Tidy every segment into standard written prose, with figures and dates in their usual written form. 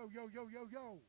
Yo, yo, yo, yo, yo.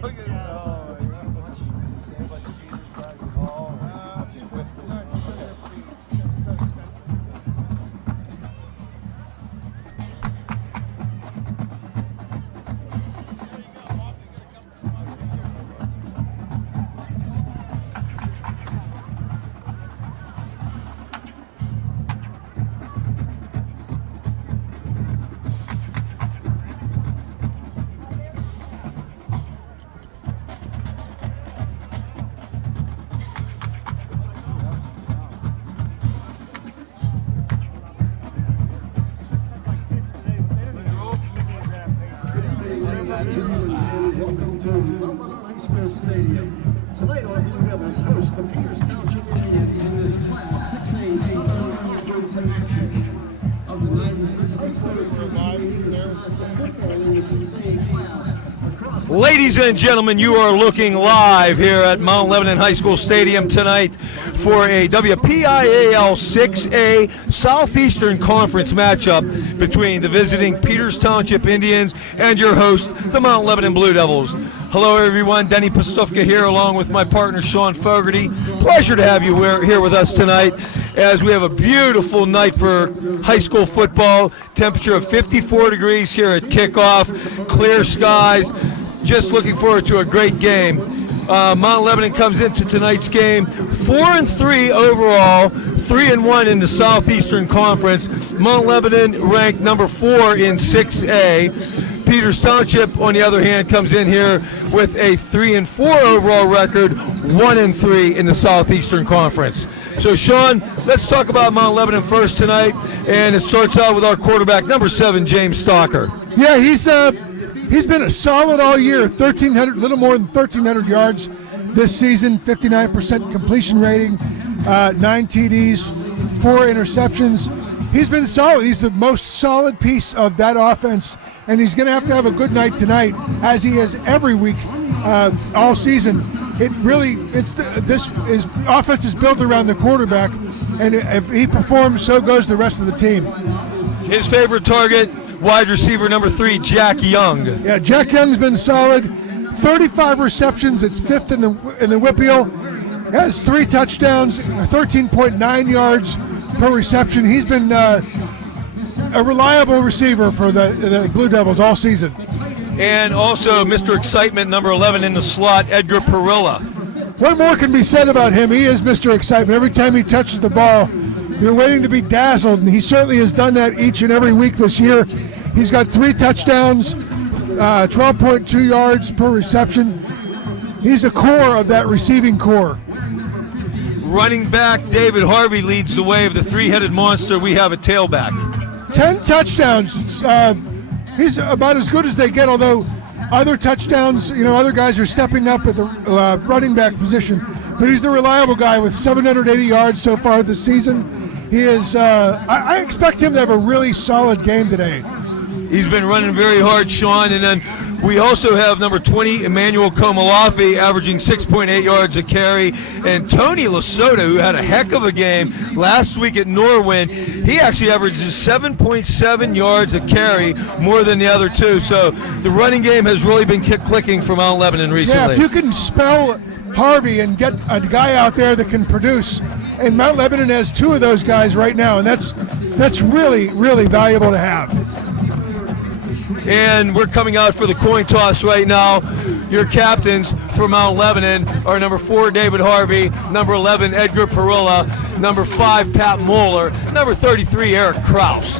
Look at that. Oh, my God. Much to say about the Peters guys at all? Just went through it. It's not extensive. Welcome to Lebanon High School Stadium. Tonight our Blue Devils host the Peters Township Indians in this Class 6A Conference action of the 96 high school football in the 6A class. Ladies and gentlemen, you are looking live here at Mount Lebanon High School Stadium tonight for a WPIAL 6A Southeastern Conference matchup between the visiting Peters Township Indians and your host, the Mount Lebanon Blue Devils. Hello everyone, Denny Pastufka here along with my partner Sean Fogarty. Pleasure to have you here with us tonight as we have a beautiful night for high school football. Temperature of 54 degrees here at kickoff, clear skies. Just looking forward to a great game. Mount Lebanon comes into tonight's game 4-3 overall, 3-1 in the Southeastern Conference. Mount Lebanon ranked number 4 in 6A. Peters Township, on the other hand, comes in here with a 3-4 overall record, 1-3 in the Southeastern Conference. So, Sean, let's talk about Mount Lebanon first tonight, and it starts out with our quarterback, number 7, James Stalker. Yeah, he's been solid all year. 1,300, little more than 1,300 yards this season. 59% completion rating, 9 TDs, 4 interceptions. He's been solid. He's the most solid piece of that offense, and he's going to have a good night tonight, as he has every week all season. This offense is built around the quarterback, and if he performs, so goes the rest of the team. His favorite target, wide receiver number 3, Jack Young. Yeah, Jack Young's been solid. 35 receptions. It's 5th in the Whippeal. Has 3 touchdowns, 13.9 yards per reception. He's been a reliable receiver for the Blue Devils all season. And also Mr. Excitement, number 11 in the slot, Edgar Perilla. What more can be said about him? He is Mr. Excitement. Every time he touches the ball, you're waiting to be dazzled, and he certainly has done that each and every week this year. He's got 3 touchdowns, 12.2 yards per reception. He's a core of that receiving core. Running back David Harvey leads the way of the 3-headed monster. We have a tailback. 10 touchdowns. He's about as good as they get, although other touchdowns, other guys are stepping up at the running back position. But he's the reliable guy with 780 yards so far this season. He is. I expect him to have a really solid game today. He's been running very hard, Sean. And then we also have number 20, Emmanuel Komalafi, averaging 6.8 yards a carry. And Tony Lasota, who had a heck of a game last week at Norwin, he actually averages 7.7 yards a carry, more than the other two. So the running game has really been clicking for Mount Lebanon recently. Yeah, if you can spell Harvey and get a guy out there that can produce, and Mount Lebanon has 2 of those guys right now, and that's really, really valuable to have. And we're coming out for the coin toss right now. Your captains for Mount Lebanon are number 4, David Harvey, number 11, Edgar Perilla, number 5, Pat Moeller, number 33, Eric Kraus.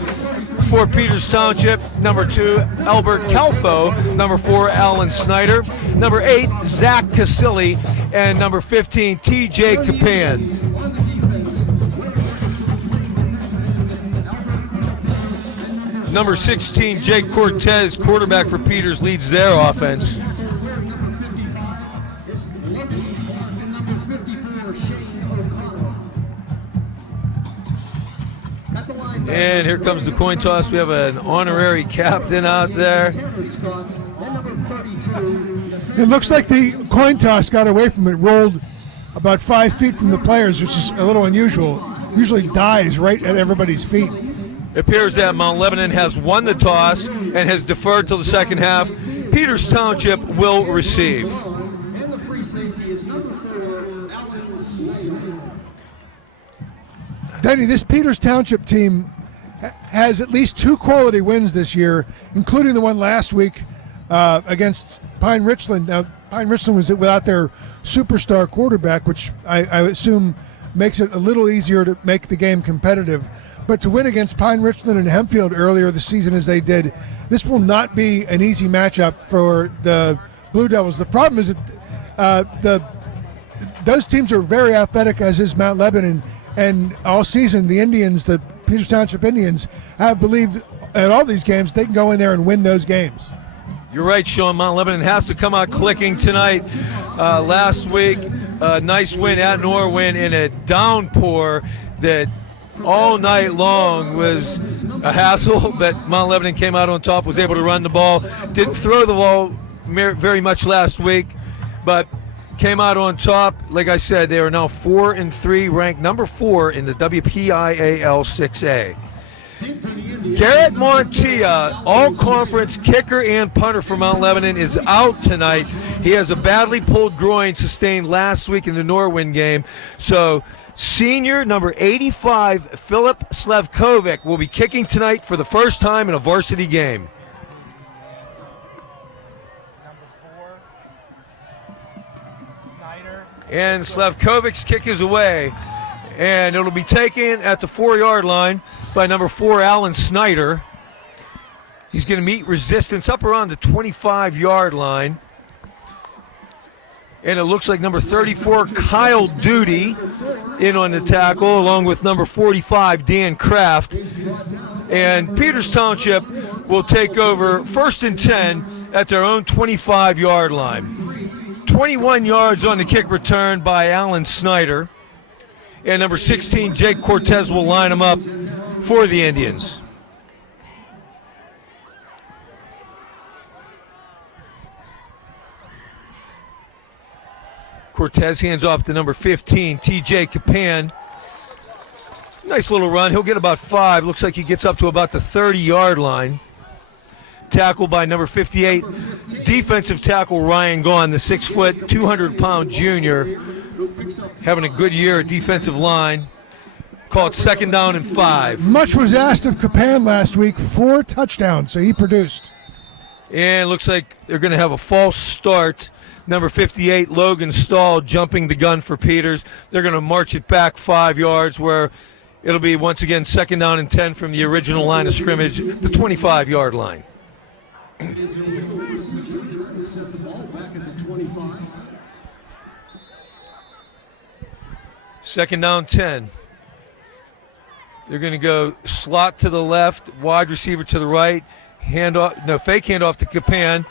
For Peters Township, number 2, Albert Calfo, number 4, Alan Snyder, number 8, Zach Casilli, and number 15, TJ Capan. Number 16, Jake Cortez, quarterback for Peters, leads their offense. And here comes the coin toss. We have an honorary captain out there. It looks like the coin toss got away from it, rolled about 5 feet from the players, which is a little unusual. Usually dies right at everybody's feet. It appears that Mount Lebanon has won the toss and has deferred till the second half. Peters Township will receive. And the free safety is number 4, Alan Snyder. Denny, this Peters Township team has at least 2 quality wins this year, including the one last week against Pine Richland. Now, Pine Richland was without their superstar quarterback, which I assume makes it a little easier to make the game competitive. But to win against Pine Richland and Hempfield earlier this season as they did, this will not be an easy matchup for the Blue Devils. The problem is that those teams are very athletic, as is Mount Lebanon. And all season, the Indians, the Peters Township Indians, have believed at all these games they can go in there and win those games. You're right, Sean. Mount Lebanon has to come out clicking tonight. Last week, a nice win at Norwin in a downpour that all night long was a hassle, but Mount Lebanon came out on top, was able to run the ball. Didn't throw the ball very much last week, but came out on top. Like I said, they are now 4-3, ranked number 4 in the WPIAL 6A. Garrett Montilla, all-conference kicker and punter for Mount Lebanon, is out tonight. He has a badly pulled groin sustained last week in the Norwin game. So senior number 85, Philip Slevkovic, will be kicking tonight for the first time in a varsity game. And Slavkovic's kick is away, and it'll be taken at the 4-yard line by number 4, Alan Snyder. He's going to meet resistance up around the 25-yard line. And it looks like number 34, Kyle Duty, in on the tackle, along with number 45, Dan Kraft. And Peters Township will take over 1st and 10 at their own 25-yard line. 21 yards on the kick return by Alan Snyder. And number 16, Jake Cortez, will line him up for the Indians. Cortez hands off to number 15, TJ Capan. Nice little run. He'll get about 5. Looks like he gets up to about the 30-yard line. Tackle by number 58, defensive tackle Ryan Gaughan, the 6-foot, 200-pound junior, having a good year at defensive line. Call it 2nd down and 5. Much was asked of Capan last week, 4 touchdowns, so he produced. And it looks like they're going to have a false start. Number 58, Logan Stahl, jumping the gun for Peters. They're going to march it back 5 yards, where it'll be once again 2nd down and 10 from the original line of scrimmage, the 25-yard line. Is going to go first to set the ball back at the 25. 2nd down 10. They're going to go slot to the left, wide receiver to the right, fake handoff to Capan,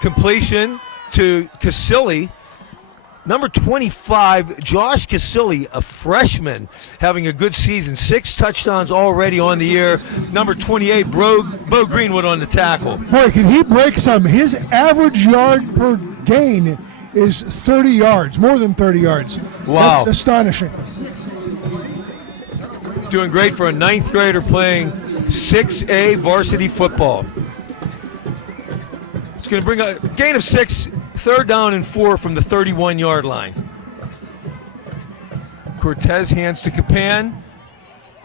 completion to Casilli. Number 25, Josh Casilli, a freshman, having a good season. 6 touchdowns already on the year. Number 28, Bo Greenwood on the tackle. Boy, can he break some. His average yard per gain is 30 yards, more than 30 yards. Wow. That's astonishing. Doing great for a 9th grader playing 6A varsity football. It's going to bring a gain of 6, 3rd down and 4 from the 31-yard line. Cortez hands to Capan,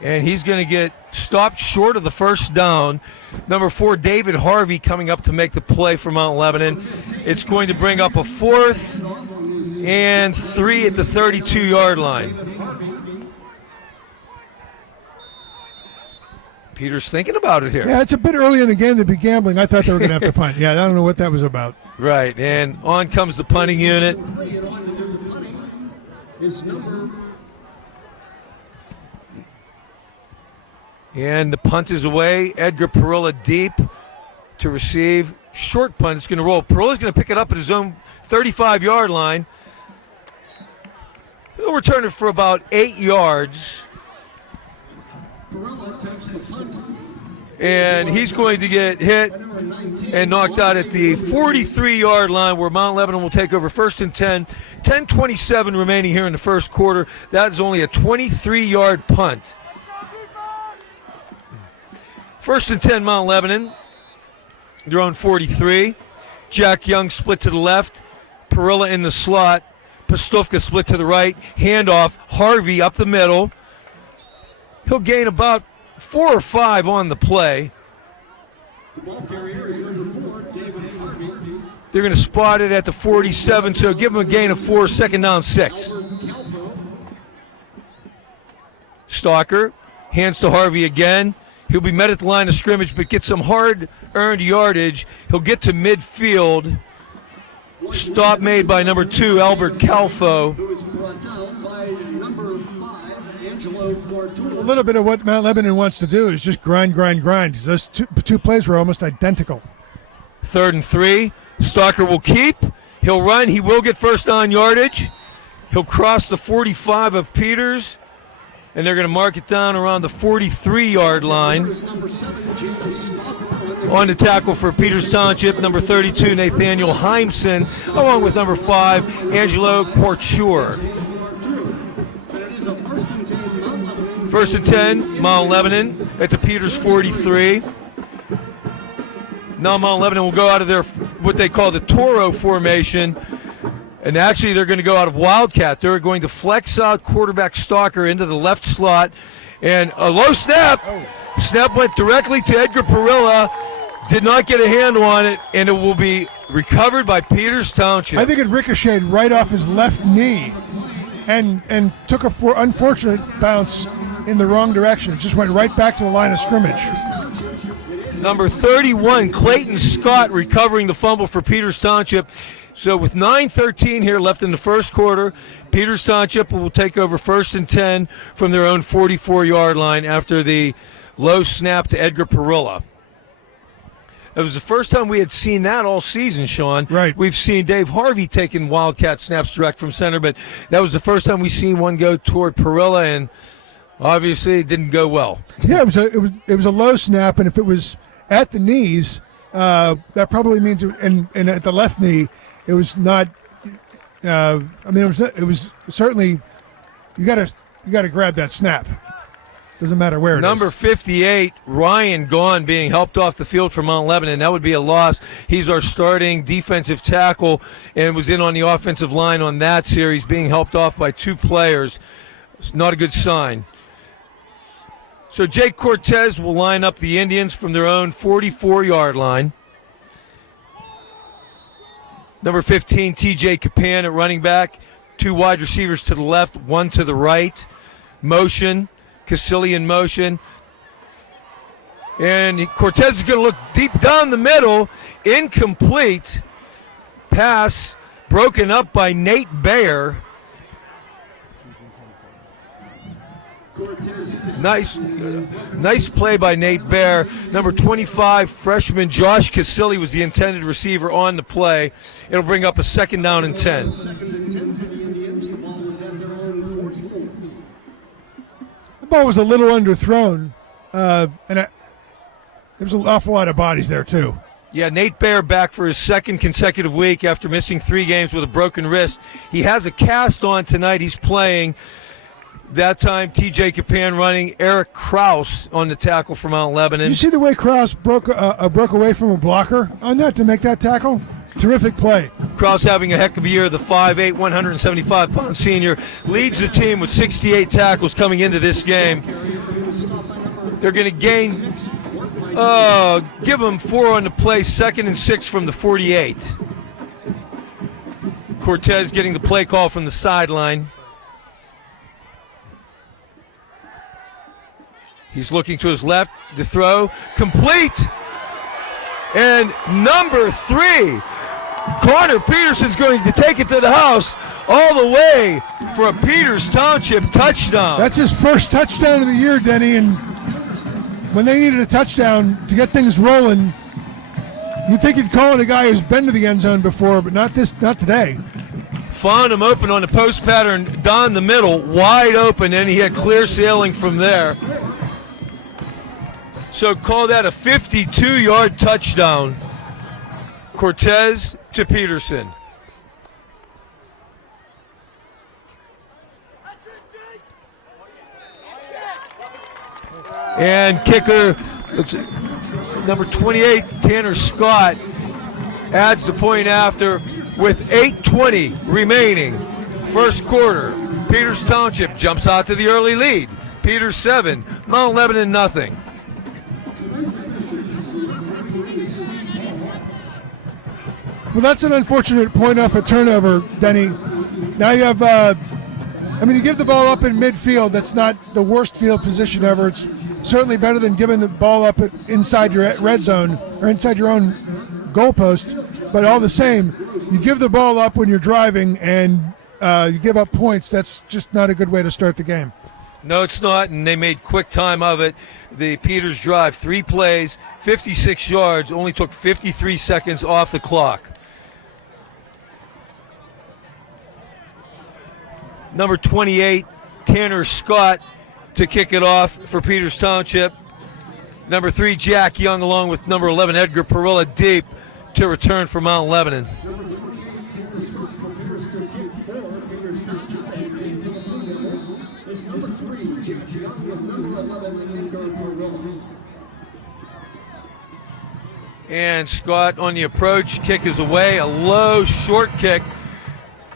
and he's going to get stopped short of the 1st down. Number 4, David Harvey, coming up to make the play for Mount Lebanon. It's going to bring up a 4th and 3 at the 32-yard line. Peters thinking about it here. Yeah, it's a bit early in the game to be gambling. I thought they were going to have to punt. Yeah, I don't know what that was about. Right, and on comes the punting unit. And the punt is away. Edgar Perilla deep to receive. Short punt. It's going to roll. Perilla's going to pick it up at his own 35-yard line. He'll return it for about 8 yards. And he's going to get hit and knocked out at the 43-yard line, where Mount Lebanon will take over 1st and 10. 10:27 remaining here in the 1st quarter. That is only a 23-yard punt. 1st and 10, Mount Lebanon. Their own 43. Jack Young split to the left. Perilla in the slot. Pastufka split to the right. Handoff. Harvey up the middle. He'll gain about 4 or 5 on the play. The ball carrier is number 4, David Harvey. They're going to spot it at the 47, so give him a gain of 4, second down 6. Stalker hands to Harvey again. He'll be met at the line of scrimmage, but get some hard-earned yardage. He'll get to midfield. Stop made by number 2, Albert Calfo. Who is brought down by number 5, Angelo Quartula. A little bit of what Mount Lebanon wants to do is just grind. Those two plays were almost identical. 3rd and 3. Stalker will keep. He'll run. He will get first down yardage. He'll cross the 45 of Peters, and they're going to mark it down around the 43-yard line. On the tackle for Peters Township, number 32, Nathaniel Heimson, along with number 5, Angelo Quarture. 1st and 10, Mount Lebanon at the Peters 43. Now Mount Lebanon will go out of their, what they call the Toro formation, and actually they're going to go out of Wildcat. They're going to flex out quarterback Stalker into the left slot, and a low snap. Snap went directly to Edgar Perilla, did not get a handle on it, and it will be recovered by Peters Township. I think it ricocheted right off his left knee and took a unfortunate bounce in the wrong direction. It just went right back to the line of scrimmage. Number 31, Clayton Scott, recovering the fumble for Peters Township. So with 9:13 here left in the first quarter, Peters Township will take over 1st and 10 from their own 44-yard line after the low snap to Edgar Perilla. It was the first time we had seen that all season, Sean. Right. We've seen Dave Harvey taking Wildcat snaps direct from center, but that was the first time we seen one go toward Perilla, and obviously it didn't go well. Yeah, it was a low snap, and if it was at the knees, that probably means and at the left knee, it was not. It was certainly you got to grab that snap. Doesn't matter where it is. Number 58, Ryan Gaughan, being helped off the field for Mount Lebanon. That would be a loss. He's our starting defensive tackle and was in on the offensive line on that series, being helped off by 2 players. It's not a good sign. So Jake Cortez will line up the Indians from their own 44-yard line. Number 15, TJ Capan at running back. 2 wide receivers to the left, 1 to the right. Motion, Casilli in motion. And Cortez is going to look deep down the middle. Incomplete. Pass broken up by Nate Bayer. Nice play by Nate Baer. Number 25, freshman Josh Casilli was the intended receiver on the play. It'll bring up a 2nd down and 10. 2nd and 10 for the Indians. The ball was at their own 44. The ball was a little underthrown, and there was an awful lot of bodies there too. Yeah, Nate Baer back for his 2nd consecutive week after missing 3 games with a broken wrist. He has a cast on tonight. He's playing. That time, TJ Capan running. Eric Kraus on the tackle for Mount Lebanon. Did you see the way Kraus broke away from a blocker on that to make that tackle? Terrific play. Kraus having a heck of a year. The 5'8", 175-pound senior leads the team with 68 tackles coming into this game. They're going to gain, give them 4 on the play, 2nd and 6 from the 48. Cortez getting the play call from the sideline. He's looking to his left. The throw complete. And number 3, Connor Peterson's going to take it to the house all the way for a Peters Township touchdown. That's his first touchdown of the year, Denny. And when they needed a touchdown to get things rolling, you'd think you'd call it a guy who's been to the end zone before, but not today. Found him open on the post pattern down the middle, wide open, and he had clear sailing from there. So call that a 52-yard touchdown. Cortez to Peterson. And kicker, number 28, Tanner Scott. adds the point after with 8:20 remaining. First quarter, Peters Township jumps out to the early lead. Peters 7, Mount Lebanon nothing. Well, that's an unfortunate point off a turnover, Denny. Now you have, you give the ball up in midfield. That's not the worst field position ever. It's certainly better than giving the ball up inside your red zone or inside your own goalpost. But all the same, you give the ball up when you're driving and you give up points. That's just not a good way to start the game. No, it's not, and they made quick time of it. The Peters drive, 3 plays, 56 yards, only took 53 seconds off the clock. Number 28, Tanner Scott, to kick it off for Peters Township. Number 3, Jack Young, along with number 11, Edgar Perilla, deep to return for Mount Lebanon. And Scott on the approach, kick is away, a low short kick.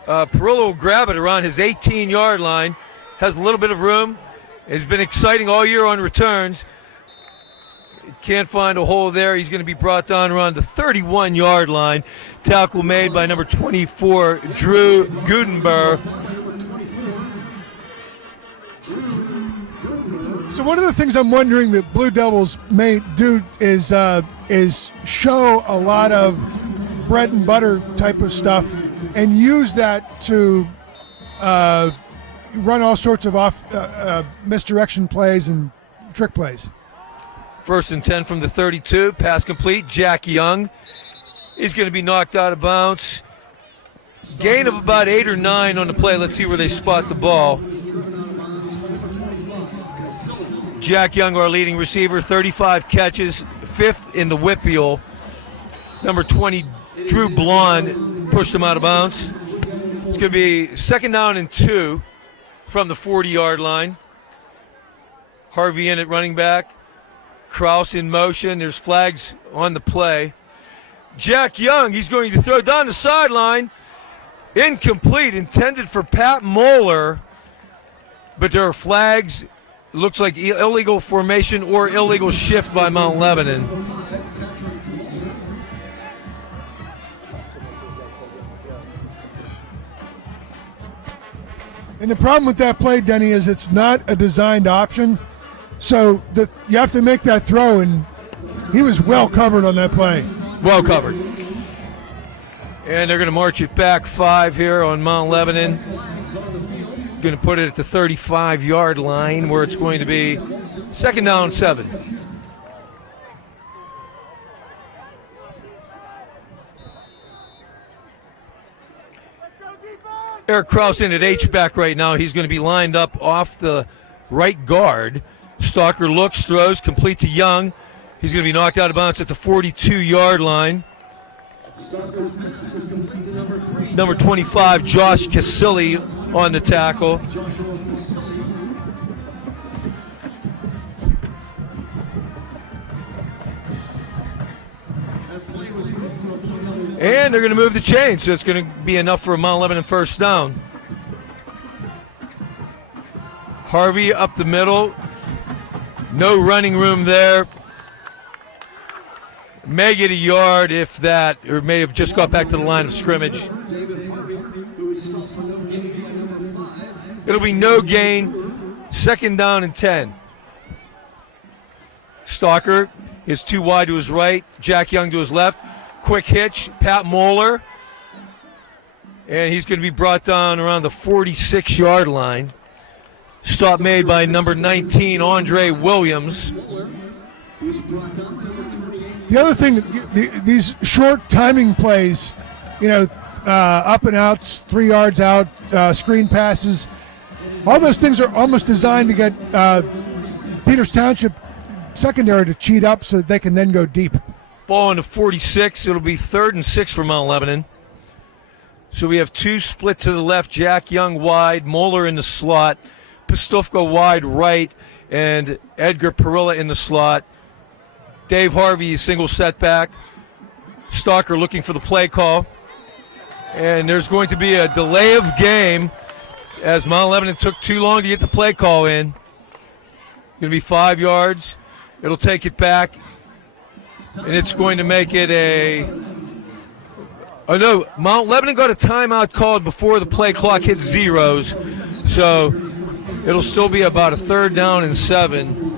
Perilla will grab it around his 18-yard line, has a little bit of room, has been exciting all year on returns. Can't find a hole there. He's going to be brought down around the 31-yard line. Tackle made by number 24, Drew Gutenberg. So one of the things I'm wondering that Blue Devils may do is show a lot of bread and butter type of stuff and use that to run all sorts of misdirection plays and trick plays. 1st and 10 from the 32. Pass complete. Jack Young is going to be knocked out of bounds. Gain of about 8 or 9 on the play. Let's see where they spot the ball. Jack Young, our leading receiver, 35 catches, 5th in the Whippeal. Number 20, Drew Blond, pushed him out of bounds. It's going to be 2nd down and 2 from the 40-yard line. Harvey in at running back. Kraus in motion. There's flags on the play. Jack Young, he's going to throw down the sideline. Incomplete, intended for Pat Moeller. But there are flags. Looks like illegal formation or illegal shift by Mount Lebanon. And the problem with that play, Denny, is it's not a designed option. So you have to make that throw, and he was well covered on that play. Well covered. And they're going to march it back 5 here on Mount Lebanon. Going to put it at the 35-yard line where it's going to be 2nd down 7. Eric Kraus in at H-back right now. He's going to be lined up off the right guard. Stalker looks, throws, complete to Young. He's going to be knocked out of bounds at the 42-yard line. Number 25, Josh Casilli on the tackle. And they're going to move the chains, so it's going to be enough for a Mount Lebanon 1st down. Harvey up the middle. No running room there. May get a yard if that, or may have just got back to the line of scrimmage. It'll be no gain, 2nd down and 10. Stalker is too wide to his right, Jack Young to his left. Quick hitch, Pat Moeller. And he's going to be brought down around the 46-yard line. Stop made by number 19, Andre Williams. The other thing, these short timing plays, up and outs, 3 yards out, screen passes, all those things are almost designed to get Peters Township secondary to cheat up so that they can then go deep. Ball on the 46. It'll be 3rd and 6 for Mount Lebanon. So we have 2 split to the left, Jack Young wide, Moeller in the slot, Pistufka wide right, and Edgar Perilla in the slot. Dave Harvey, single setback. Stalker looking for the play call. And there's going to be a delay of game as Mount Lebanon took too long to get the play call in. Going to be 5 yards. It'll take it back. And it's going to make it a... Oh, no. Mount Lebanon got a timeout called before the play clock hit zeros. So it'll still be about a 3rd down and 7.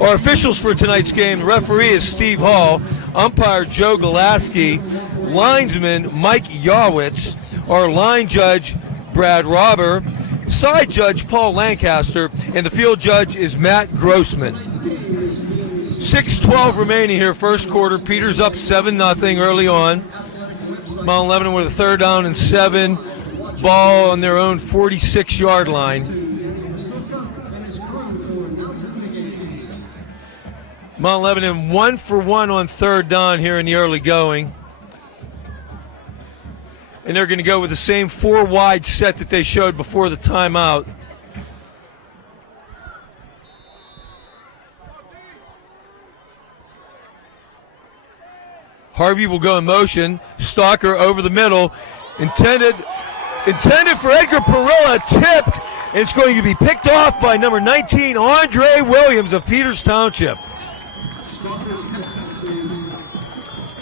Our officials for tonight's game, the referee is Steve Hall, umpire Joe Golaski, linesman Mike Yawitz, our line judge Brad Robber, side judge Paul Lancaster, and the field judge is Matt Grossman. 6:12 remaining here, first quarter. Peters up 7-0 early on. Mount Lebanon with a 3rd down and 7. Ball on their own 46-yard line. Mount Lebanon 1 for 1 on 3rd down here in the early going. And they're going to go with the same 4 wide set that they showed before the timeout. Harvey will go in motion. Stalker over the middle. Intended for Edgar Perilla, tipped. And it's going to be picked off by number 19, Andre Williams of Peters Township.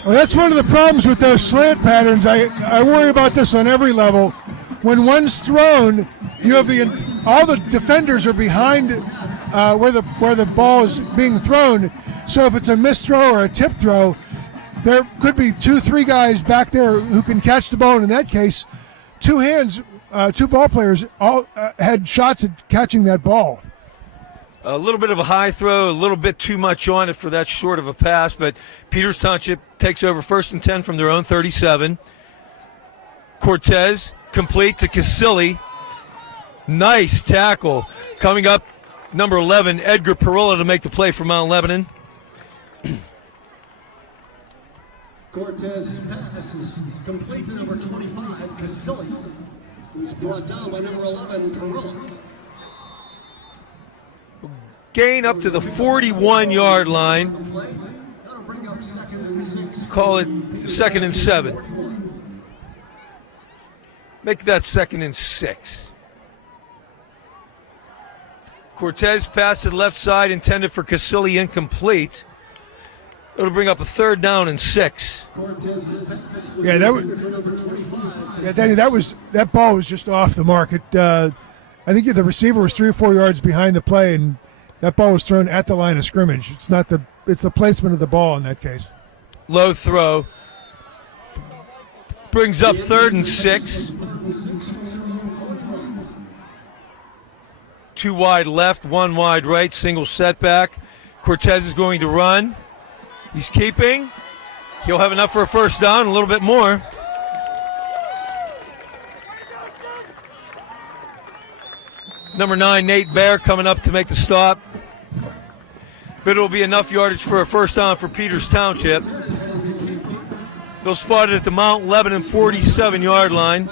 Well, that's one of the problems with those slant patterns. I worry about this on every level. When one's thrown, you have all the defenders are behind where the ball is being thrown. So if it's a missed throw or a tip throw, there could be 2-3 guys back there who can catch the ball. And in that case, 2 ball players all had shots at catching that ball. A little bit of a high throw, a little bit too much on it for that short of a pass, but Peters Township takes over 1st and 10 from their own 37. Cortez complete to Casilli. Nice tackle. Coming up, number 11, Edgar Perilla to make the play for Mount Lebanon. Cortez pass is complete to number 25, Casilli, who's brought down by number 11, Perilla. Gain up to the 41-yard line. Call it 2nd and 7. Make that 2nd and 6. Cortez pass to the left side, intended for Casilli, incomplete. It'll bring up a 3rd down and 6. Yeah, Danny, that ball was just off the mark. I think the receiver was 3 or 4 yards behind the play, and that ball was thrown at the line of scrimmage. It's the placement of the ball in that case. Low throw. Brings up 3rd and 6. 2 wide left, 1 wide right, single setback. Cortez is going to run. He's keeping. He'll have enough for a 1st down, a little bit more. Number 9, Nate Baer, coming up to make the stop. But it'll be enough yardage for a 1st down for Peters Township. They'll spot it at the Mount Lebanon 47-yard line.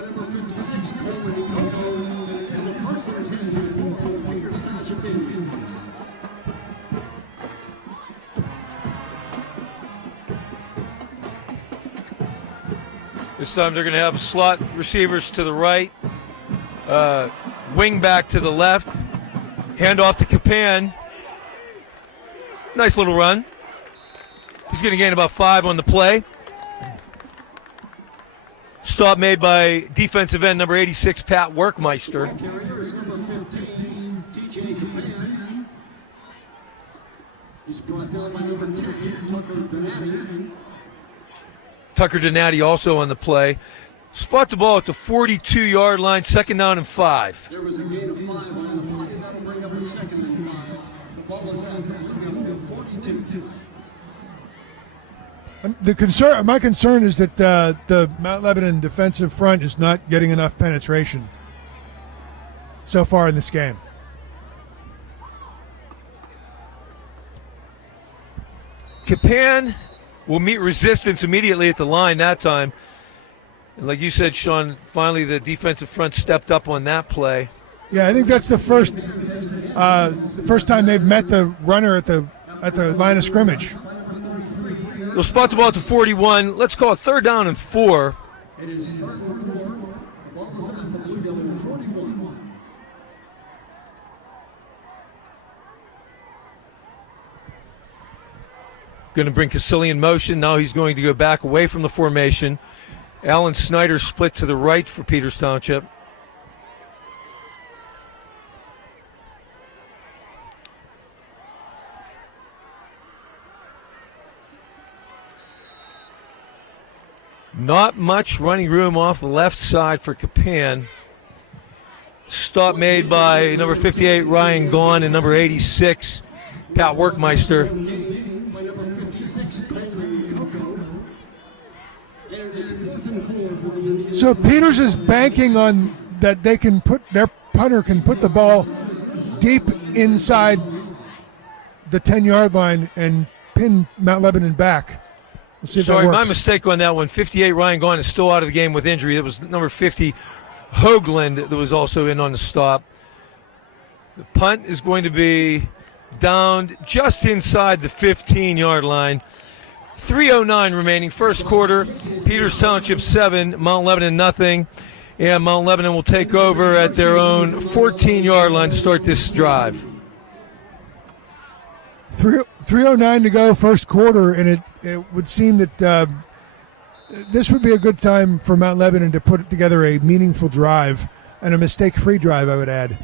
This time they're going to have slot receivers to the right, wing back to the left, hand off to Capan. Nice little run. He's going to gain about 5 on the play. Stop made by defensive end number 86, Pat Workmeister. He's brought down by number 10, Tucker Donati. Tucker Donati also on the play. Spot the ball at the 42-yard line, 2nd down and 5. There was a gain of 5 on the play. That'll bring up a 2nd and 5. The ball is out of 42. My concern is that the Mount Lebanon defensive front is not getting enough penetration so far in this game. Capan will meet resistance immediately at the line that time. And like you said, Sean, finally the defensive front stepped up on that play. Yeah, I think that's the first time they've met the runner at the line of scrimmage. They'll spot the ball at the 41. Let's call it 3rd down and 4. It is 3rd and 4. The ball is at the Blue Devil 41. Going to bring Casilli in motion. Now he's going to go back away from the formation. Alan Snyder split to the right for Peters Township. Not much running room off the left side for Capan. Stop made by number 58, Ryan Gaughan, and number 86, Pat Workmeister. So Peters is banking on that they can put their punter can put the ball deep inside the 10-yard line and pin Mount Lebanon back. We'll see if Sorry, that my works. mistake on that one. 58, Ryan Gaughan is still out of the game with injury. That was number 50, Hoagland, that was also in on the stop. The punt is going to be down just inside the 15-yard line. 3:09 remaining, first quarter. Peters Township 7, Mount Lebanon nothing. And Mount Lebanon will take over at their own 14-yard line to start this drive. 3:09 to go, first quarter, and it would seem that this would be a good time for Mount Lebanon to put together a meaningful drive and a mistake-free drive, I would add.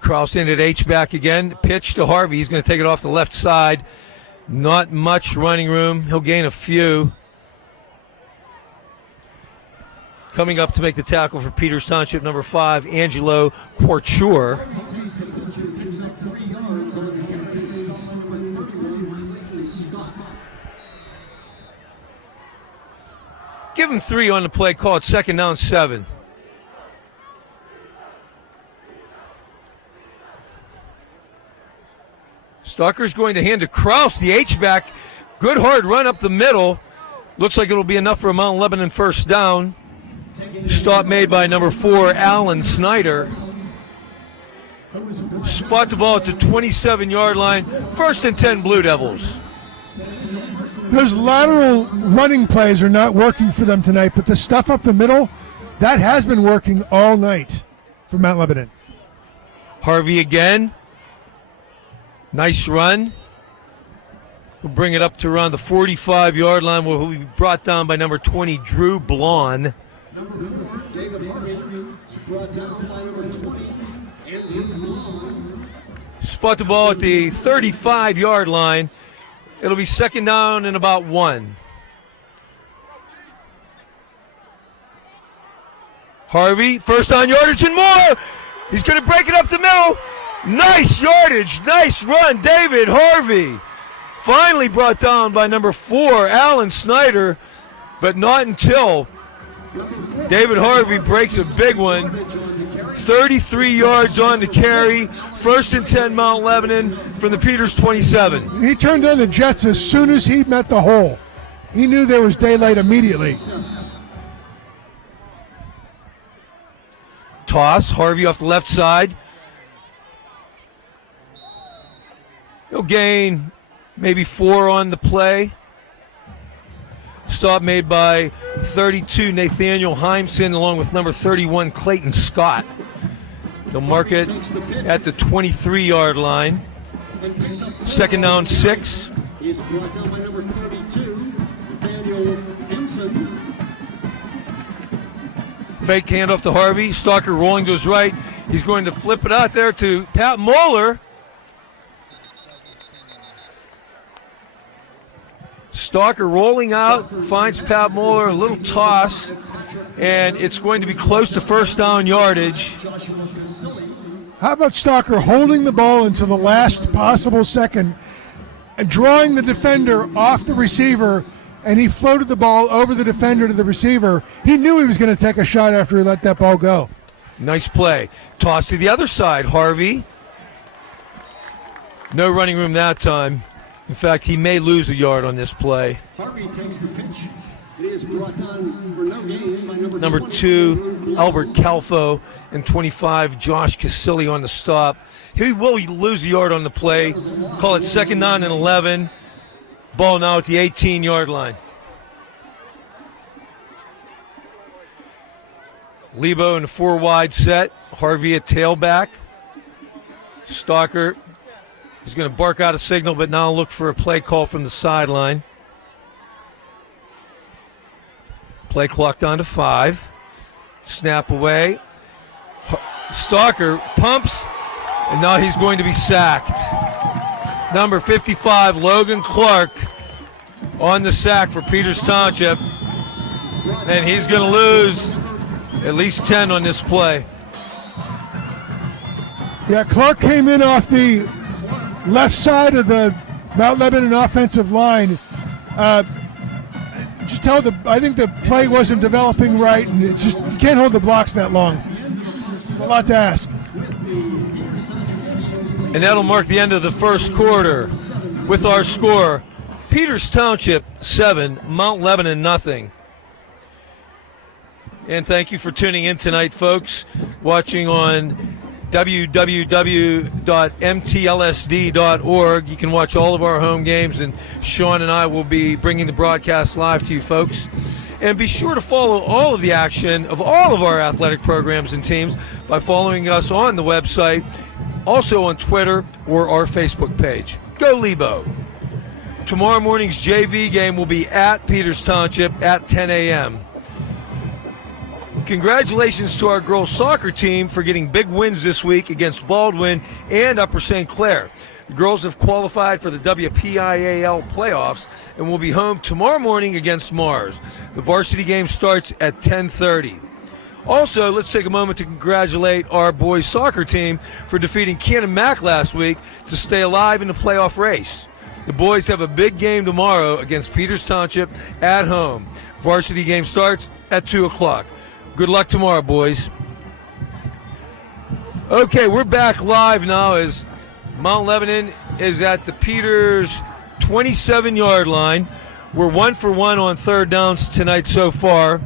Carlson at H-back again. Pitch to Harvey. He's going to take it off the left side. Not much running room. He'll gain a few. Coming up to make the tackle for Peters Township, number 5, Angelo Quarture. Give him 3 on the play. Call it 2nd down 7. Stalker's going to hand to Kraus, the H-back. Good hard run up the middle. Looks like it'll be enough for a Mount Lebanon first down. Stop made by number 4, Alan Snyder. Spot the ball at the 27-yard line. 1st and 10 Blue Devils. Those lateral running plays are not working for them tonight, but the stuff up the middle, that has been working all night for Mount Lebanon. Harvey again. Nice run. We'll bring it up to around the 45-yard line where he'll be brought down by number 20, Drew Blon. Number 4, David Harvey, brought down by number 20, Andrew Blon. Spot the ball at the 35-yard line. It'll be 2nd down and about 1. Harvey, first down yardage and more. He's going to break it up the middle. Nice yardage, nice run, David Harvey. Finally brought down by number 4, Alan Snyder, but not until David Harvey breaks a big one. 33 yards on the carry. 1st and 10 Mount Lebanon from the Peters 27. He turned on the Jets as soon as he met the hole. He knew there was daylight immediately. Toss, Harvey off the left side. He'll gain maybe 4 on the play. Stop made by 32, Nathaniel Heimson, along with number 31, Clayton Scott. They'll mark it at the 23-yard line. 2nd down 6. He's brought down by number 32, Nathaniel Henson. Fake handoff to Harvey. Stalker rolling to his right. He's going to flip it out there to Pat Moeller. Stalker rolling out, finds Pat Moeller, a little toss, and it's going to be close to 1st down yardage. How about Stalker holding the ball until the last possible second and drawing the defender off the receiver, and he floated the ball over the defender to the receiver. He knew he was going to take a shot after he let that ball go. Nice play. Toss to the other side, Harvey. No running room that time. In fact, he may lose a yard on this play. Harvey takes the pitch. It is brought on for no gain by Number 2, Albert Calfo, and 25, Josh Casilli on the stop. He will lose a yard on the play. Call it 2nd down and 11. Ball now at the 18-yard line. Lebo in a 4-wide set. Harvey at tailback. Stalker is going to bark out a signal, but now look for a play call from the sideline. Play clock down to 5. Snap away. Stalker pumps, and now he's going to be sacked. Number 55, Logan Clark, on the sack for Peters Township. And he's going to lose at least 10 on this play. Yeah, Clark came in off the left side of the Mount Lebanon offensive line. I think the play wasn't developing right, and it just, you can't hold the blocks that long. It's a lot to ask. And that'll mark the end of the first quarter with our score: Peters Township 7, Mount Lebanon nothing. And thank you for tuning in tonight, folks, watching on www.mtlsd.org. You can watch all of our home games, and Sean and I will be bringing the broadcast live to you folks. And be sure to follow all of the action of all of our athletic programs and teams by following us on the website, also on Twitter or our Facebook page. Go Lebo. Tomorrow morning's JV game will be at Peters Township at 10 a.m. Congratulations to our girls soccer team for getting big wins this week against Baldwin and Upper St. Clair. The girls have qualified for the WPIAL playoffs and will be home tomorrow morning against Mars. The varsity game starts at 10:30. Also, let's take a moment to congratulate our boys soccer team for defeating Cannon Mac last week to stay alive in the playoff race. The boys have a big game tomorrow against Peters Township at home. Varsity game starts at 2 o'clock. Good luck tomorrow, boys. Okay, we're back live now as Mount Lebanon is at the Peters 27-yard line. We're 1 for 1 on third downs tonight so far.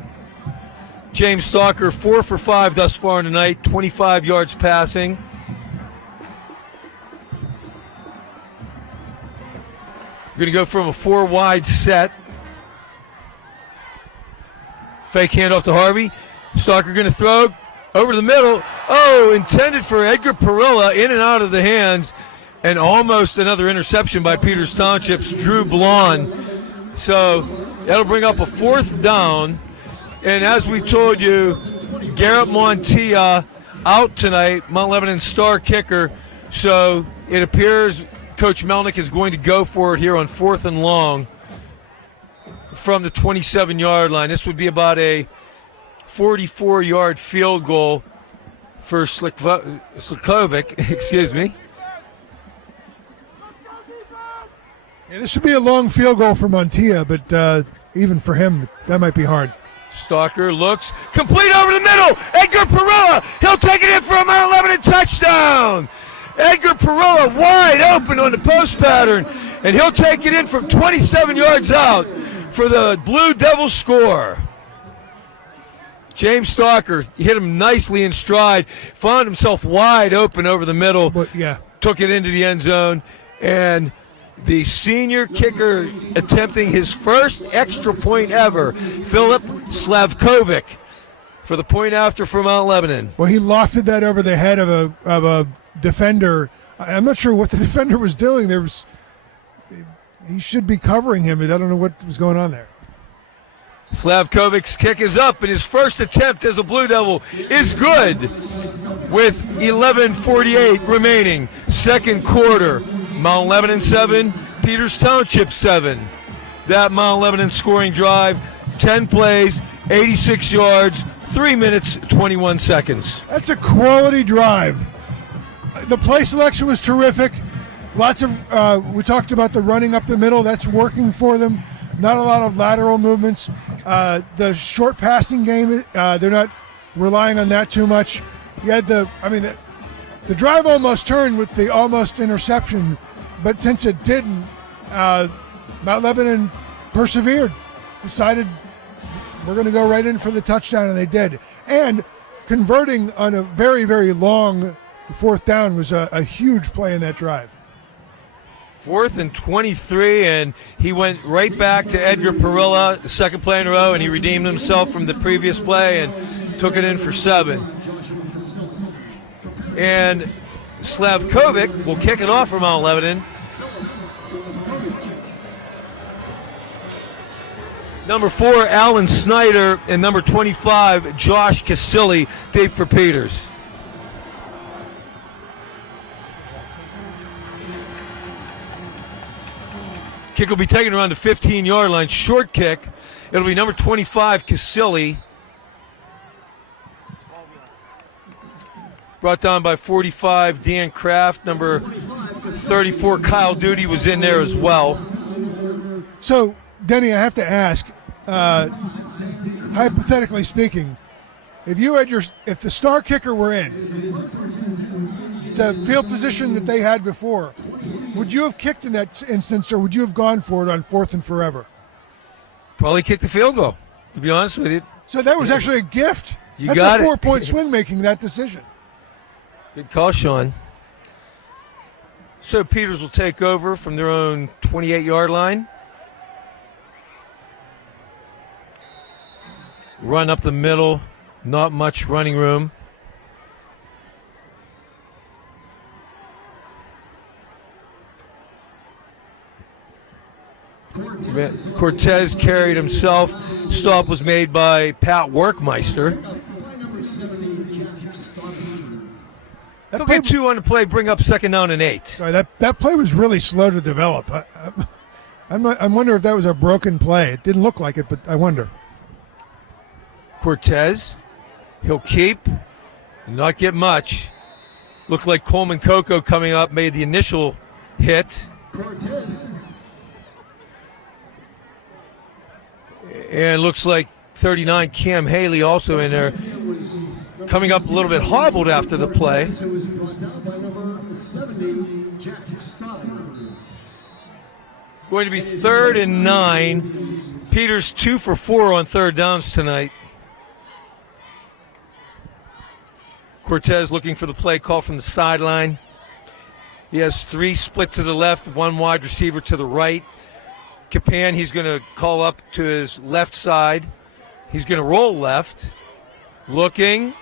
James Stalker 4 for 5 thus far tonight, 25 yards passing. We're going to go from a 4-wide set. Fake handoff to Harvey. Stalker going to throw over the middle. Oh, intended for Edgar Perilla, in and out of the hands, and almost another interception by Peters Township's Drew Blond. So that'll bring up a 4th down. And as we told you, Garrett Montilla out tonight, Mount Lebanon's star kicker. So it appears Coach Melnick is going to go for it here on 4th and long from the 27-yard line. This would be about a 44-yard field goal for Slikovic, excuse me. Yeah, this would be a long field goal for Montilla, but even for him, that might be hard. Stalker looks, complete over the middle. Edgar Perilla, he'll take it in for a Mount Lebanon touchdown. Edgar Perilla wide open on the post pattern, and he'll take it in from 27 yards out for the Blue Devils score. James Stalker hit him nicely in stride, found himself wide open over the middle, But, yeah. took it into the end zone, and the senior kicker attempting his first extra point ever, Philip Slavkovic, for the point after for Mount Lebanon. Well, he lofted that over the head of a defender. I'm not sure what the defender was doing. He should be covering him. I don't know what was going on there. Slavkovic's kick is up, and his first attempt as a Blue Devil is good with 11:48 remaining. Second quarter, Mount Lebanon 7, Peters Township 7. That Mount Lebanon scoring drive, 10 plays, 86 yards, 3 minutes, 21 seconds. That's a quality drive. The play selection was terrific. Lots of, we talked about the running up the middle. That's working for them. Not a lot of lateral movements. The short passing game, they're not relying on that too much. You had the drive almost turned with the almost interception, but since it didn't, Mount Lebanon persevered, decided we're going to go right in for the touchdown, and they did. And converting on a very, very long fourth down was a huge play in that drive. 4th and 23, and he went right back to Edgar Perilla, the second play in a row, and he redeemed himself from the previous play and took it in for 7. And Slavkovic will kick it off for Mount Lebanon. Number 4, Alan Snyder, and number 25, Josh Casilli, deep for Peters. Kick will be taken around the 15-yard line. Short kick. It'll be number 25, Casilli. Brought down by 45, Dan Kraft. Number 34, Kyle Duty was in there as well. So, Denny, I have to ask, hypothetically speaking, if the star kicker were in the field position that they had before, would you have kicked in that instance, or would you have gone for it on 4th and forever? Probably kicked the field goal, to be honest with you. So that was actually a gift. You got a it. 4-point swing making that decision. Good call, Sean. So Peters will take over from their own 28-yard line. Run up the middle, not much running room. Cortez carried himself. Stop was made by Pat Workmeister. They'll get 2 on the play, bring up 2nd down and 8. Sorry, that play was really slow to develop. I wonder if that was a broken play. It didn't look like it, but I wonder. Cortez, he'll keep, not get much. Looked like Coleman Coco coming up, made the initial hit. Cortez. And looks like 39, Cam Haley also in there. Coming up a little bit hobbled after the play. Going to be 3rd and 9. Peters 2 for 4 on 3rd downs tonight. Cortez looking for the play call from the sideline. He has 3 split to the left, 1 wide receiver to the right. Capan, he's going to call up to his left side. He's going to roll left. Looking.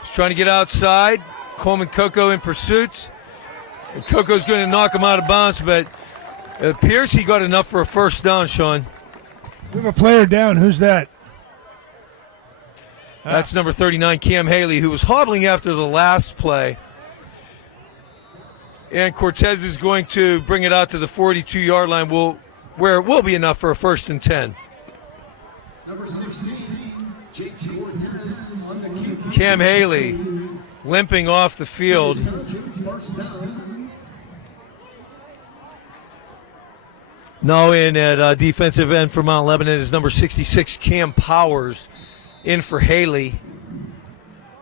He's trying to get outside. Coleman Coco in pursuit. And Coco's going to knock him out of bounds, but it appears he got enough for a 1st down, Sean. We have a player down. Who's that? That's number 39, Cam Haley, who was hobbling after the last play. And Cortez is going to bring it out to the 42-yard line, where it will be enough for a 1st and 10. Number 16, Jake Cortez on the kick. Cam Haley limping off the field. 1st down. Now in at defensive end for Mount Lebanon is number 66, Cam Powers, in for Haley.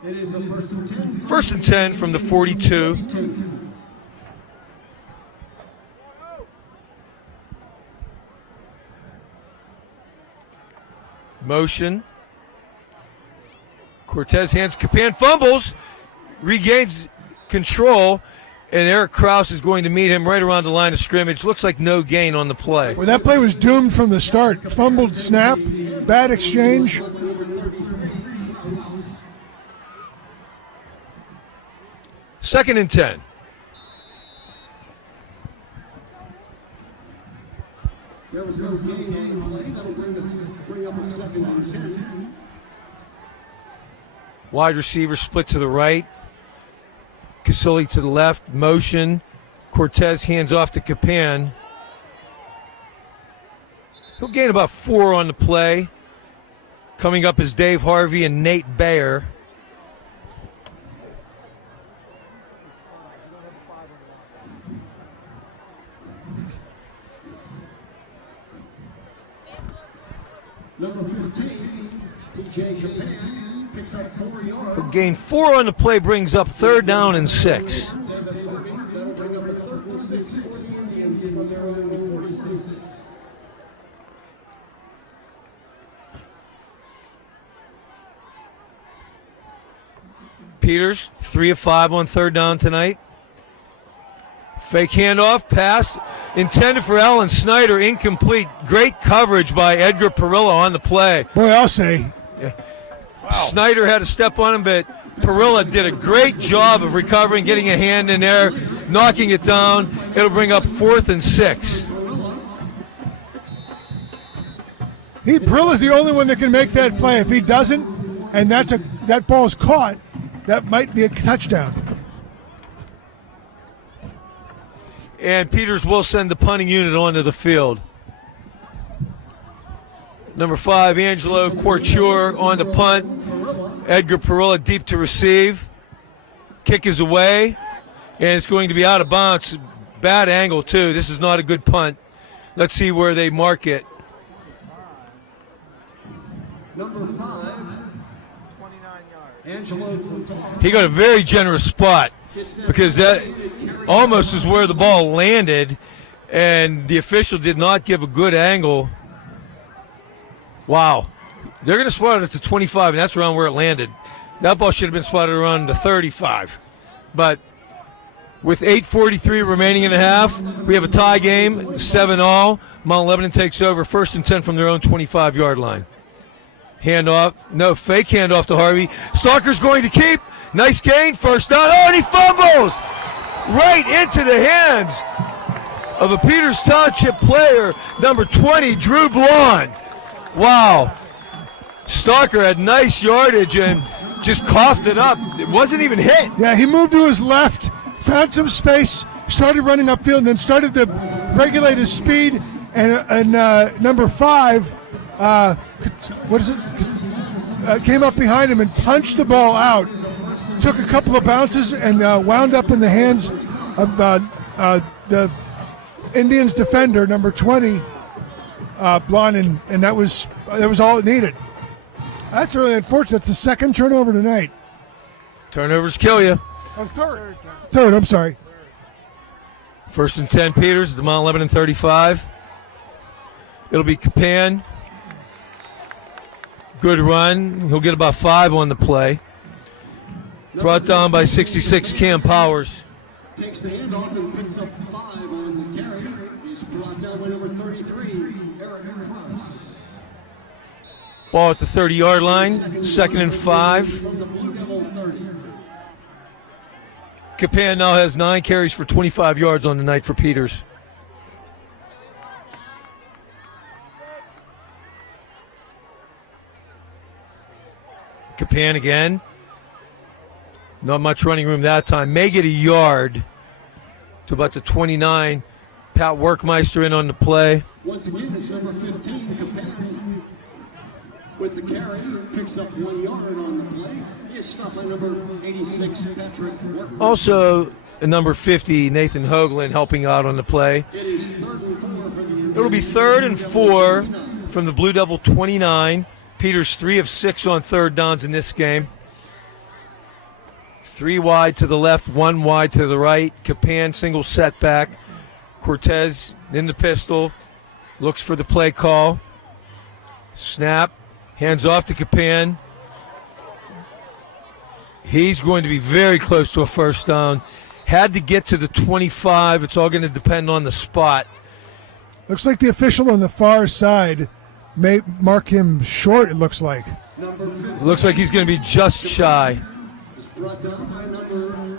It is a 1st and 10. 1st and 10 from the 42. Motion. Cortez hands Capan, fumbles, regains control, and Eric Krause is going to meet him right around the line of scrimmage. Looks like no gain on the play. Well, that play was doomed from the start. Fumbled snap, bad exchange. 2nd and 10. There was no gain on the play. That'll bring up a 2nd and 10. Wide receiver split to the right. Casilli to the left. Motion. Cortez hands off to Capan. He'll gain about 4 on the play. Coming up is Dave Harvey and Nate Bayer. Number 15, TJ Capan, picks up 4 yards. He'll gain 4 on the play, brings up 3rd down and 6. That'll bring up a 3rd and 6 for the Indians from their own 46. Peters, 3 of 5 on third down tonight. Fake handoff, pass intended for Alan Snyder, incomplete. Great coverage by Edgar Perillo on the play. Boy, I'll say. Yeah. Wow. Snyder had to step on him, but Perillo did a great job of recovering, getting a hand in there, knocking it down. It'll bring up 4th and 6. Perilla's the only one that can make that play. If he doesn't, and that ball's caught, that might be a touchdown. And Peters will send the punting unit onto the field. Number 5, Angelo Couture on the punt. Edgar Perillo deep to receive. Kick is away, and it's going to be out of bounds. Bad angle, too. This is not a good punt. Let's see where they mark it. Number 5, 29 yards. Angelo Couture. He got a very generous spot because that almost is where the ball landed, and the official did not give a good angle. Wow. They're going to spot it at the 25, and that's around where it landed. That ball should have been spotted around the 35. But with 8:43 remaining in the half, we have a tie game, 7-all. Mount Lebanon takes over, 1st and 10 from their own 25-yard line. Handoff, no, fake handoff to Harvey. Stalker's going to keep. Nice gain, first down. Oh, and he fumbles right into the hands of a Peters Township player, number 20, Drew Blond. Wow. Stalker had nice yardage and just coughed it up. It wasn't even hit. Yeah, he moved to his left, found some space, started running upfield, and then started to regulate his speed. And number 5, came up behind him and punched the ball out. Took a couple of bounces and wound up in the hands of the Indians defender, number 20, Blond, and that was all it needed. That's really unfortunate. It's the second turnover tonight. Turnovers kill you. Oh, third, I'm sorry. 1st and 10, Peters at the Mount Lebanon 35. It'll be Capan. Good run. He'll get about 5 on the play. Brought down by 66, Cam Powers. Takes the handoff and picks up 5 on the carry. He's brought down by number 33, Eric Cross. Ball at the 30-yard line, 2nd and 5. From the Blue Devil 30. Capan now has 9 carries for 25 yards on the night for Peters. Capan again. Not much running room that time. May get a yard to about the 29. Pat Workmeister in on the play. Once again, it's number 15, Capan, with the carry, picks up 1 yard on the play. He is stopped by number 86, Patrick Workmeister. Also, number 50, Nathan Hoagland helping out on the play. It is 3rd and 4 for the It'll be 3rd and 4 from the Blue Devil 29. Peters 3 of 6 on third downs in this game. 3 wide to the left, 1 wide to the right. Capan single setback. Cortez in the pistol. Looks for the play call. Snap. Hands off to Capan. He's going to be very close to a first down. Had to get to the 25. It's all going to depend on the spot. Looks like the official on the far side may mark him short, it looks like. Looks like he's going to be just shy. Brought down by number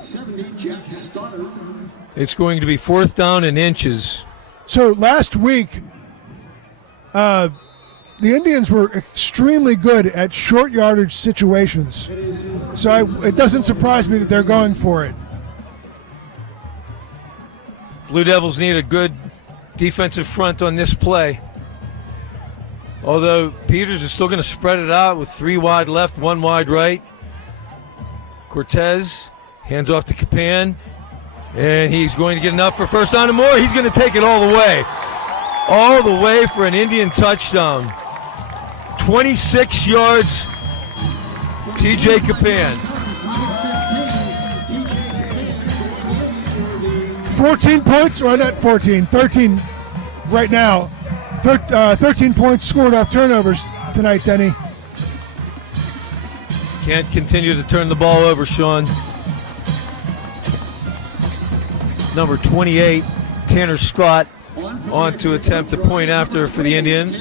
70, Jack Stoddard. It's going to be 4th down and inches. So last week, the Indians were extremely good at short yardage situations. So it doesn't surprise me that they're going for it. Blue Devils need a good defensive front on this play. Although Peters is still going to spread it out with 3 wide left, 1 wide right. Cortez hands off to Capan, and he's going to get enough for first down and more. He's going to take it all the way for an Indian touchdown. 26 yards, TJ Capan. 14 points, or not 14, 13 right now. 13 points scored off turnovers tonight, Denny. Can't continue to turn the ball over, Sean. Number 28, Tanner Scott, on to attempt the point after for the Indians.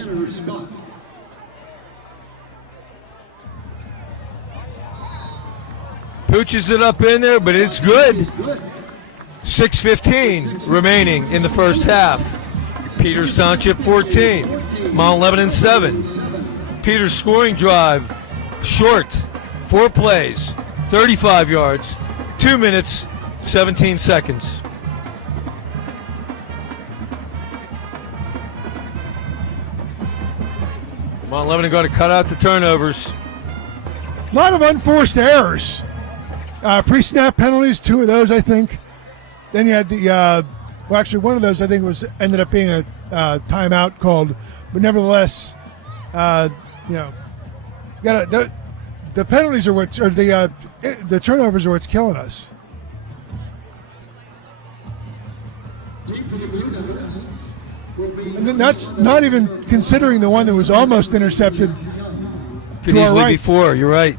Pooches it up in there, but it's good. 6:15 remaining in the first half. Peters Township 14, Mount Lebanon 7. Peters scoring drive, short, 4 plays, 35 yards, 2 minutes, 17 seconds. Mount Lebanon got to cut out the turnovers. A lot of unforced errors. Pre-snap penalties, 2 of those, I think. Then you had the, well, actually, one of those I think ended up being a timeout called, but nevertheless, you know, the penalties are what, or the turnovers are what's killing us. And then that's not even considering the one that was almost intercepted. Could to our easily right. be 4. You're right.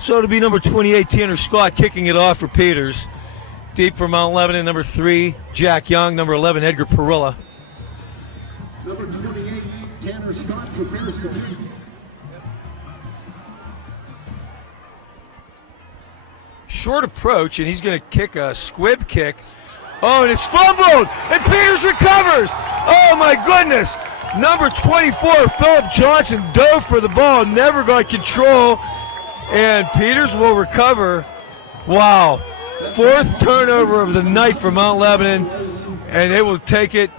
So it'll be number 28, Tanner Scott, kicking it off for Peters. Deep for Mount Lebanon, number 3, Jack Young, number 11, Edgar Perilla. Number 28, Tanner Scott prepares to kick. Short approach, and he's going to kick a squib kick. Oh, and it's fumbled, and Peters recovers. Oh, my goodness. Number 24, Philip Johnson, dove for the ball, never got control, and Peters will recover. Wow. 4th turnover of the night for Mount Lebanon, and they will take it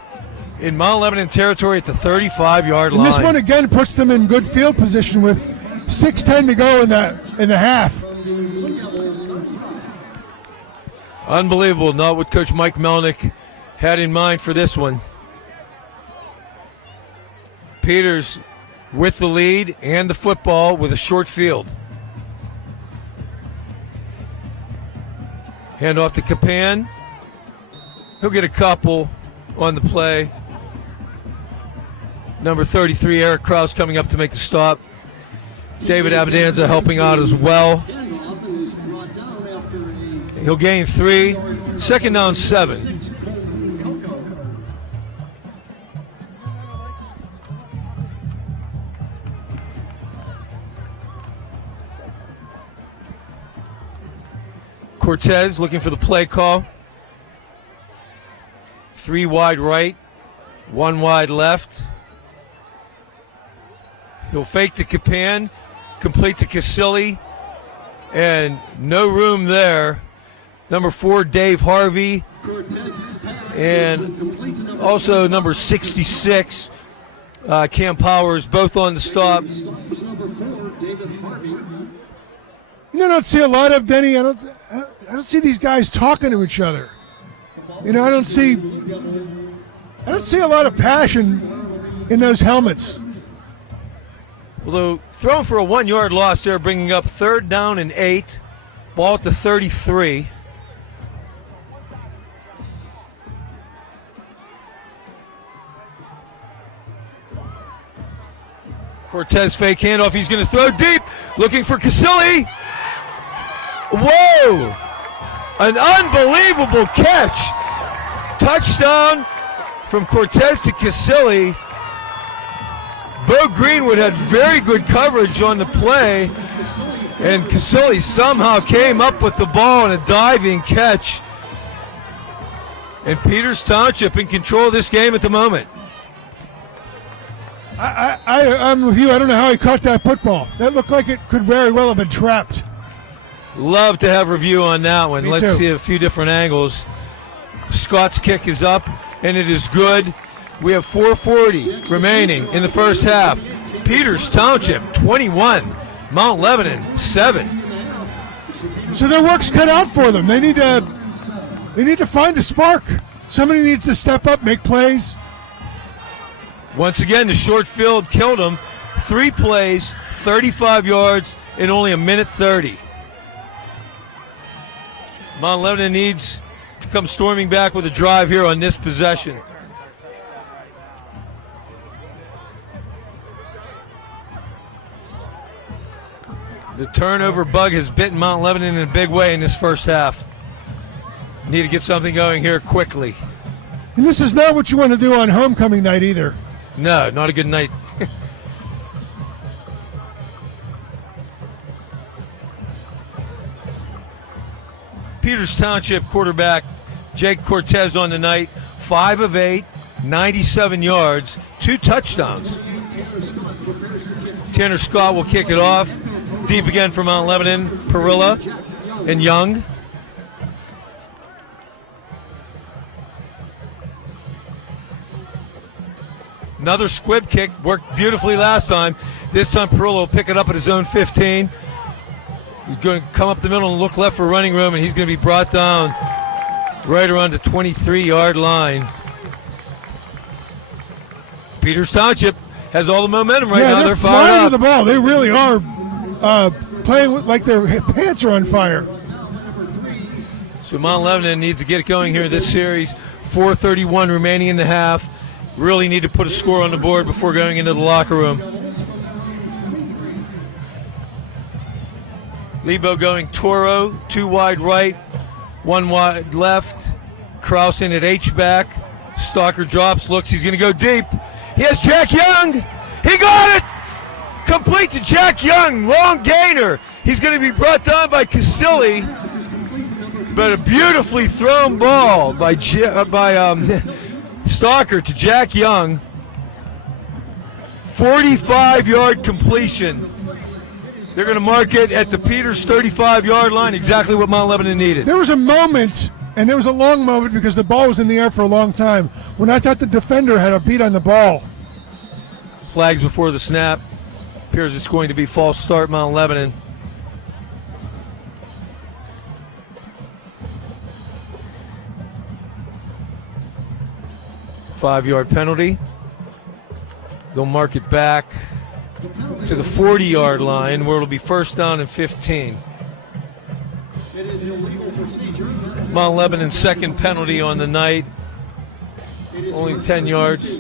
in Mount Lebanon territory at the 35-yard line. And this one again puts them in good field position with 6:10 to go in the half. Unbelievable, not what Coach Mike Melnick had in mind for this one. Peters with the lead and the football with a short field. Hand off to Capan. He'll get a couple on the play. Number 33, Eric Krause, coming up to make the stop. David Abadanza helping out as well. He'll gain 3. 2nd down, 7. Cortez looking for the play call. 3 wide right, 1 wide left. He'll fake to Capan, complete to Casilli, and no room there. Number 4, Dave Harvey, and also number 66, Cam Powers, both on the stop. You know, I don't see a lot of, Denny. I don't see these guys talking to each other. You know, I don't see a lot of passion in those helmets. Although thrown for a 1-yard loss there, bringing up 3rd down and 8. Ball at the 33. Cortez fake handoff. He's going to throw deep, looking for Casilli. Whoa! An unbelievable catch. Touchdown from Cortez to Casilli. Bo Greenwood had very good coverage on the play, and Casilli somehow came up with the ball in a diving catch. And Peters Township in control of this game at the moment. I'm with you. I don't know how he caught that football. That looked like it could very well have been trapped. Love to have review on that one. Me Let's too. see a few different angles. Scott's kick is up, and it is good. We have 4:40 remaining in the first half. Peters Township 21, Mount Lebanon 7. So their work's cut out for them. They need to find a spark. Somebody needs to step up, make plays. Once again, the short field killed them. 3 plays, 35 yards in only 1:30. Mount Lebanon needs to come storming back with a drive here on this possession. The turnover bug has bitten Mount Lebanon in a big way in this first half. Need to get something going here quickly. And this is not what you want to do on homecoming night either. No, not a good night. Peters Township quarterback Jake Cortez on the night, 5 of 8, 97 yards, 2 touchdowns. Tanner Scott will kick it off. Deep again for Mount Lebanon, Perilla and Young. Another squib kick, worked beautifully last time. This time Perilla will pick it up at his own 15. He's going to come up the middle and look left for running room, and he's going to be brought down right around the 23-yard line. Peters Township has all the momentum right now. They're fired flying up. to the ball. They really are playing like their pants are on fire. So Mount Lebanon needs to get it going here this series. 4:31 remaining in the half. Really need to put a score on the board before going into the locker room. Lebo going Toro, 2 wide right, 1 wide left. Kraus in at H-back. Stalker drops, looks, he's going to go deep. He has Jack Young. He got it! Complete to Jack Young, long gainer. He's going to be brought down by Casilli, but a beautifully thrown ball by Stalker to Jack Young. 45-yard completion. They're going to mark it at the Peters 35-yard line, exactly what Mount Lebanon needed. There was a moment, and there was a long moment because the ball was in the air for a long time, when I thought the defender had a beat on the ball. Flags before the snap. Appears it's going to be false start Mount Lebanon. Five-yard penalty. They'll mark it back to the 40-yard line, where it'll be first down and 15. Mount Lebanon's second penalty on the night. Only 10 yards.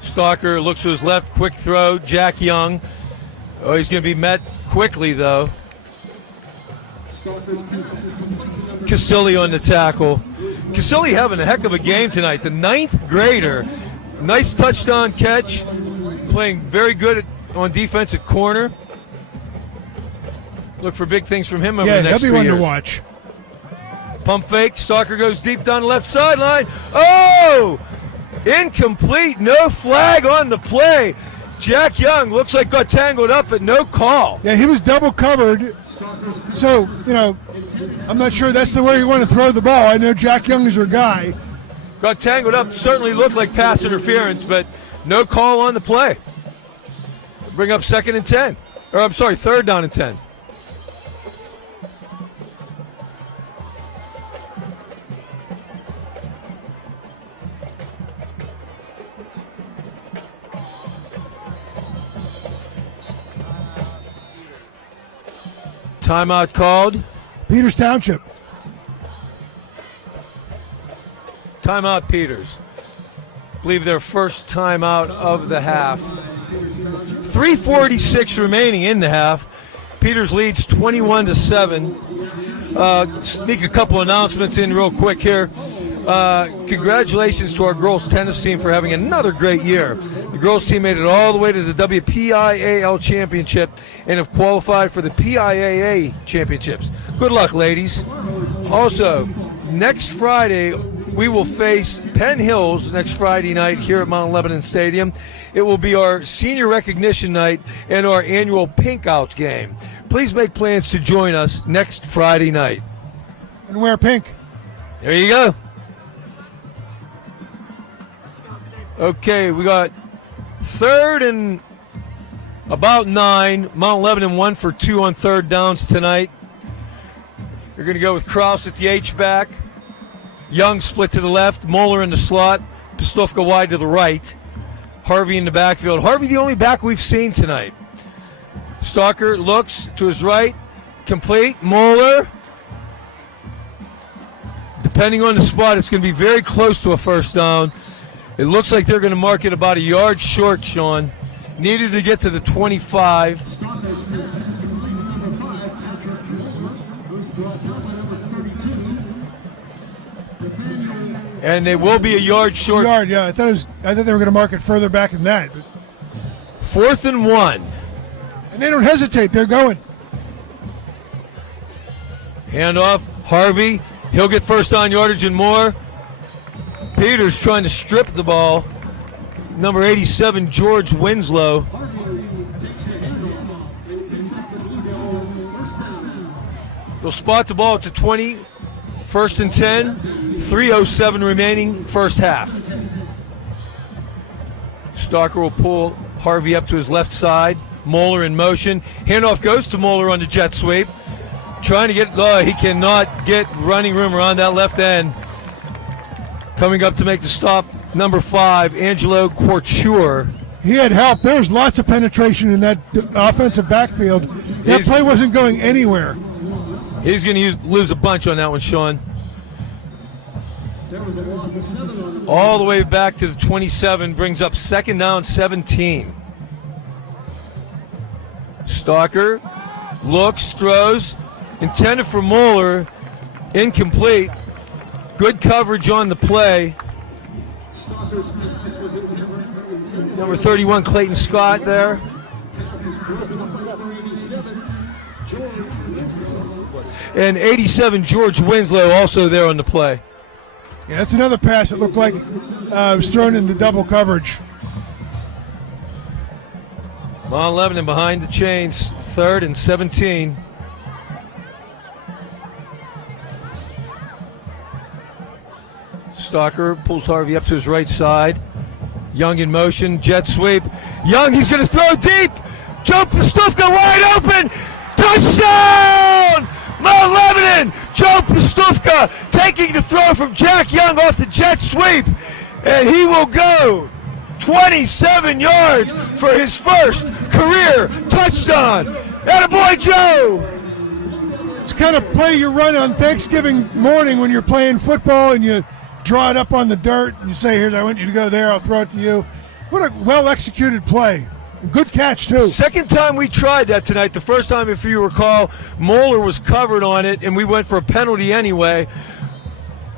Stalker looks to his left, quick throw. Jack Young. Oh, he's going to be met quickly, though. Casilli on the tackle. Casilli having a heck of a game tonight. The 9th grader. Nice touchdown catch. Playing very good on defense at corner. Look for big things from him over the next 3 years. Yeah, he'll be one to watch. Pump fake. Stalker goes deep down the left sideline. Oh! Incomplete. No flag on the play. Jack Young looks like got tangled up, but no call. Yeah, he was double covered. So, I'm not sure that's the way you want to throw the ball. I know Jack Young is your guy. Got tangled up. Certainly looked like pass interference, but no call on the play. Bring up 2nd and 10. Or, I'm sorry, 3rd down and 10. Timeout called. Peters Township. Timeout Peters. I believe their first timeout of the half. 3:46 remaining in the half. Peters leads 21-7. Sneak a couple announcements in real quick here. Congratulations to our girls tennis team for having another great year. The girls team made it all the way to the WPIAL championship and have qualified for the PIAA championships. Good luck, ladies. Also, next Friday, we will face Penn Hills next Friday night here at Mount Lebanon Stadium. It will be our senior recognition night and our annual pink out game. Please make plans to join us next Friday night. And wear pink. There you go. Okay, we got 3rd and about 9. Mount Lebanon 1 for 2 on 3rd downs tonight. You're going to go with Kraus at the H-back. Young split to the left. Moeller in the slot. Pistofka wide to the right. Harvey in the backfield. Harvey the only back we've seen tonight. Stalker looks to his right. Complete. Moeller. Depending on the spot, it's going to be very close to a first down. It looks like they're going to mark it about a yard short, Sean. Needed to get to the 25. Stop this pass is complete to number 5, Patrick Moore, who's brought down by number 32. Nathaniel. And it will be a yard short. Yard, yeah. I thought they were going to mark it further back than that. But, 4th and 1. and they don't hesitate. They're going. Handoff, Harvey. He'll get first down yardage and more. Peters trying to strip the ball. Number 87, George Winslow. They'll spot the ball at the 20. 1st and 10. 3:07 remaining, first half. Stalker will pull Harvey up to his left side. Moeller in motion. Handoff goes to Moeller on the jet sweep. Trying to get, he cannot get running room around that left end. Coming up to make the stop, number 5, Angelo Couture. He had help. There was lots of penetration in that offensive backfield. That play wasn't going anywhere. He's going to lose a bunch on that one, Sean. There was a loss of 7 on the All the way back to the 27, brings up 2nd down, 17. Stalker looks, throws, intended for Moeller, incomplete. Good coverage on the play. Stalker's pass was intended. Number 31, Clayton Scott there. Pass is brought to number 87, George Winslow. And 87, George Winslow, also there on the play. Yeah, that's another pass that looked like it was thrown into double coverage. Mount Lebanon behind the chains, 3rd and 17. Stalker pulls Harvey up to his right side. Young in motion, jet sweep. Young, he's going to throw deep. Joe Pastufka wide open. Touchdown! Mount Lebanon! Joe Pastufka taking the throw from Jack Young off the jet sweep. And he will go 27 yards for his first career touchdown. Attaboy, Joe! It's the kind of play you run on Thanksgiving morning when you're playing football and you draw it up on the dirt and you say, "Here, I want you to go there, I'll throw it to you." What a well-executed play. Good catch, too. Second time we tried that tonight. The first time, if you recall, Moeller was covered on it, and we went for a penalty anyway.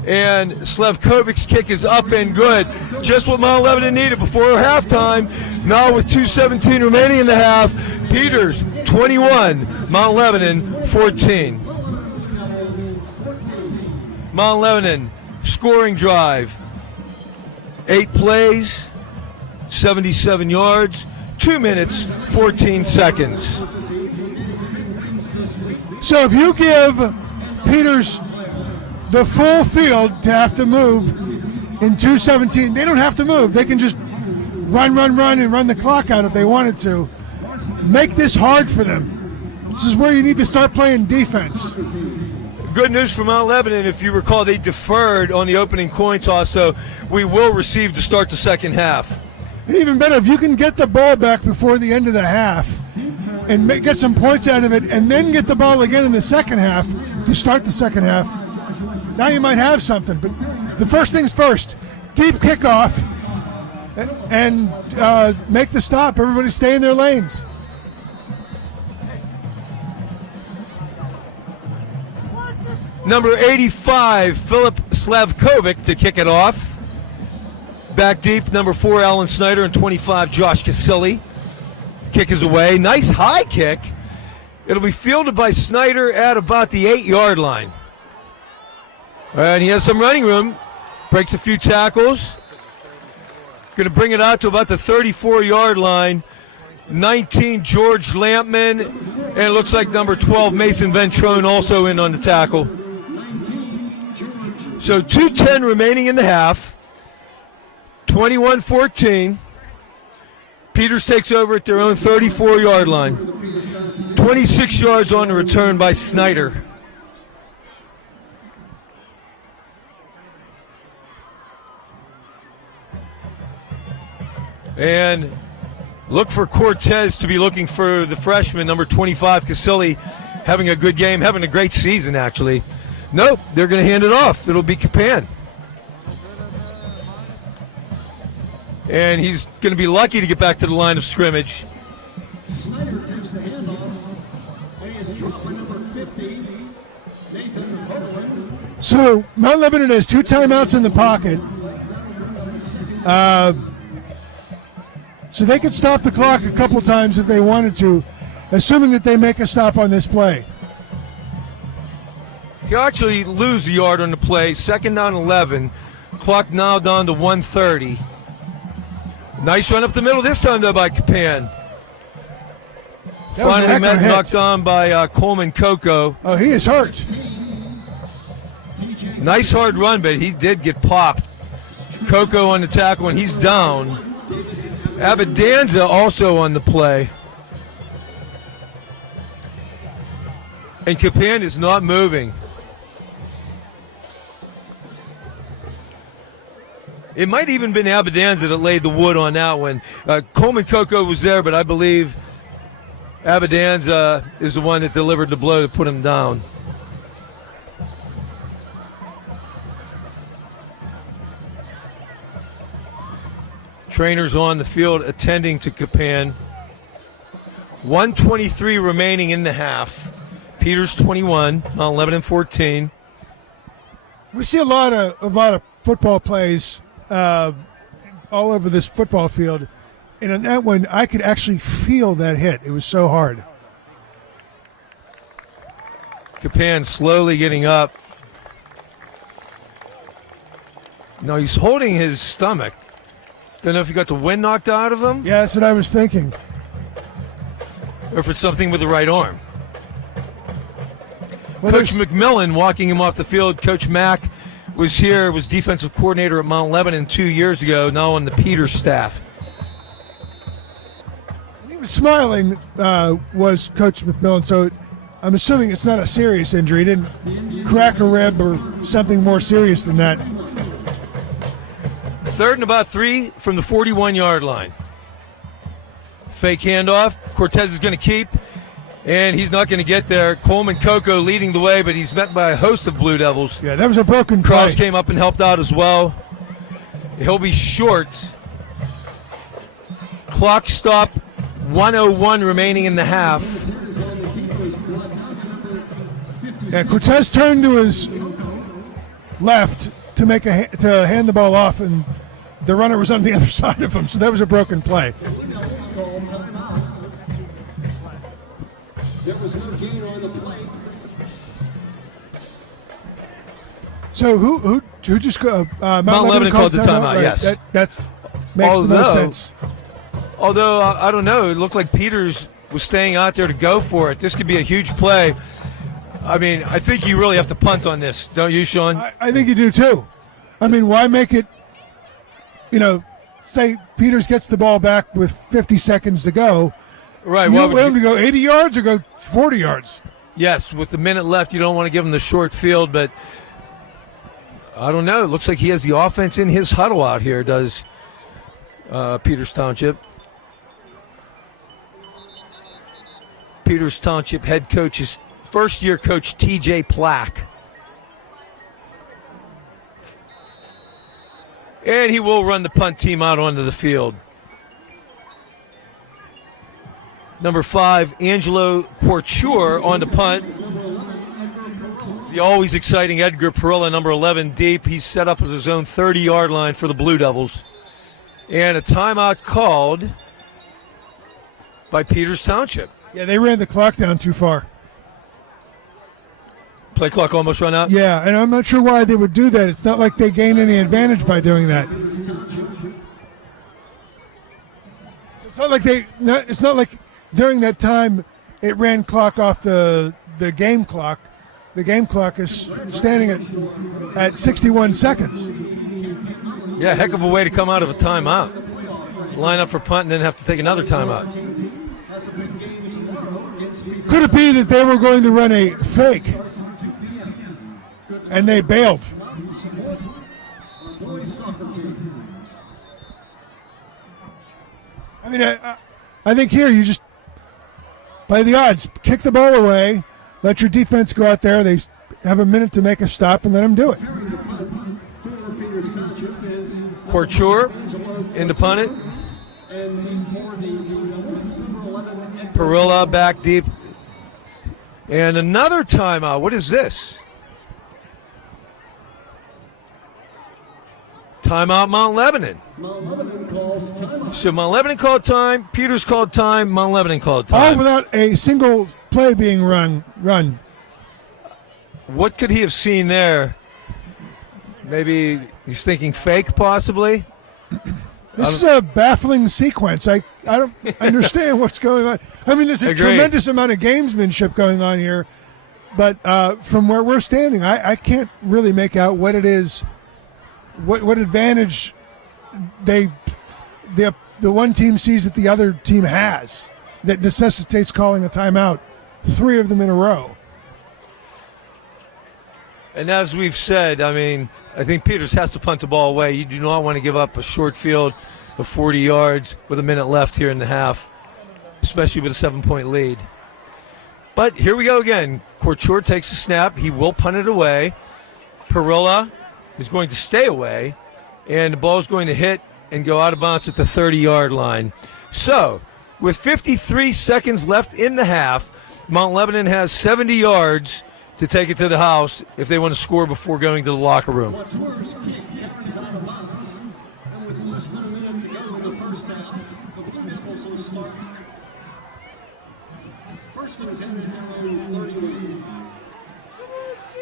And Slavkovic's kick is up and good. Just what Mount Lebanon needed before halftime. Now with 2:17 remaining in the half, Peters 21, Mount Lebanon 14. Mount Lebanon scoring drive. 8 plays, 77 yards, 2 minutes, 14 seconds. So if you give Peters the full field to have to move in 2:17, they don't have to move. They can just run, and run the clock out if they wanted to. Make this hard for them. This is where you need to start playing defense. Good news for Mount Lebanon. If you recall, they deferred on the opening coin toss, so we will receive to start the second half. Even better, if you can get the ball back before the end of the half and get some points out of it and then get the ball again in the second half to start the second half, now you might have something. But the first things first, deep kickoff and make the stop. Everybody stay in their lanes. Number 85, Philip Slavkovic to kick it off. Back deep, number 4, Alan Snyder, and 25, Josh Casilli. Kick is away. Nice high kick. It'll be fielded by Snyder at about the 8-yard line. And he has some running room. Breaks a few tackles. Going to bring it out to about the 34-yard line. 19, George Lampman. And it looks like number 12, Mason Ventrone, also in on the tackle. So 2:10 remaining in the half. 21-14. Peters takes over at their own 34-yard line. 26 yards on the return by Snyder. And look for Cortez to be looking for the freshman, number 25, Casilli, having a good game, having a great season, actually. Nope, they're going to hand it off. It'll be Capan. And he's going to be lucky to get back to the line of scrimmage. Snyder takes the handoff. And he is dropped by number 50, Nathan Hoberlin. So Mount Lebanon has 2 timeouts in the pocket. So they could stop the clock a couple times if they wanted to, assuming that they make a stop on this play. He'll actually lose the yard on the play. 2nd down 11. Clock now down to 1:30. Nice run up the middle this time, though, by Capan. That was a Finally heck of a met, hit. knocked on by Coleman Coco. Oh, he is hurt. Nice hard run, but he did get popped. Coco on the tackle, and he's down. Abedanza also on the play. And Capan is not moving. It might even been Abedanza that laid the wood on that one. Coleman Coco was there, but I believe Abedanza is the one that delivered the blow to put him down. Trainers on the field attending to Capan. 1:23 remaining in the half. Peters 21, Mount Lebanon 14. We see a lot of football plays all over this football field, and on that one, I could actually feel that hit. It was so hard. Capan slowly getting up. No, he's holding his stomach. Don't know if he got the wind knocked out of him Yeah, that's what I was thinking. or if it's something with the right arm. Well, Coach there's- McMillan walking him off the field. Coach Mack was here, was defensive coordinator at Mount Lebanon 2 years ago, now on the Peters staff. he was smiling, was Coach McMillan, so I'm assuming it's not a serious injury. He didn't crack a rib or something more serious than that. 3rd and about 3 from the 41-yard line. Fake handoff. Cortez is going to keep, and he's not going to get there. Coleman Coco leading the way, but he's met by a host of Blue Devils. Yeah, that was a broken Cross play. came up and helped out as well. He'll be short. Clock stop, 1:01 remaining in the half. Yeah, Cortez turned to his left to make to hand the ball off, and the runner was on the other side of him, so that was a broken play. There was no gain on the play. So who just Mount Lebanon called the timeout, Right, yes. That's makes the most Although- sense. Although, I don't know, it looked like Peters was staying out there to go for it. This could be a huge play. I mean, I think you really have to punt on this, don't you, Sean? I think you do too. I mean, why make it, say Peters gets the ball back with 50 seconds to go. Right. You Well, want him to go 80 yards or go 40 yards? yes, with the minute left, you don't want to give him the short field, but I don't know. It looks like he has the offense in his huddle out here, does Peters Township. Peters Township head coach is first-year coach T.J. Plack. And he will run the punt team out onto the field. Number 5, Angelo Couture on the punt. The always exciting Edgar Perilla, number 11, deep. He's set up at his own 30-yard line for the Blue Devils. And a timeout called by Peters Township. Yeah, they ran the clock down too far. Play clock almost run out? Yeah, and I'm not sure why they would do that. It's not like they gain any advantage by doing that. It's not like it's not like during that time it ran clock off the game clock. The game clock is standing at 61 seconds. Yeah, heck of a way to come out of a timeout. Line up for punt and then have to take another timeout. Could it be that they were going to run a fake and they bailed? I mean, I think here you just play the odds. Kick the ball away. Let your defense go out there. They have a minute to make a stop and let them do it. Couture in to punt it. And deep for the Blue Devils is number 11. Perilla back deep. And another timeout. What is this? Timeout Mount Lebanon. Mount Lebanon calls timeout. So Mount Lebanon called time, Peters called time, Mount Lebanon called All time. without a single play being run. What could he have seen there? Maybe he's thinking fake, possibly. This is a baffling sequence. I don't understand what's going on. I mean, there's a Agreed. tremendous amount of gamesmanship going on here, but from where we're standing, I can't really make out what it is, what advantage the one team sees that the other team has that necessitates calling a timeout, 3 of them in a row. And as we've said, I mean, I think Peters has to punt the ball away. You do not want to give up a short field of 40 yards with a minute left here in the half, especially with a 7-point lead. But here we go again. Couture takes a snap. He will punt it away. Perilla is going to stay away, and the ball is going to hit and go out of bounds at the 30-yard line. So, with 53 seconds left in the half, Mount Lebanon has 70 yards to take it to the house if they want to score before going to the locker room. Couture's kick carries out of bounds. And with less than a minute to go in the first half, the Blue Devils will start first and 10 at their own 30.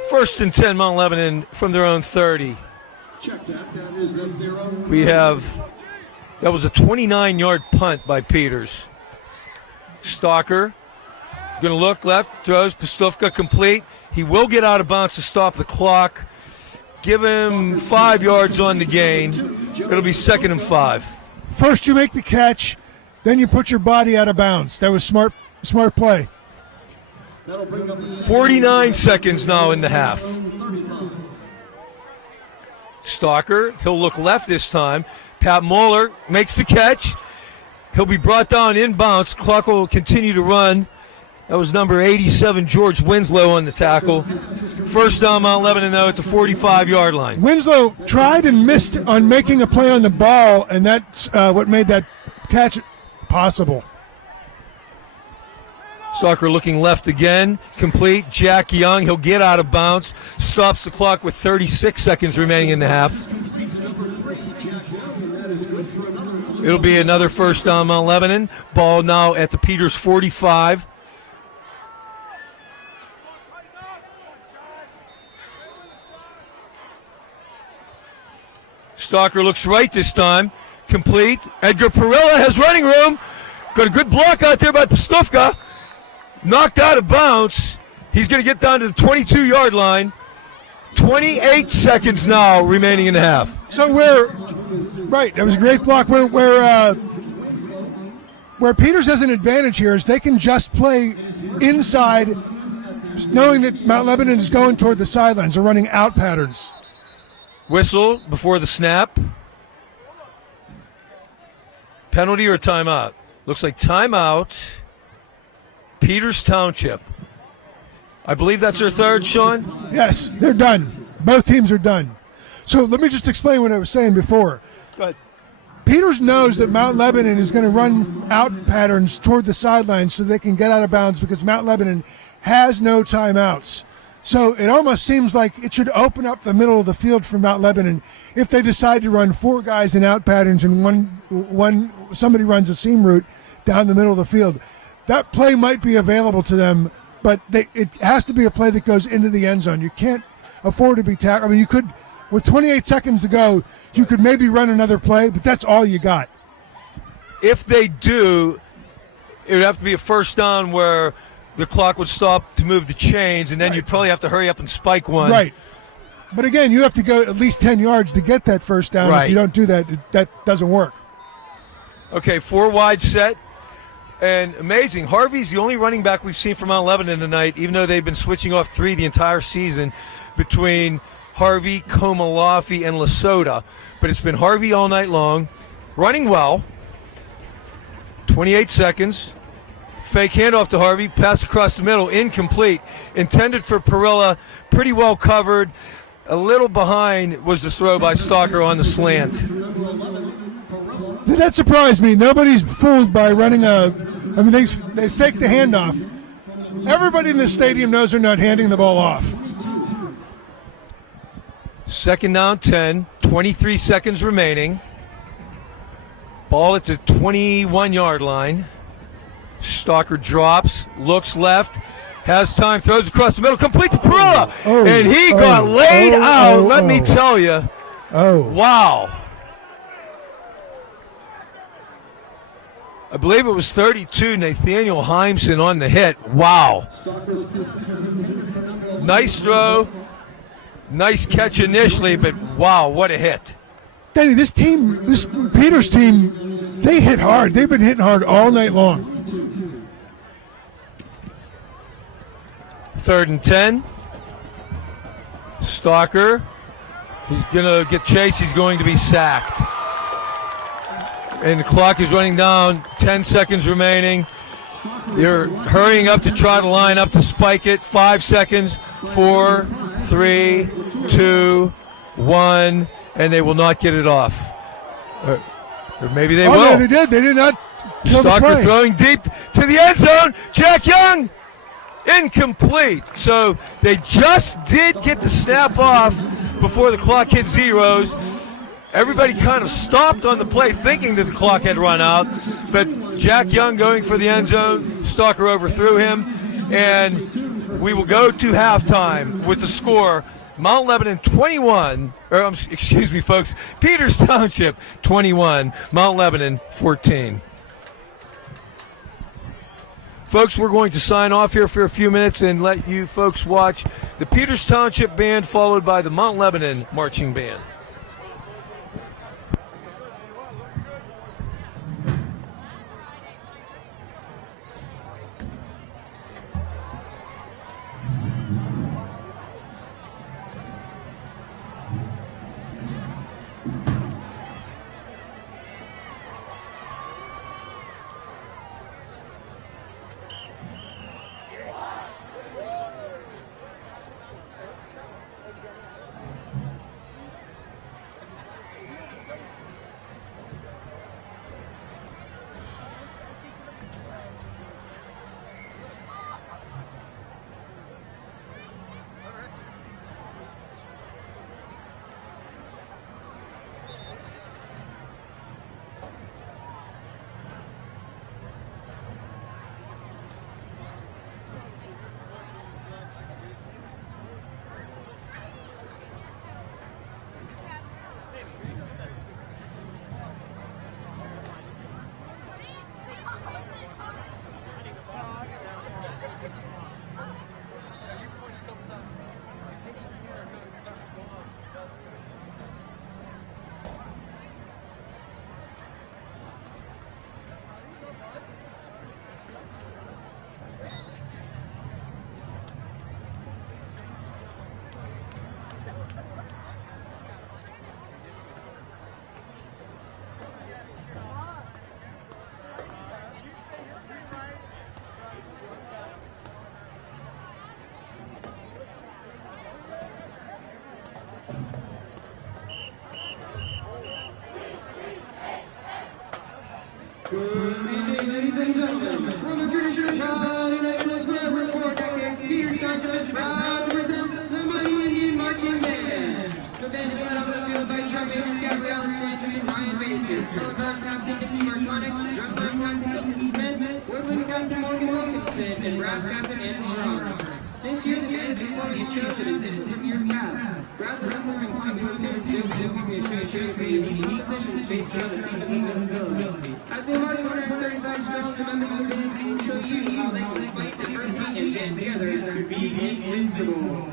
First and 10, Mount Lebanon from their own 30. Check that. That is at their own. That was a 29-yard punt by Peters. Stalker going to look left, throws, Pastufka complete. He will get out of bounds to stop the clock. Give him 5 yards on the gain. It'll be 2nd and 5. First you make the catch, then you put your body out of bounds. That was smart play. That'll bring up 49 seconds now in the half. Stalker, he'll look left this time. Pat Moeller makes the catch. He'll be brought down inbounds. Clock will continue to run. That was number 87, George Winslow, on the tackle. First down, Mount Lebanon, though, at the 45-yard line. Winslow tried and missed on making a play on the ball, and that's what made that catch possible. Stalker looking left again. Complete. Jack Young, he'll get out of bounds. Stops the clock with 36 seconds remaining in the half. It'll be another first down, Mount Lebanon. Ball now at the Peters 45. Stalker looks right this time. Complete. Edgar Perilla has running room. Got a good block out there by Pastufka. Knocked out of bounds. He's going to get down to the 22-yard line. 28 seconds now remaining in the half. So that was a great block. Where Peters has an advantage here is they can just play inside, knowing that Mount Lebanon is going toward the sidelines. They're running out patterns. Whistle before the snap. Penalty or timeout? Looks like timeout. Peters Township. I believe that's their third, Sean? Yes, they're done. Both teams are done. So let me just explain what I was saying before. Go ahead. Peters knows that Mount Lebanon is going to run out patterns toward the sidelines so they can get out of bounds because Mount Lebanon has no timeouts. So it almost seems like it should open up the middle of the field for Mount Lebanon if they decide to run 4 guys in out patterns and somebody runs a seam route down the middle of the field. That play might be available to them, but it has to be a play that goes into the end zone. You can't afford to be tackled. I mean, you could, with 28 seconds to go, you could maybe run another play, but that's all you got. If they do, it would have to be a first down where the clock would stop to move the chains, and then you'd probably have to hurry up and spike one. Right. But again, you have to go at least 10 yards to get that first down. Right. If you don't do that, that doesn't work. Okay, 4 wide set. And amazing, Harvey's the only running back we've seen from Mount Lebanon tonight, even though they've been switching off 3 the entire season between Harvey, Komalafi, and Lesota. But it's been Harvey all night long, running well. 28 seconds. Fake handoff to Harvey, pass across the middle, incomplete. Intended for Perilla, pretty well covered. A little behind was the throw by Stalker on the slant. That surprised me. Nobody's fooled by running a. I mean, they fake the handoff. Everybody in the stadium knows they're not handing the ball off. Second down, 10. 23 seconds remaining. Ball at the 21-yard line. Stalker drops, looks left, has time, throws across the middle, complete to Perilla, and he got laid out. Let me tell you. Wow. I believe it was 32, Nathaniel Heimson on the hit. Wow. Nice throw. Nice catch initially, but wow, what a hit. Danny, this Peters team, they hit hard. They've been hitting hard all night long. 3rd and 10. Stalker. He's going to get chased. He's going to be sacked. And the clock is running down. 10 seconds remaining. They're hurrying up to try to line up to spike it. 5 seconds. 4, 3, 2, 1. And they will not get it off. Or maybe they will. Yeah, they did. They did not. Stalker throwing deep to the end zone. Jack Young. Incomplete. So they just did get the snap off before the clock hit zeros. Everybody kind of stopped on the play thinking that the clock had run out, but Jack Young going for the end zone. Stalker overthrew him, and we will go to halftime with the score: Mount Lebanon 21, or excuse me, folks, Peters Township 21, Mount Lebanon 14. Folks, we're going to sign off here for a few minutes and let you folks watch the Peters Township Band followed by the Mount Lebanon Marching Band. Good evening, ladies and gentlemen. From the tradition of proud and excellence for 4 decades, Peters Township is proud to present the Mighty Indian Marching Band. The band is led on the field by drum majors Gabrielle Sanchez and Ryan Basis, telephone captain Nikki Martonic, drumline captain Keith Smith, woodwind captain Morgan Wilkinson, and brass captain Anthony Roberts. This year's band is performing a show that is different from years past. Rather than performing popular tunes, they will be performing a show creating unique sessions based around the theme of England's village. As they march 135 strong, the members of the band will show you how they can fight adversity and band together to be invincible.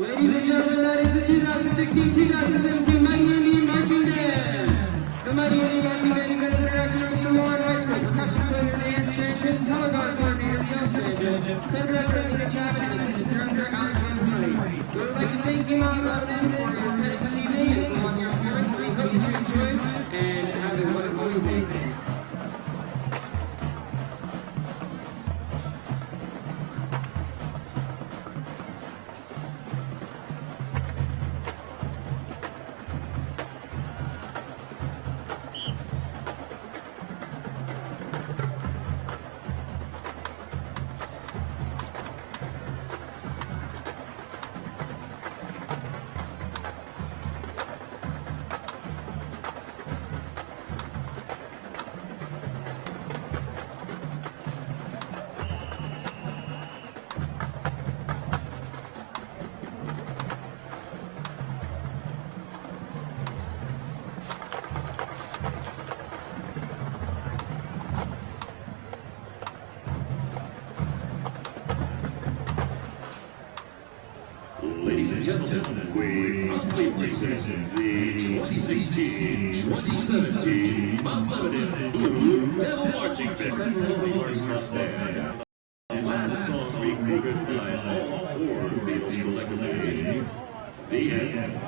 Ladies and gentlemen, that is the 2016-2017 Mighty Indian Marching Band. The Mighty Indian Marching Band is under the direction of Mr. Warren Weitzman, percussion player Dan Strange, color guard coordinator Joe Strange, club director Nick Chavin, and assistant director Alex Antonelli. We would like to thank you all about them for your attendance this evening and for watching our appearance. We hope that you enjoy and have a wonderful evening. Ladies and gentlemen, we proudly present the 2016-2017 Mount Lebanon Blue Devil Marching Band. The last song recorded by all four Beatles collectively, The End.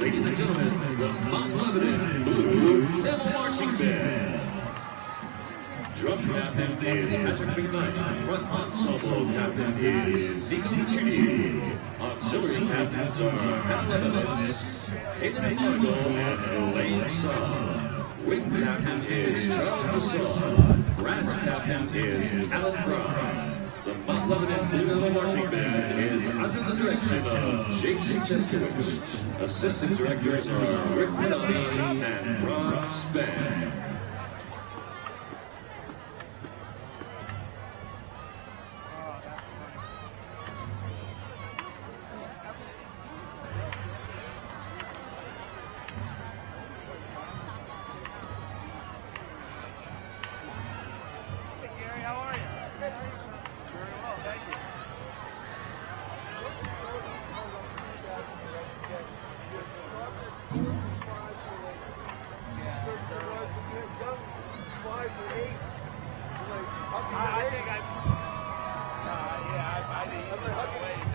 Ladies and gentlemen, the Mount Lebanon Blue Devil Marching Band. Drum captain is Patrick McKnight. Front ensemble captain is Nico Chidi. Auxiliary captains are Pat Lebanon, Aiden Margo, and Elaine Saw. Wing captain is Charles Masson. Brass captain is Alan Fry. The Mount Lebanon Blue Devil Marching Band is under the direction of Jason Cheskowitz. Assistant directors are Rick Minani and Ron Spann.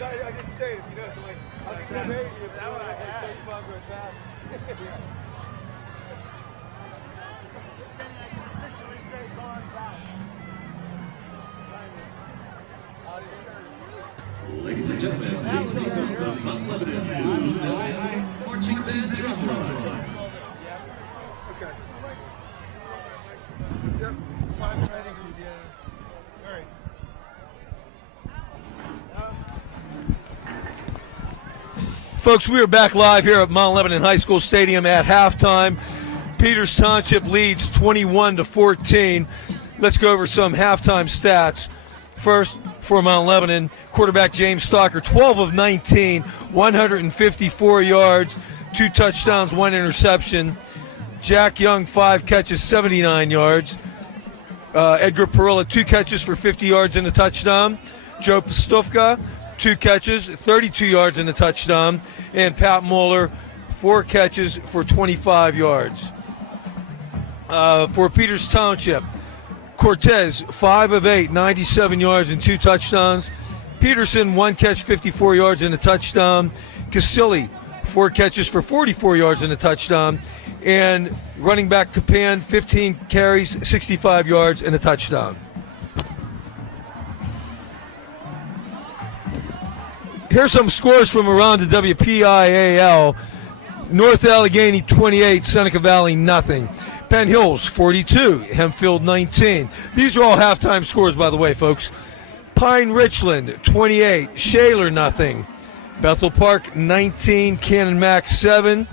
I didn't say it if you know, so like, I'll just have 80 if that one I had 35 going fast. Officially say Bonds out. Ladies and gentlemen, please welcome the Mount Lebanon Blue Devil Marching Band drum line. Okay. Yep. 5 ready. Yeah. All right. Folks, we are back live here at Mount Lebanon High School Stadium at halftime. Peters Township leads 21-14. Let's go over some halftime stats. First, for Mount Lebanon, quarterback James Stalker, 12 of 19, 154 yards, 2 touchdowns, 1 interception. Jack Young, 5 catches, 79 yards. Edgar Perilla, 2 catches for 50 yards and a touchdown. Joe Pastufka, 2 catches, 32 yards and a touchdown. And Pat Mueller, 4 catches for 25 yards. For Peters Township, Cortez, 5 of 8, 97 yards and 2 touchdowns. Peterson, 1 catch, 54 yards and a touchdown. Casilli, 4 catches for 44 yards and a touchdown. And running back Capan, 15 carries, 65 yards and a touchdown. Here's some scores from around the WPIAL. North Allegheny 28, Seneca Valley nothing. Penn Hills 42, Hempfield 19. These are all halftime scores, by the way, folks. Pine Richland 28, Shaler nothing. Bethel Park 19, Cannon Mac 7.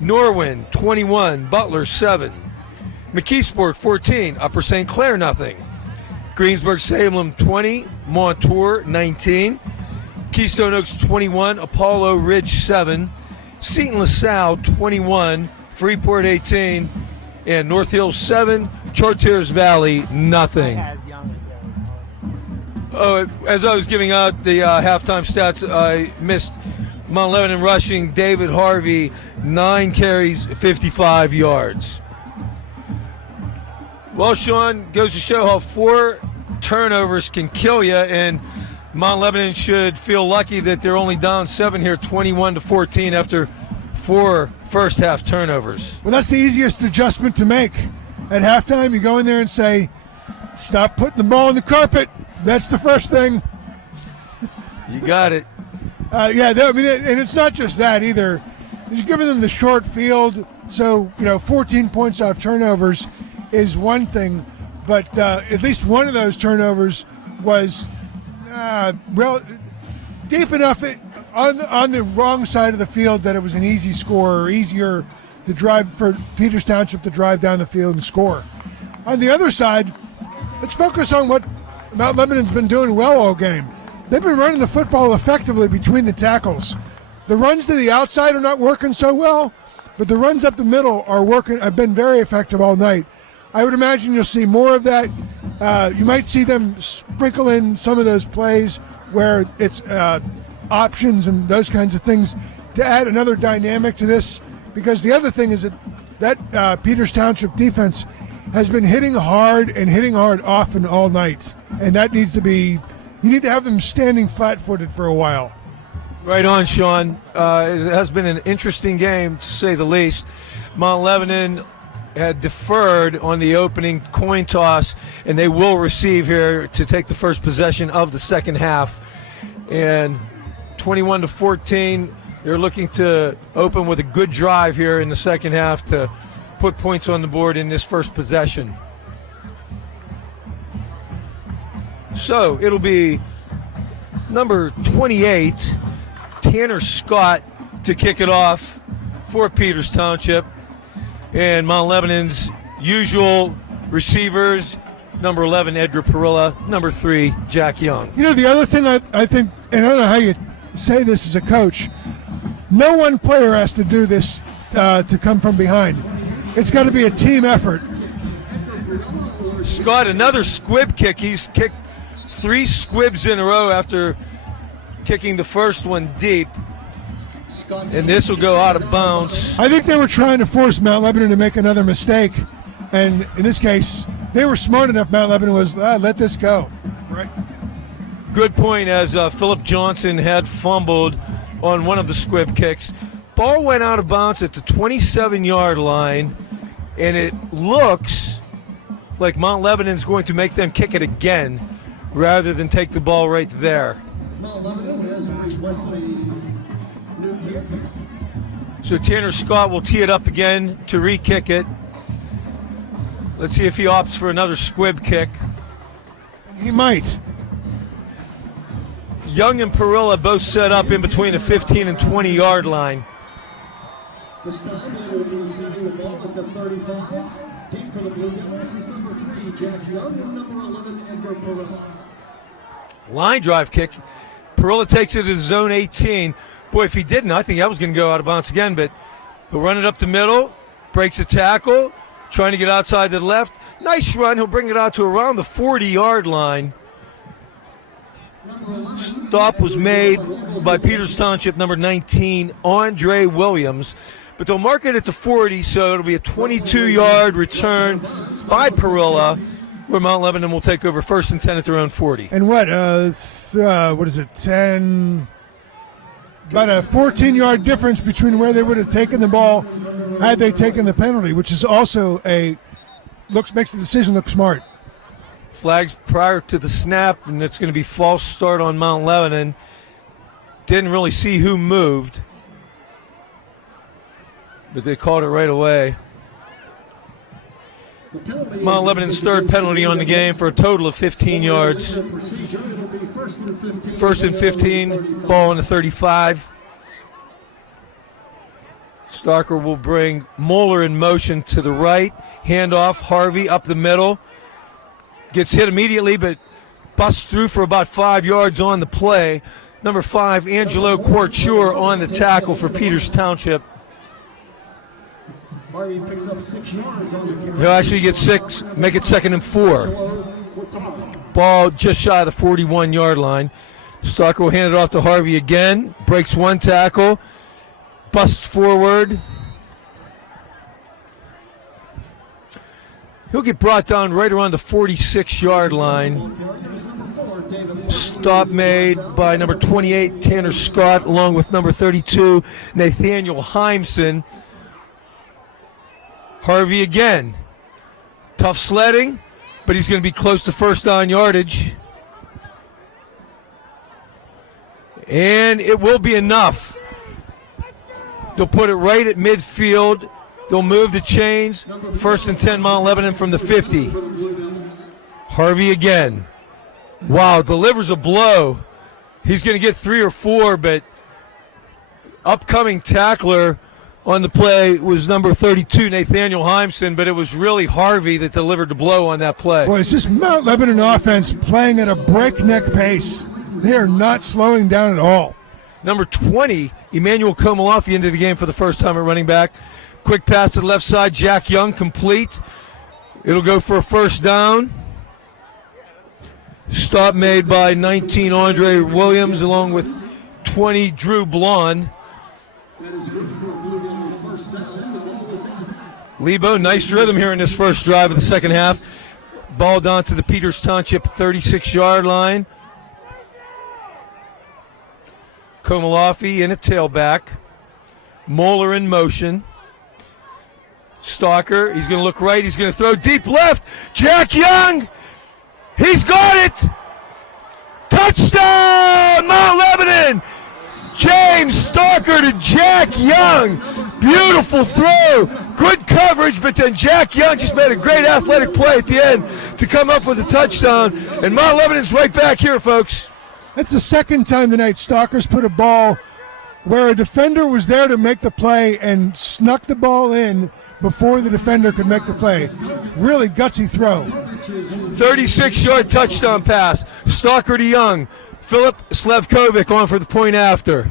Norwin 21, Butler 7. McKeesport 14, Upper St. Clair nothing. Greensburg Salem 20, Montour 19. Keystone Oaks 21, Apollo Ridge 7. Seton LaSalle 21, Freeport 18, and North Hills 7, Chartiers Valley nothing. Oh, as I was giving out the halftime stats, I missed Mount Lebanon rushing. David Harvey, 9 carries, 55 yards. Well, Sean, goes to show how 4 turnovers can kill you, and Mount Lebanon should feel lucky that they're only down 7 here, 21-14 after 4 first half turnovers. Well, that's the easiest adjustment to make. At halftime, you go in there and say, stop putting the ball on the carpet. That's the first thing. You got it. Yeah, I mean, and it's not just that either. You're giving them the short field, so 14 points off turnovers is one thing, but at least one of those turnovers was deep enough on the wrong side of the field that it was an easy score, or easier to drive for Peters Township to drive down the field and score. On the other side, let's focus on what Mount Lebanon's been doing well all game. They've been running the football effectively between the tackles. The runs to the outside are not working so well, but the runs up the middle are working. Have been very effective all night. I would imagine you'll see more of that. You might see them sprinkle in some of those plays where it's options and those kinds of things to add another dynamic to this. Because the other thing is that Peters Township defense has been hitting hard often all night. And that needs to be, you need to have them standing flat-footed for a while. Right on, Sean. It has been an interesting game, to say the least. Mount Lebanon had deferred on the opening coin toss, and they will receive here to take the first possession of the second half. And 21-14, they're looking to open with a good drive here in the second half to put points on the board in this first possession. So it'll be number 28, Tanner Scott, to kick it off for Peters Township. And Mount Lebanon's usual receivers, number 11, Edgar Perilla, number 3, Jack Young. The other thing I think, and I don't know how you say this as a coach, no one player has to do this to come from behind. It's got to be a team effort. Scott, another squib kick. He's kicked 3 squibs in a row after kicking the first one deep. And this will go out of bounds. I think they were trying to force Mount Lebanon to make another mistake. And in this case, they were smart enough. Mount Lebanon was, let this go. Right. Good point, as Philip Johnson had fumbled on one of the squib kicks. Ball went out of bounds at the 27-yard line, and it looks like Mount Lebanon's going to make them kick it again rather than take the ball right there. Mount Lebanon has requested a new kick. So Tanner Scott will tee it up again to re-kick it. Let's see if he opts for another squib kick. He might. Young and Perilla both set up in between the 15 and 20-yard line. This time they will be receiving the ball at the 35. Deep for the Blue Devils is number 3, Jack Young, and number 11, Edgar Perilla. Line drive kick. Perilla takes it to zone 18. Boy, if he didn't, I think that was going to go out of bounds again, but he'll run it up the middle, breaks a tackle, trying to get outside to the left. Nice run. He'll bring it out to around the 40-yard line. Stop was made by Peters Township, number 19, Andre Williams. But they'll mark it at the 40, so it'll be a 22-yard return by Perilla, where Mount Lebanon will take over 1st and 10 at their own 40. And what is it, 10? About a 14-yard difference between where they would have taken the ball had they taken the penalty, which is also makes the decision look smart. Flags prior to the snap, and it's going to be false start on Mount Lebanon. Didn't really see who moved, but they called it right away. Mount Lebanon's third penalty on the game for a total of 15 yards. 1st and 15, ball on the 35. Starker will bring Moeller in motion to the right. Handoff, Harvey up the middle. Gets hit immediately, but busts through for about 5 yards on the play. Number 5, Angelo Quarture on the tackle for Peters Township. Harvey picks up 6 yards on the carry. He'll actually get 6, make it 2nd and 4. Ball just shy of the 41-yard line. Stalker will hand it off to Harvey again. Breaks one tackle. Busts forward. He'll get brought down right around the 46-yard line. Stop made by number 28, Tanner Scott, along with number 32, Nathaniel Heimson. Harvey again. Tough sledding, but he's going to be close to first down yardage. And it will be enough. They'll put it right at midfield. They'll move the chains. 1st and 10, Mount Lebanon from the 50. Harvey again. Wow, delivers a blow. He's going to get 3 or 4, but upcoming tackler on the play was number 32, Nathaniel Heimson, but it was really Harvey that delivered the blow on that play. Boy, it's this Mount Lebanon offense playing at a breakneck pace. They are not slowing down at all. Number 20, Emmanuel Komalafi into the game for the first time at running back. Quick pass to the left side, Jack Young complete. It'll go for a first down. Stop made by 19, Andre Williams, along with 20, Drew Blonde. Lebo, nice rhythm here in this first drive of the second half. Ball down to the Peters Township 36-yard line. Komalafi in a tailback. Moeller in motion. Stalker, he's going to look right. He's going to throw deep left. Jack Young, he's got it. Touchdown, Mount Lebanon. James Stalker to Jack Young. Beautiful throw. Good coverage, but then Jack Young just made a great athletic play at the end to come up with a touchdown. And Mount Lebanon's right back here, folks. That's the second time tonight Stalkers put a ball where a defender was there to make the play and snuck the ball in before the defender could make the play. Really gutsy throw. 36-yard touchdown pass. Stalker to Young. Philip Slevkovic on for the point after.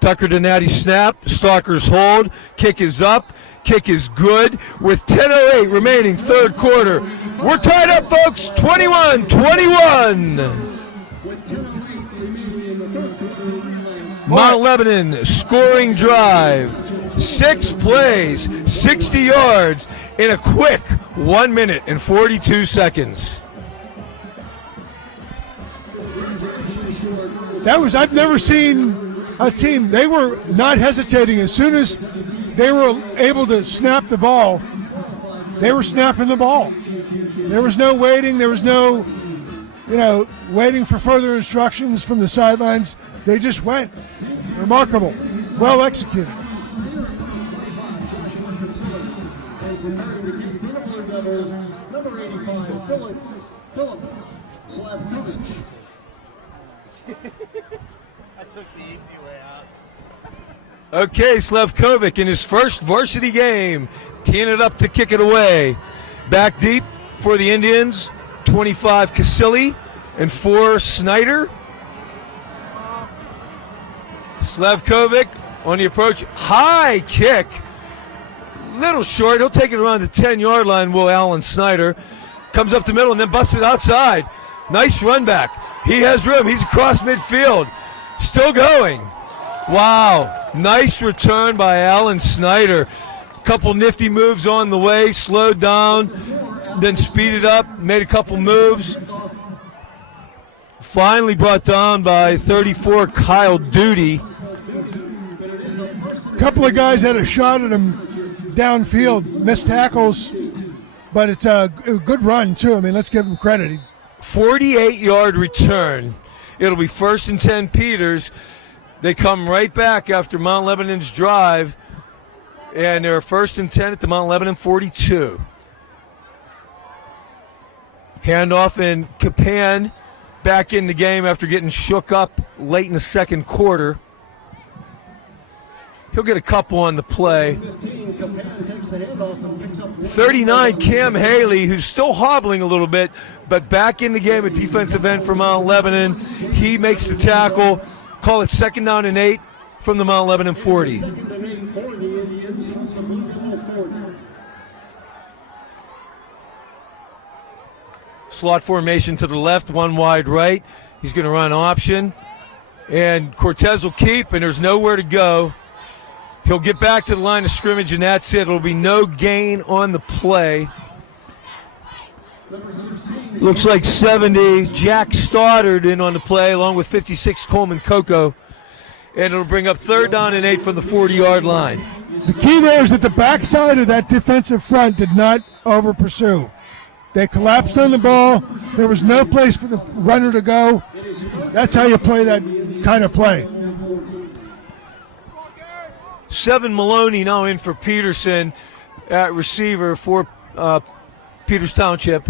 Tucker to Natty snap. Stalker's hold. Kick is up. Kick is good. With 10:08 remaining, third quarter. We're tied up, folks. 21-21. Mount Lebanon scoring drive. 6 plays, 60 yards in a quick 1 minute and 42 seconds. I've never seen a team, they were not hesitating. As soon as they were able to snap the ball, they were snapping the ball. There was no waiting. There was no, waiting for further instructions from the sidelines. They just went. Remarkable. Well executed. Number 85, Philip Slavkovich. I took the easy way out. Okay, Slevkovic in his first varsity game, teeing it up to kick it away. Back deep for the Indians, 25 Casilli and 4 Snyder. Slevkovic on the approach, high kick. Little short, he'll take it around the 10-yard line, will Alan Snyder. Comes up the middle and then busts it outside. Nice run back. He has room, he's across midfield. Still going. Wow, nice return by Alan Snyder. Couple nifty moves on the way, slowed down, then speeded up, made a couple moves. Finally brought down by 34, Kyle Duty. A couple of guys had a shot at him downfield, missed tackles, but it's a good run, too. I mean, let's give him credit. 48-yard return. It'll be 1st and 10 Peters. They come right back after Mount Lebanon's drive, and they're 1st and 10 at the Mount Lebanon 42. Handoff, and Capan back in the game after getting shook up late in the second quarter. He'll get a couple on the play. 15, Capan takes the handoff and picks up 39, Cam Haley, who's still hobbling a little bit, but back in the game at defensive end for Mount Lebanon. He makes the tackle. Call it 2nd down and 8 from the Mount Lebanon 40. 2nd and 8 for the Indians from the Blue Devil 40. Slot formation to the left, one wide right. He's going to run option. And Cortez will keep, and there's nowhere to go. He'll get back to the line of scrimmage, and that's it. It'll be no gain on the play. Looks like 70, Jack Stoddard in on the play, along with 56, Coleman Coco. And it'll bring up 3rd down and 8 from the 40-yard line. The key there is that the backside of that defensive front did not over-pursue. They collapsed on the ball. There was no place for the runner to go. That's how you play that kind of play. 7 Maloney now in for Peterson at receiver for Peters Township.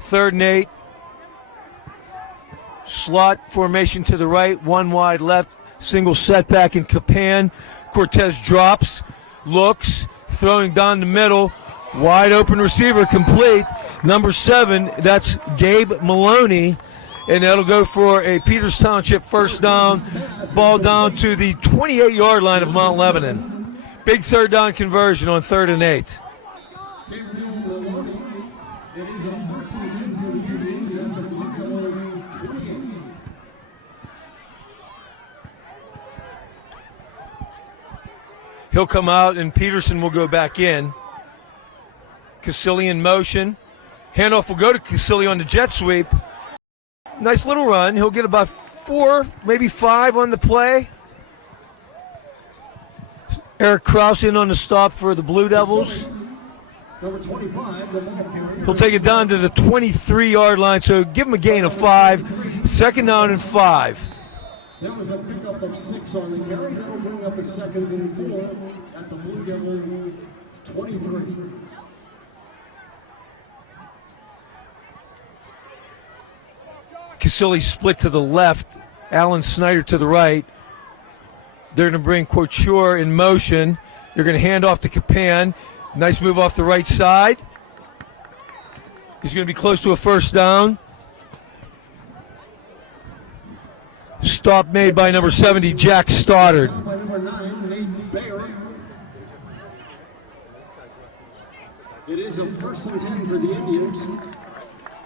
3rd and 8. Slot formation to the right, one wide left, single setback in Capan. Cortez drops, looks, throwing down the middle. Wide open receiver complete. Number 7, that's Gabe Maloney. And that'll go for a Peters Township 1st down. Ball down to the 28-yard line of Mount Lebanon. Big 3rd down conversion on 3rd and 8. He'll come out and Peterson will go back in. Casilli in motion. Handoff will go to Casilli on the jet sweep. Nice little run. He'll get about 4, maybe 5 on the play. Eric Krause in on the stop for the Blue Devils. Number 25, the ball carrier. He'll take it down to the 23-yard line, so give him a gain of 5. 2nd down and 5. There was a pickup of 6 on the carry. That'll bring up a 2nd and 4 at the Blue Devil 23. Casilli split to the left. Alan Snyder to the right. They're going to bring Couture in motion. They're going to hand off to Capan. Nice move off the right side. He's going to be close to a 1st down. Stop made by number 70, Jack Stoddard. By number 9, Nate Bayer. It is a 1st and 10 for the Indians.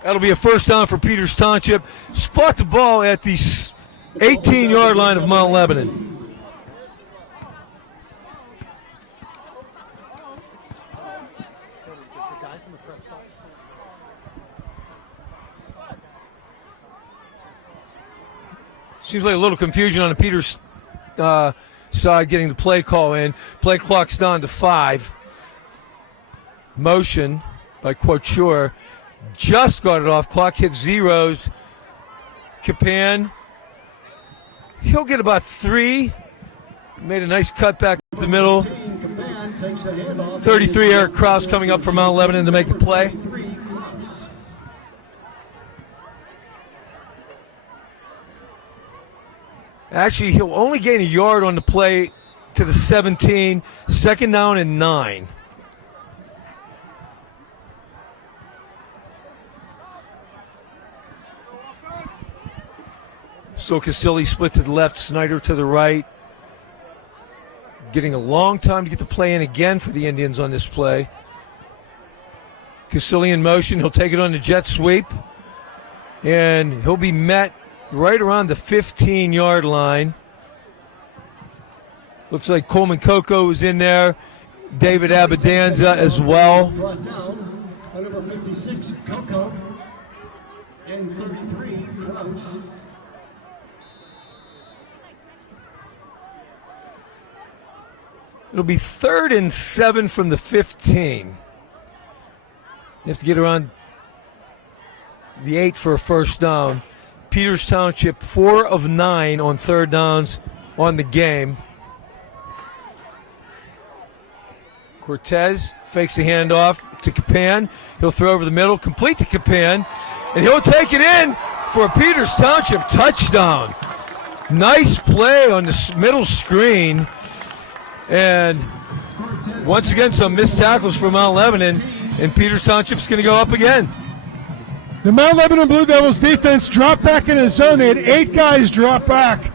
That'll be a 1st down for Peters Township. Spot the ball at the 18-yard line of Mount Lebanon. Seems like a little confusion on the Peters side getting the play call in. Play clock's down to 5. Motion by Couture. Just got it off. Clock hit zeros. Capan. He'll get about 3. Made a nice cut back up the middle. 33, Eric Krause coming up from Mount Lebanon to make the play. Actually, he'll only gain a yard on the play to the 17. 2nd down and 9. So Casilli split to the left, Snyder to the right. Getting a long time to get the play in again for the Indians on this play. Casilli in motion. He'll take it on the jet sweep. And he'll be met right around the 15-yard line. Looks like Coleman Coco is in there. David Abadanza as well. Brought down by number 56, Coco. And 33, Krause. It'll be 3rd and 7 from the 15. You have to get around the 8 for a 1st down. Peters Township 4 of 9 on 3rd downs on the game. Cortez fakes the handoff to Capan. He'll throw over the middle, complete to Capan, and he'll take it in for a Peters Township touchdown. Nice play on the middle screen. And Once again, some missed tackles for Mount Lebanon, and Peters Township's going to go up again. The Mount Lebanon Blue Devils defense dropped back in his zone. They had 8 guys drop back,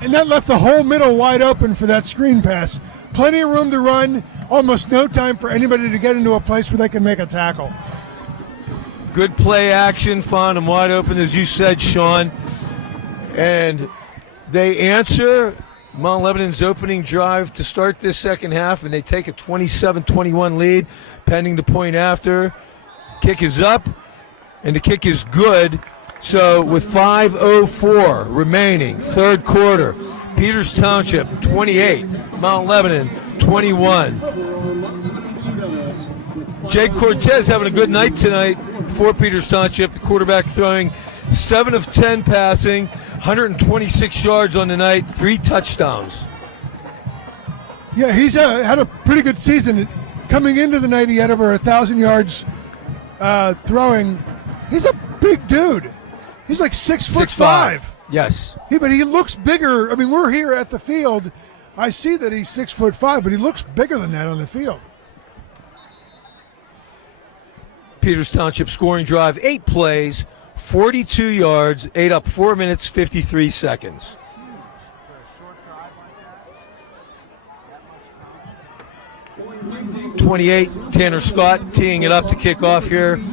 and that left the whole middle wide open for that screen pass. Plenty of room to run, almost no time for anybody to get into a place where they can make a tackle. Good play action, found him wide open, as you said, Sean. And they answer Mount Lebanon's opening drive to start this second half, and they take a 27-21 lead, pending the point after. Kick is up, and the kick is good. So with 5:04 remaining, third quarter, Peters Township 28, Mount Lebanon 21. Jake Cortez having a good night tonight for Peters Township. The quarterback throwing 7 of 10 passing, 126 yards on the night, 3 touchdowns. Yeah, he's had a pretty good season. Coming into the night, he had over 1,000 yards throwing. He's a big dude. He's like 6'5". Yes. But he looks bigger. I mean, we're here at the field. I see that he's 6'5", but he looks bigger than that on the field. Peters Township scoring drive, 8 plays, 42 yards, 8 up, 4 minutes, 53 seconds. 28, Tanner Scott teeing it up to kick off here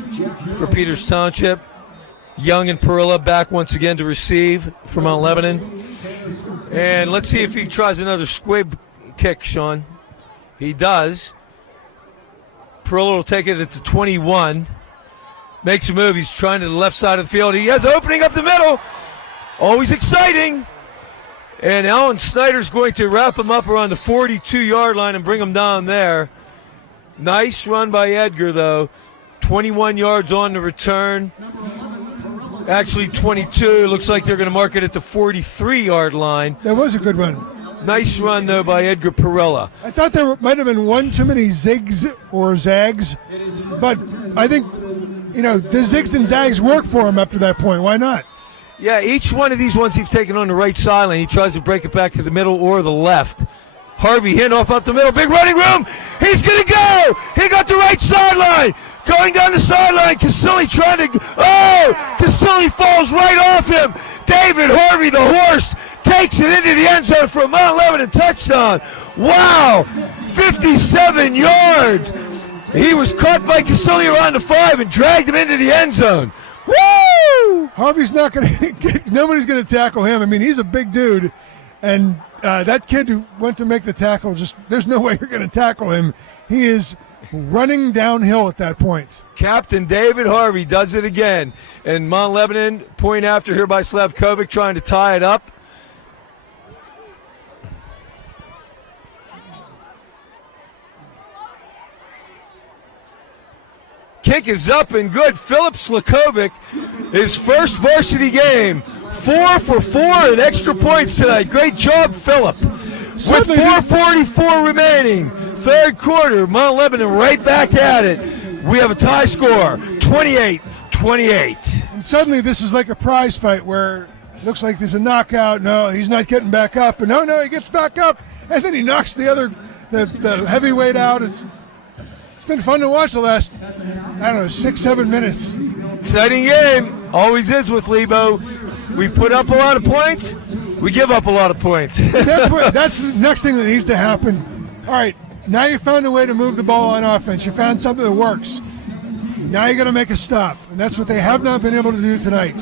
for Peters Township. Young and Perilla back once again to receive from Mount Lebanon. And let's see if he tries another squib kick, Sean. He does. Perilla will take it at the 21. Makes a move. He's trying to the left side of the field. He has an opening up the middle. Always exciting. And Alan Snyder's going to wrap him up around the 42-yard line and bring him down there. Nice run by Edgar, though. 21 yards on the return. Actually 22. Looks like they're going to mark it at the 43-yard line. That was a good run. Nice run, though, by Edgar Perella. I thought there might have been one too many zigs or zags, but I think, the zigs and zags work for him up to that point. Why not? Yeah, each one of these ones he's taken on the right sideline, he tries to break it back to the middle or the left. Harvey handoff up the middle, big running room. He's going to go. He got the right sideline. Going down the sideline, Casilli trying to, Casilli falls right off him. David Harvey, the horse, takes it into the end zone for a Mount Lebanon touchdown. Wow, 57 yards. He was caught by Casilli around the 5 and dragged him into the end zone. Woo! Harvey's not going to get, nobody's going to tackle him. I mean, he's a big dude, and that kid who went to make the tackle, there's no way you're going to tackle him. He is running downhill at that point. Captain David Harvey does it again. And Mount Lebanon, point after here by Slavkovic, trying to tie it up. Kick is up and good. Philip Slavkovic, his first varsity game. 4 for 4 and extra points tonight. Great job, Philip. With 4:44 remaining, third quarter, Mount Lebanon right back at it. We have a tie score, 28-28. And suddenly this is like a prize fight where it looks like there's a knockout. No, he's not getting back up. And no, he gets back up. And then he knocks the heavyweight out. It's been fun to watch the last, 6-7 minutes. Exciting game. Always is with Lebo. We put up a lot of points. We give up a lot of points. That's the next thing that needs to happen. All right, now you found a way to move the ball on offense. You found something that works. Now you got to make a stop, and that's what they have not been able to do tonight.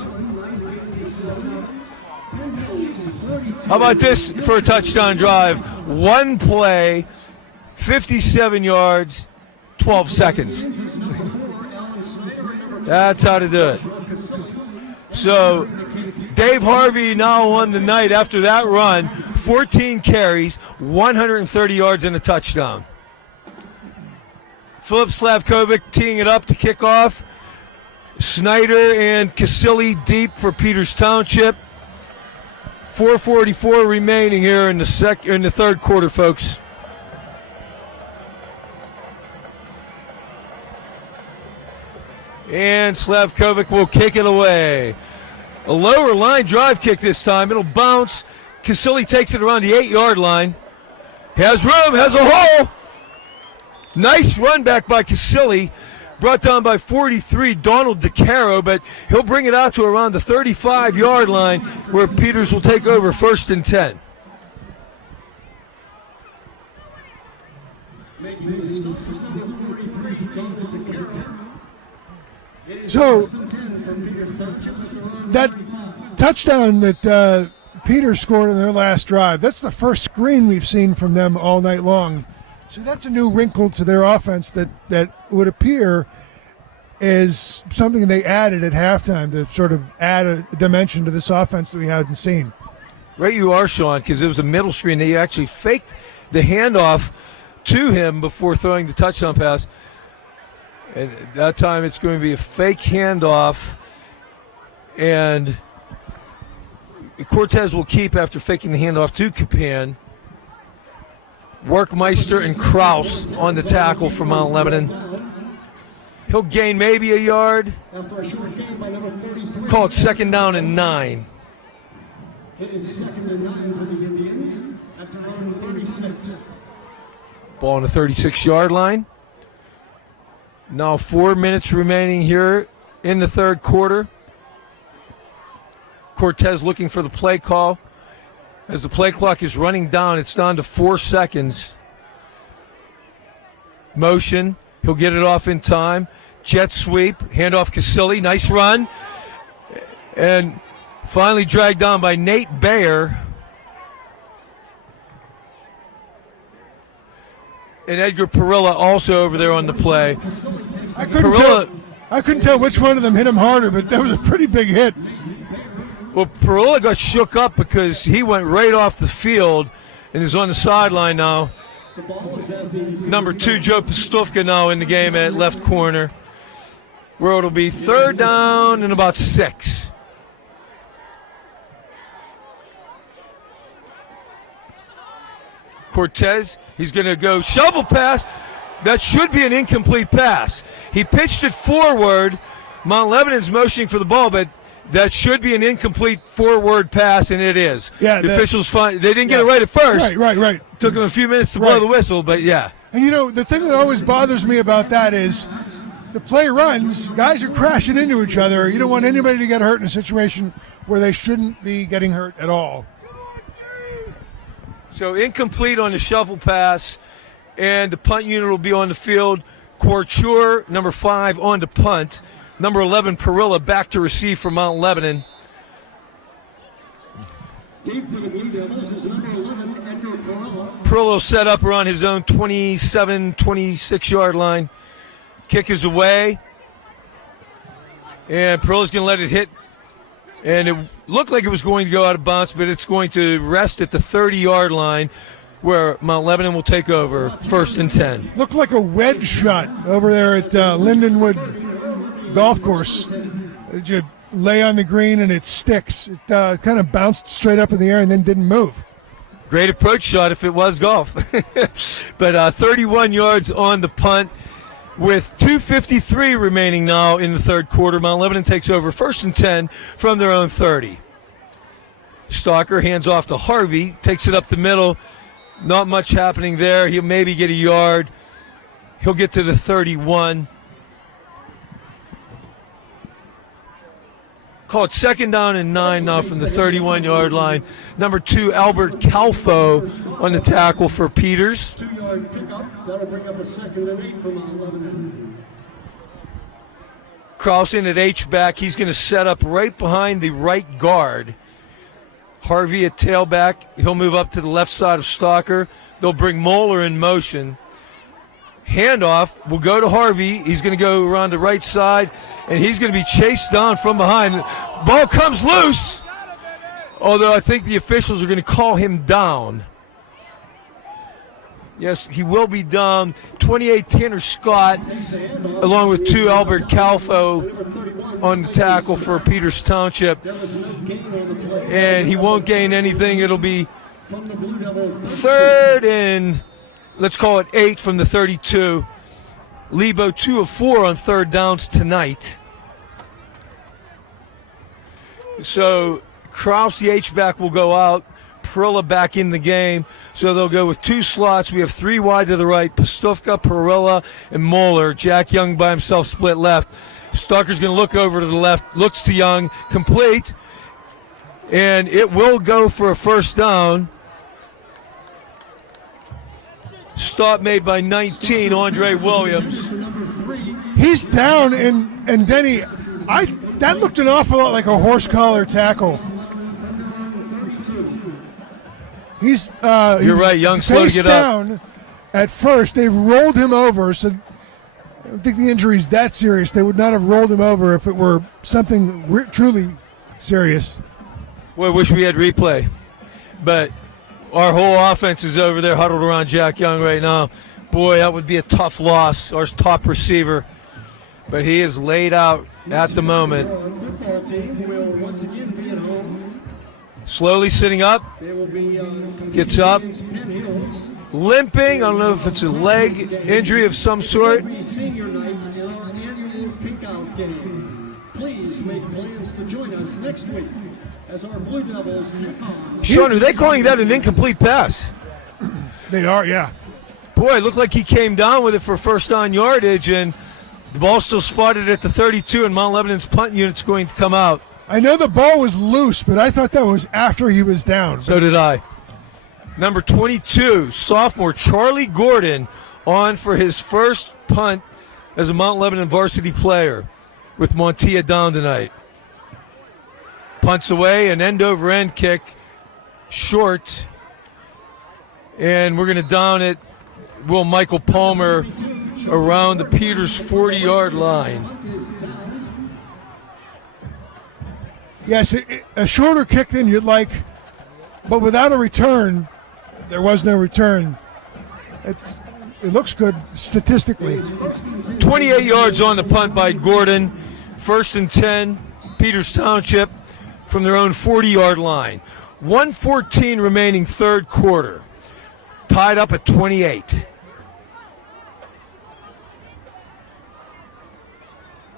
How about this for a touchdown drive? One play, 57 yards, 12 seconds. That's how to do it. So Dave Harvey now won the night after that run, 14 carries, 130 yards and a touchdown. Philip Slavkovic teeing it up to kick off. Snyder and Casilli deep for Peters Township. 4:44 remaining here in the third quarter, folks. And Slavkovic will kick it away. A lower line drive kick this time. It'll bounce. Casilli takes it around the 8-yard line. Has room, has a hole. Nice run back by Casilli. Brought down by 43, Donald DeCaro, but he'll bring it out to around the 35-yard line where Peters will take over 1st and 10. So that touchdown that Peters scored in their last drive, that's the first screen we've seen from them all night long. So that's a new wrinkle to their offense that would appear is something they added at halftime to sort of add a dimension to this offense that we hadn't seen. Right you are, Sean, because it was a middle screen. They actually faked the handoff to him before throwing the touchdown pass. And that time it's going to be a fake handoff, and Cortez will keep after faking the handoff to Capan. Workmeister and Kraus on the tackle for Mount Lebanon. He'll gain maybe a yard. Call it 2nd down and 9. It is 2nd and 9 for the Indians at their own 36. Ball on the 36-yard line. Now 4 minutes remaining here in the third quarter. Cortez looking for the play call. As the play clock is running down, it's down to 4 seconds. Motion. He'll get it off in time. Jet sweep. Handoff Casilli. Nice run. And finally dragged down by Nate Bayer. And Edgar Perilla also over there on the play. I couldn't tell which one of them hit him harder, but that was a pretty big hit. Well, Perilla got shook up because he went right off the field and is on the sideline now. Number 2, Joe Pastufka, now in the game at left corner, where it'll be 3rd down and about 6. Cortez, he's going to go shovel pass. That should be an incomplete pass. He pitched it forward. Mount Lebanon's motioning for the ball, but that should be an incomplete forward pass, and it is. Yeah, the officials they didn't get it right at first. Right. Took them a few minutes to blow the whistle, but yeah. And you know, the thing that always bothers me about that is the play runs, guys are crashing into each other. You don't want anybody to get hurt in a situation where they shouldn't be getting hurt at all. So incomplete on the shuffle pass, and the punt unit will be on the field. Couture, number 5, on to punt. Number 11, Perilla, back to receive for Mount Lebanon. Deep for the Blue Devils is number 11, Edgar Perilla. Perilla set up around his own 27, 26-yard line. Kick is away. And Perilla's going to let it hit. And it looked like it was going to go out of bounds, but it's going to rest at the 30-yard line where Mount Lebanon will take over 1st and 10. Looked like a wedge shot over there at Lindenwood Golf Course. You lay on the green and it sticks. It kind of bounced straight up in the air and then didn't move. Great approach shot if it was golf. But 31 yards on the punt with 2:53 remaining now in the third quarter. Mount Lebanon takes over 1st and 10 from their own 30. Stalker hands off to Harvey, takes it up the middle. Not much happening there. He'll maybe get a yard. He'll get to the 31. Call it 2nd down and 9 now from the 31-yard line. Number 2, Albert Calfo on the tackle for Peters. 2-yard pickup. That'll bring up a 2nd and 8 for Mount Lebanon. Kraus in at H-back. He's going to set up right behind the right guard. Harvey at tailback. He'll move up to the left side of Stalker. They'll bring Moeller in motion. Handoff will go to Harvey. He's going to go around the right side, and he's going to be chased down from behind. Ball comes loose, although I think the officials are going to call him down. Yes, he will be down. 28, Tanner Scott, along with 2, Albert Calfo on the tackle for Peters Township. And he won't gain anything. It'll be 3rd and, let's call it 8 from the 32. Lebo 2 of 4 on 3rd downs tonight. So Kraus, the H-back, will go out. Perilla back in the game. So they'll go with 2 slots. We have 3 wide to the right, Pastufka, Perilla, and Moeller. Jack Young by himself split left. Stalker's going to look over to the left, looks to Young, complete, and it will go for a first down. Stop made by 19, Andre Williams. He's down, and Denny, that looked an awful lot like a horse collar tackle. You're right, Young slow to get down up. At first, they've rolled him over, so I don't think the injury's that serious. They would not have rolled him over if it were something truly serious. Well, I wish we had replay, but our whole offense is over there huddled around Jack Young right now. Boy, that would be a tough loss, our top receiver. But he is laid out at the moment. Slowly sitting up. Gets up. Limping. I don't know if it's a leg injury of some sort. Please make plans to join us next week as our Blue Devils take on. Sean, are they calling that an incomplete pass? They are, yeah. Boy, it looked like he came down with it for first down yardage, and the ball still spotted at the 32, and Mount Lebanon's punt unit's going to come out. I know the ball was loose, but I thought that was after he was down. So did I. Number 22, sophomore Charlie Gordon, on for his first punt as a Mount Lebanon varsity player with Montilla down tonight. Punts away, an end-over-end kick, short, and we're going to down it. Will Michael Palmer around the Peters 40-yard line. Yes, a shorter kick than you'd like, but without a return, there was no return. It looks good statistically. 28 yards on the punt by Gordon. 1st and 10, Peters Township from their own 40-yard line. 1:14 remaining third quarter. Tied up at 28.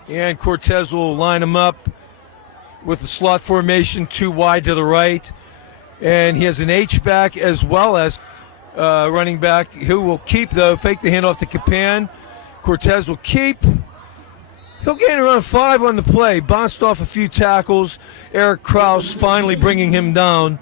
And Cortez will line them up with the slot formation, 2 wide to the right. And he has an H-back as well as running back, who will keep, though, fake the handoff to Capan. Cortez will keep. He'll gain around 5 on the play. Bounced off a few tackles. Eric Krause finally bringing him down.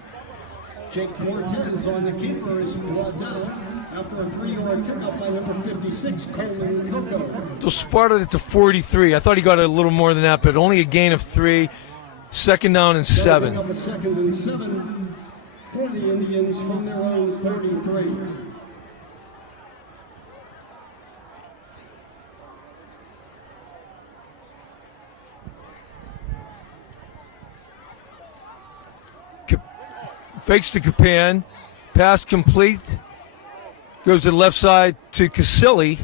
Jake Cortez on the keeper is brought down after a 3-yard pickup by number 56, Coleman Coco. They'll spot it to 43. I thought he got a little more than that, but only a gain of 3. 2nd down and 7. A 2nd and 7 for the Indians from their own 33. Fakes to Capan. Pass complete. Goes to the left side to Casilli,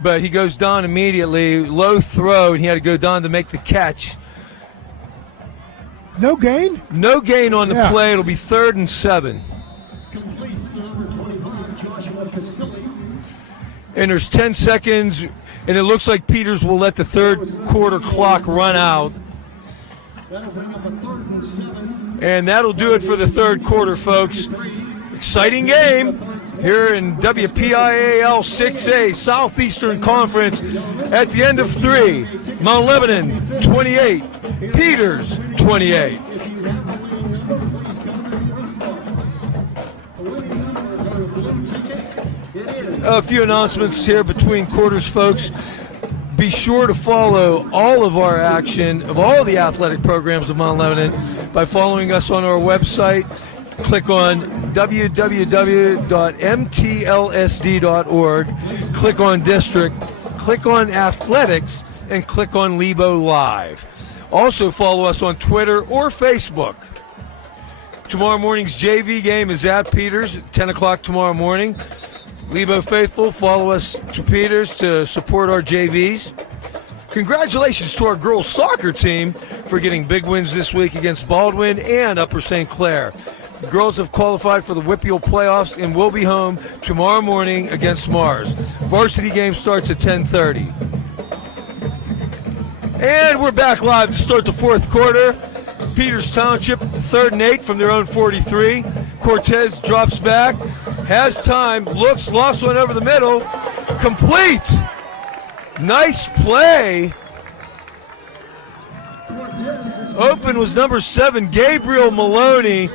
but he goes down immediately. Low throw, and he had to go down to make the catch. No gain? No gain on the play. It'll be 3rd and 7. Completes to number 25, Joshua Casilli. And there's 10 seconds, and it looks like Peters will let the third quarter clock run out. That'll bring up a 3rd and 7. And that'll do it for the third quarter, folks. Exciting game here in WPIAL 6A Southeastern Conference. At the end of 3, Mount Lebanon 28, Peters 28. A few announcements here between quarters, folks. Be sure to follow all of our action of all the athletic programs of Mount Lebanon by following us on our website. Click on www.mtlsd.org, click on district, click on athletics, and click on Lebo Live. Also follow us on Twitter or Facebook. Tomorrow morning's JV game is at Peters at 10 o'clock tomorrow morning. Lebo faithful, follow us to Peters to support our JVs. Congratulations to our girls soccer team for getting big wins this week against Baldwin and Upper St. Clair. The girls have qualified for the WPIAL playoffs and will be home tomorrow morning against Mars. Varsity game starts at 10:30. And we're back live to start the fourth quarter. Peters Township, 3rd and 8 from their own 43. Cortez drops back, has time, looks, lost one over the middle, complete. Nice play. Open was number 7, Gabriel Maloney.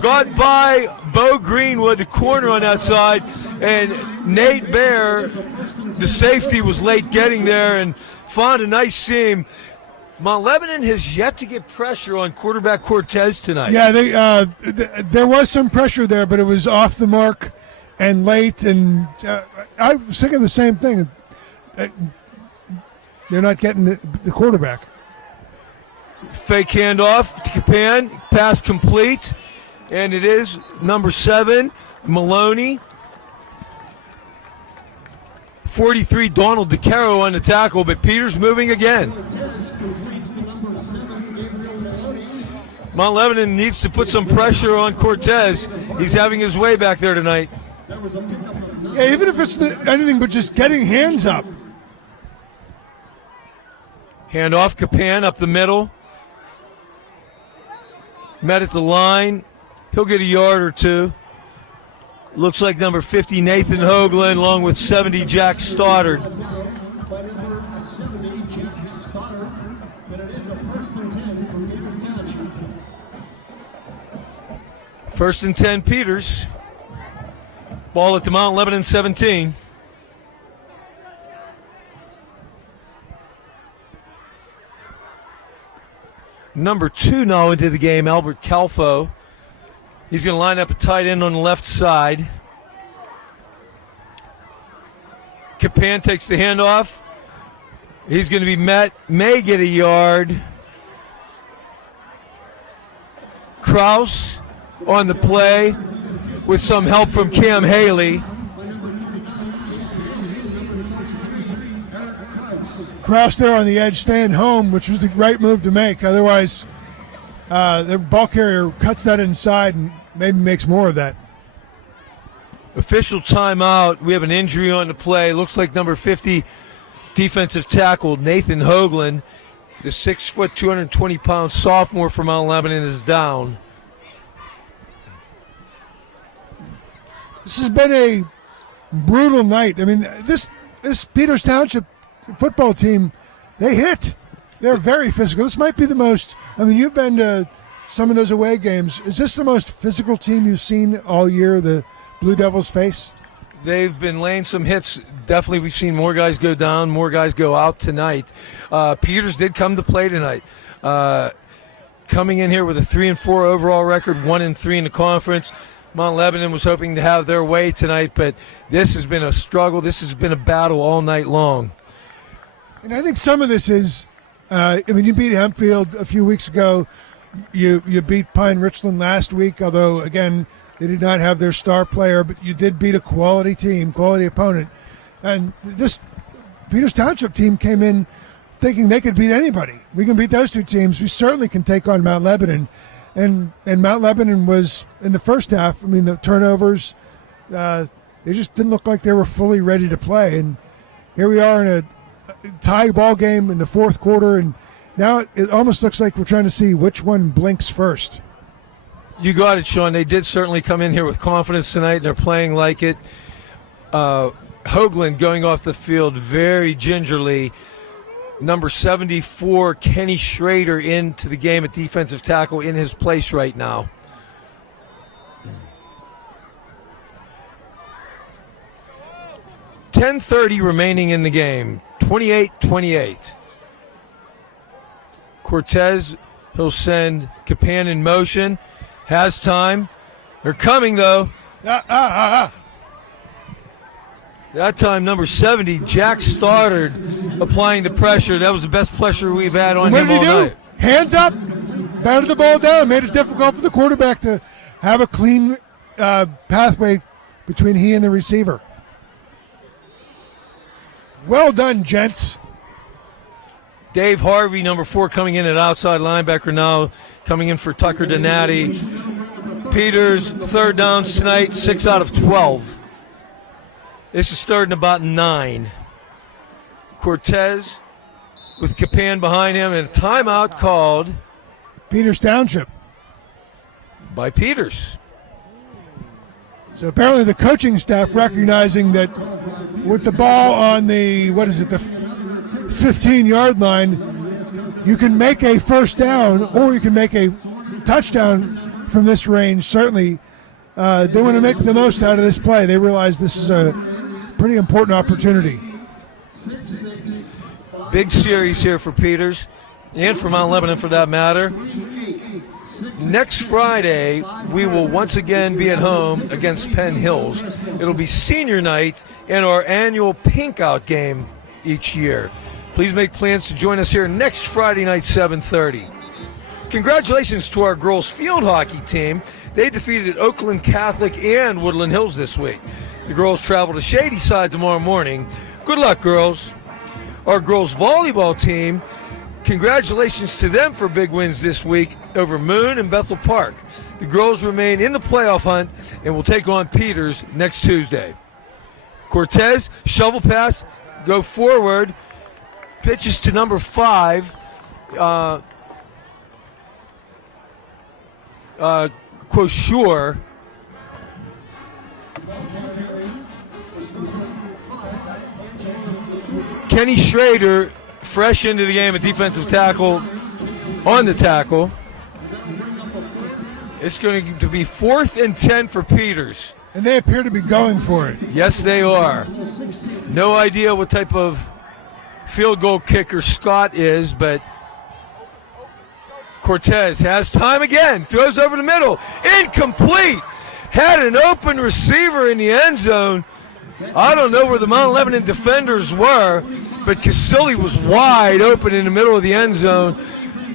Got by Bo Greenwood, the corner on that side, and Nate Bear, the safety, was late getting there and found a nice seam. Mount Lebanon has yet to get pressure on quarterback Cortez tonight. Yeah, there was some pressure there, but it was off the mark and late. And I was thinking the same thing. They're not getting the quarterback. Fake handoff to Capan, pass complete, and it is number 7, Maloney. 43, Donald DeCaro on the tackle, but Peters moving again. Mount Lebanon needs to put some pressure on Cortez. He's having his way back there tonight. Yeah, even if it's anything but just getting hands up. Handoff, Capan up the middle. Met at the line. He'll get a yard or two. Looks like number 50, Nathan Hoagland, along with 70, Jack Stoddard. First and 10, Peters. Ball at the Mount Lebanon 17. Number 2 now into the game, Albert Calfo. He's going to line up a tight end on the left side. Capan takes the handoff. He's going to be met, may get a yard. Kraus on the play with some help from Cam Haley. Kraus there on the edge, staying home, which was the right move to make. Otherwise, the ball carrier cuts that inside and maybe makes more of that. Official timeout. We have an injury on the play. Looks like number 50 defensive tackle Nathan Hoagland, the 6', 220-pound sophomore from Mount Lebanon, is down. This has been a brutal night. I mean, this Peters Township football team, they hit. They're very physical. This might be the most, I mean, you've been to some of those away games. Is this the most physical team you've seen all year, the Blue Devils face? They've been laying some hits. Definitely we've seen more guys go down, more guys go out tonight. Peters did come to play tonight. Coming in here with a 3-4 overall record, 1-3 in the conference. Mount Lebanon was hoping to have their way tonight, but this has been a struggle. This has been a battle all night long. And I think some of this is, I mean, you beat Hempfield a few weeks ago. You beat Pine Richland last week, although, again, they did not have their star player, but you did beat a quality team, quality opponent. And this Peters Township team came in thinking they could beat anybody. We can beat those two teams. We certainly can take on Mount Lebanon. And Mount Lebanon was, in the first half, I mean, the turnovers, they just didn't look like they were fully ready to play. And here we are in a tie ball game in the fourth quarter, and now it almost looks like we're trying to see which one blinks first. You got it, Sean. They did certainly come in here with confidence tonight, and they're playing like it. Hoagland going off the field very gingerly. Number 74, Kenny Schrader, into the game at defensive tackle in his place right now. .10:30 remaining in the game. 28-28. Cortez, he'll send Capan in motion. Has time. They're coming, though. That time, number 70, Jack Stoddard, applying the pressure. That was the best pressure we've had on him all night. Hands up, batted the ball down, made it difficult for the quarterback to have a clean pathway between he and the receiver. Well done, gents. Dave Harvey, number 4, coming in at outside linebacker now, coming in for Tucker Donati. Peters, third downs tonight, 6 out of 12. This is third and about 9. Cortez with Capan behind him, and a timeout called Peters Township by Peters. So apparently the coaching staff recognizing that with the ball on the, the 15-yard line, you can make a first down or you can make a touchdown from this range. Certainly they want to make the most out of this play. They realize this is a pretty important opportunity. Big series here for Peters and for Mount Lebanon for that matter. Next Friday, we will once again be at home against Penn Hills. It'll be senior night and our annual Pink Out game each year. Please make plans to join us here next Friday night, 7:30. Congratulations to our girls field hockey team. They defeated Oakland Catholic and Woodland Hills this week. The girls travel to Shadyside tomorrow morning. Good luck, girls. Our girls volleyball team, congratulations to them for big wins this week over Moon and Bethel Park. The girls remain in the playoff hunt and will take on Peters next Tuesday. Cortez, shovel pass, go forward, pitches to number 5. Quosure. Kenny Schrader, fresh into the game, a defensive tackle on the tackle. It's going to be 4th and 10 for Peters. And they appear to be going for it. Yes, they are. No idea what type of field goal kicker Scott is, but Cortez has time again. Throws over the middle. Incomplete. Had an open receiver in the end zone. I don't know where the Mount Lebanon defenders were, but Casilli was wide open in the middle of the end zone.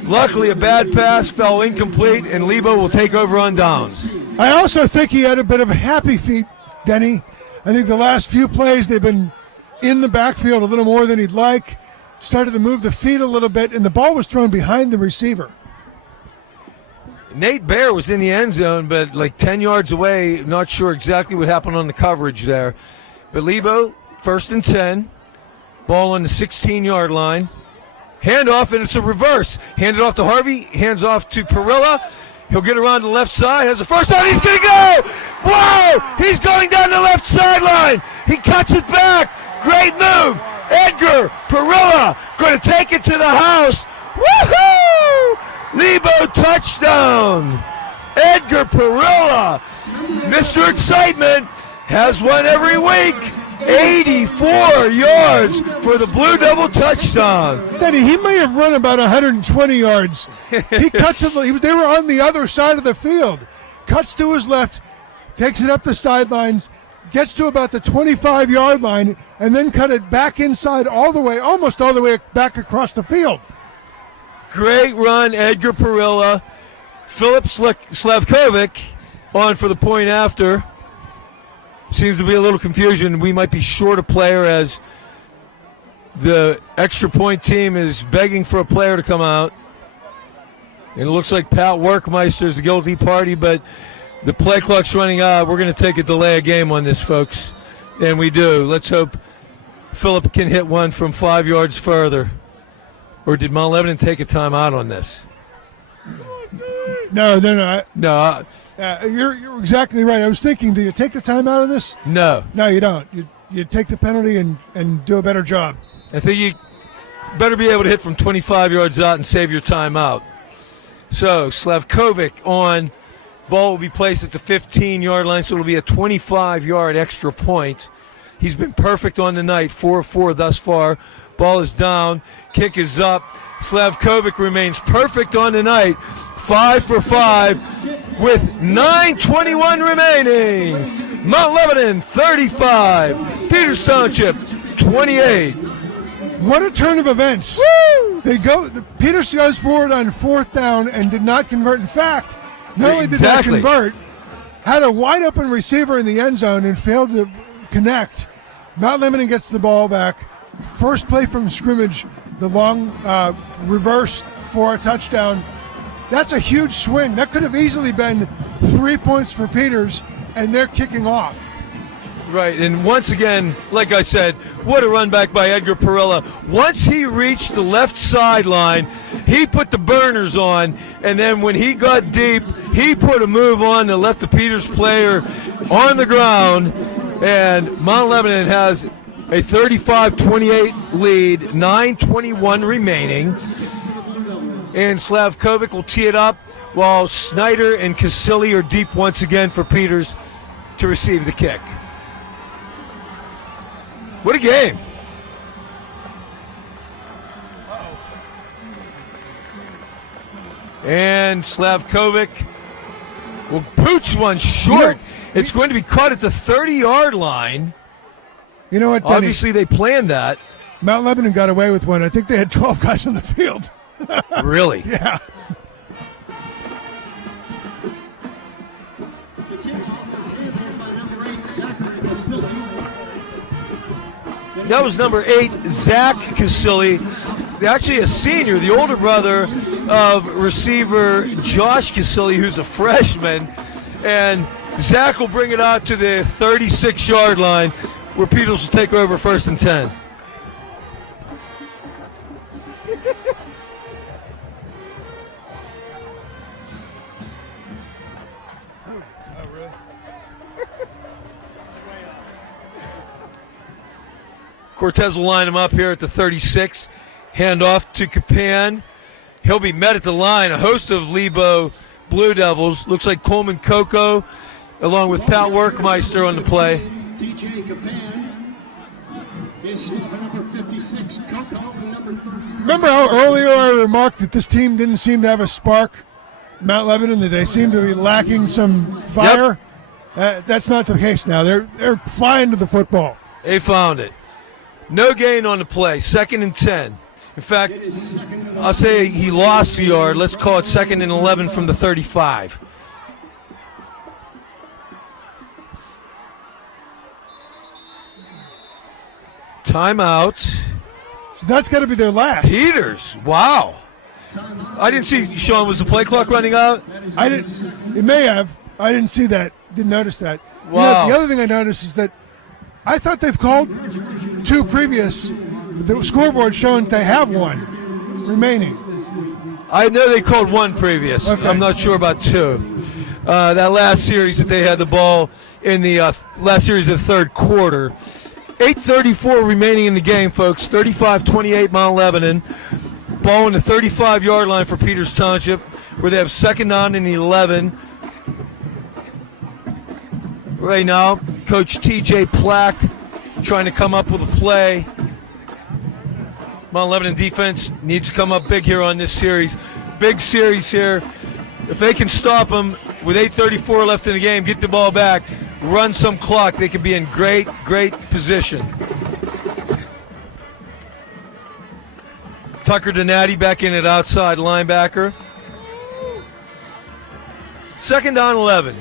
Luckily, a bad pass fell incomplete, and Lebo will take over on downs. I also think he had a bit of happy feet, Denny. I think the last few plays they've been in the backfield a little more than he'd like. Started to move the feet a little bit, and the ball was thrown behind the receiver. Nate Baer was in the end zone, but like 10 yards away. Not sure exactly what happened on the coverage there. But Lebo, 1st and 10. Ball on the 16-yard line. Handoff, and it's a reverse. Hand it off to Harvey. Hands off to Perilla. He'll get around the left side. Has the first down. He's going to go. Whoa! He's going down the left sideline. He cuts it back. Great move. Edgar Perilla going to take it to the house. Woohoo! Lebo touchdown. Edgar Perilla, Mr. Excitement, has one every week. 84 yards for the Blue Devil touchdown. Denny, he may have run about 120 yards. He cut to they were on the other side of the field. Cuts to his left, takes it up the sidelines, gets to about the 25-yard line, and then cut it back inside almost all the way back across the field. Great run, Edgar Perilla. Philip Slavkovic on for the point after. Seems to be a little confusion. We might be short a player as the extra point team is begging for a player to come out. And it looks like Pat Workmeister is the guilty party, but the play clock's running out. We're going to take a delay of game on this, folks. And we do. Let's hope Philip can hit one from 5 yards further. Or did Mount Lebanon take a timeout on this? No. No. You're exactly right. I was thinking, do you take the time out of this? No. No, you don't. You take the penalty and do a better job. I think you better be able to hit from 25 yards out and save your time out. So Slavkovic on. Ball will be placed at the 15-yard line, so it'll be a 25-yard extra point. He's been perfect on the night, 4-4 thus far. Ball is down. Kick is up. Slavkovic remains perfect on the night, 5 for 5 with 9:21 remaining. Mount Lebanon 35, Peters Township 28. What a turn of events! Woo! Peters goes forward on 4th down and did not convert. In fact, not only did not convert, had a wide open receiver in the end zone and failed to connect. Mount Lebanon gets the ball back. First play from scrimmage, the long reverse for a touchdown. That's a huge swing. That could have easily been 3 points for Peters, and they're kicking off. Right, and once again, like I said, what a run back by Edgar Perella. Once he reached the left sideline, he put the burners on, and then when he got deep, he put a move on that left the Peters player on the ground, and Mount Lebanon has a 35-28 lead, 9:21 remaining, and Slavkovic will tee it up while Snyder and Casilli are deep once again for Peters to receive the kick. What a game. And Slavkovic will pooch one short. It's going to be caught at the 30-yard line. You know what, Denny? Obviously, they planned that. Mount Lebanon got away with one. I think they had 12 guys on the field. Really? Yeah. The kickoff is handled by number 8, Zachary Casilli. That was number 8, Zach Casilli. Actually a senior, the older brother of receiver Josh Casilli, who's a freshman. And Zach will bring it out to the 36-yard line where Peters will take over 1st and 10. Cortez will line him up here at the 36. Hand off to Capan. He'll be met at the line. A host of Lebo Blue Devils. Looks like Coleman Coco along with Pat Workmeister on the play. TJ Capan is stopping number 56, Coco, number 30. Remember how earlier I remarked that this team didn't seem to have a spark? Mount Lebanon, that they seem to be lacking some fire? That's not the case now. They're flying to the football. They found it. No gain on the play. 2nd and 10. In fact, I'll say he lost a yard. Let's call it 2nd and 11 from the 35. Timeout. So that's got to be their last. Peters. Wow. I didn't see, Sean, was the play clock running out? I didn't. It may have. I didn't see that. Didn't notice that. Wow. You know, the other thing I noticed is that I thought they've called 2 previous. The scoreboard showing they have 1 remaining. I know they called 1 previous. Okay. I'm not sure about 2. That last series that they had the ball in the last series of the 3rd quarter. 8:34 remaining in the game, folks. 35-28 Mount Lebanon. Ball in the 35-yard line for Peters Township, where they have 2nd down and 11. Right now, Coach TJ Plack trying to come up with a play. Mount Lebanon defense needs to come up big here on this series. Big series here. If they can stop them with 8:34 left in the game, get the ball back, run some clock, they could be in great, great position. Tucker Donati back in at outside linebacker. 2nd down 11.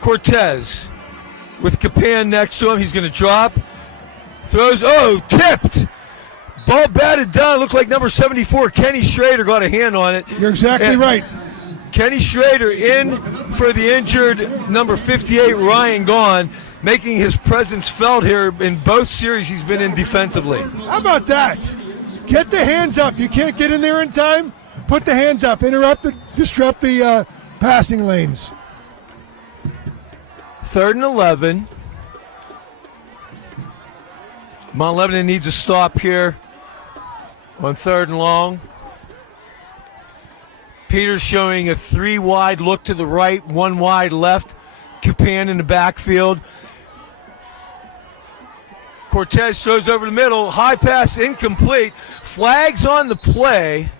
Cortez with Capan next to him. He's going to drop. Throws. Oh, tipped. Ball batted down. Looked like number 74, Kenny Schrader, got a hand on it. You're exactly right. Kenny Schrader in for the injured number 58, Ryan Gahn, making his presence felt here in both series he's been in defensively. How about that? Get the hands up. You can't get in there in time? Put the hands up. Disrupt the passing lanes. 3rd and 11. Mount Lebanon needs a stop here on 3rd and long. Peters showing a 3 wide look to the right, 1 wide left. Capan in the backfield. Cortez throws over the middle. High pass incomplete. Flags on the play.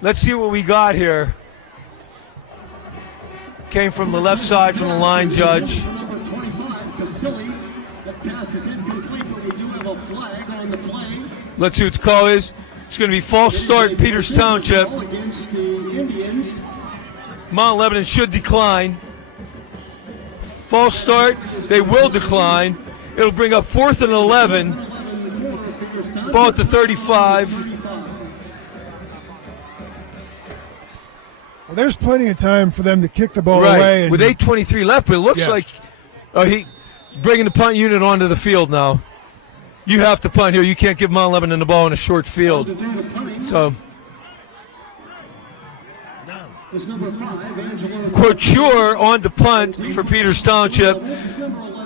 Let's see what we got here. Came from the left side from the line judge. Number 25, Casilli. The pass is incomplete, but we do have a flag on the play. Let's see what the call is. It's going to be false start, Peters Township. Against the Indians. Mount Lebanon should decline. False start, they will decline. It'll bring up 4th and 11. Ball at the 35. Well, there's plenty of time for them to kick the ball Right, away. with 8:23 left, but it looks like bringing the punt unit onto the field now. You have to punt here. You can't give Mount Lebanon the ball in a short field. So, It's number 5, Angela. Couture on the punt for Peters Township.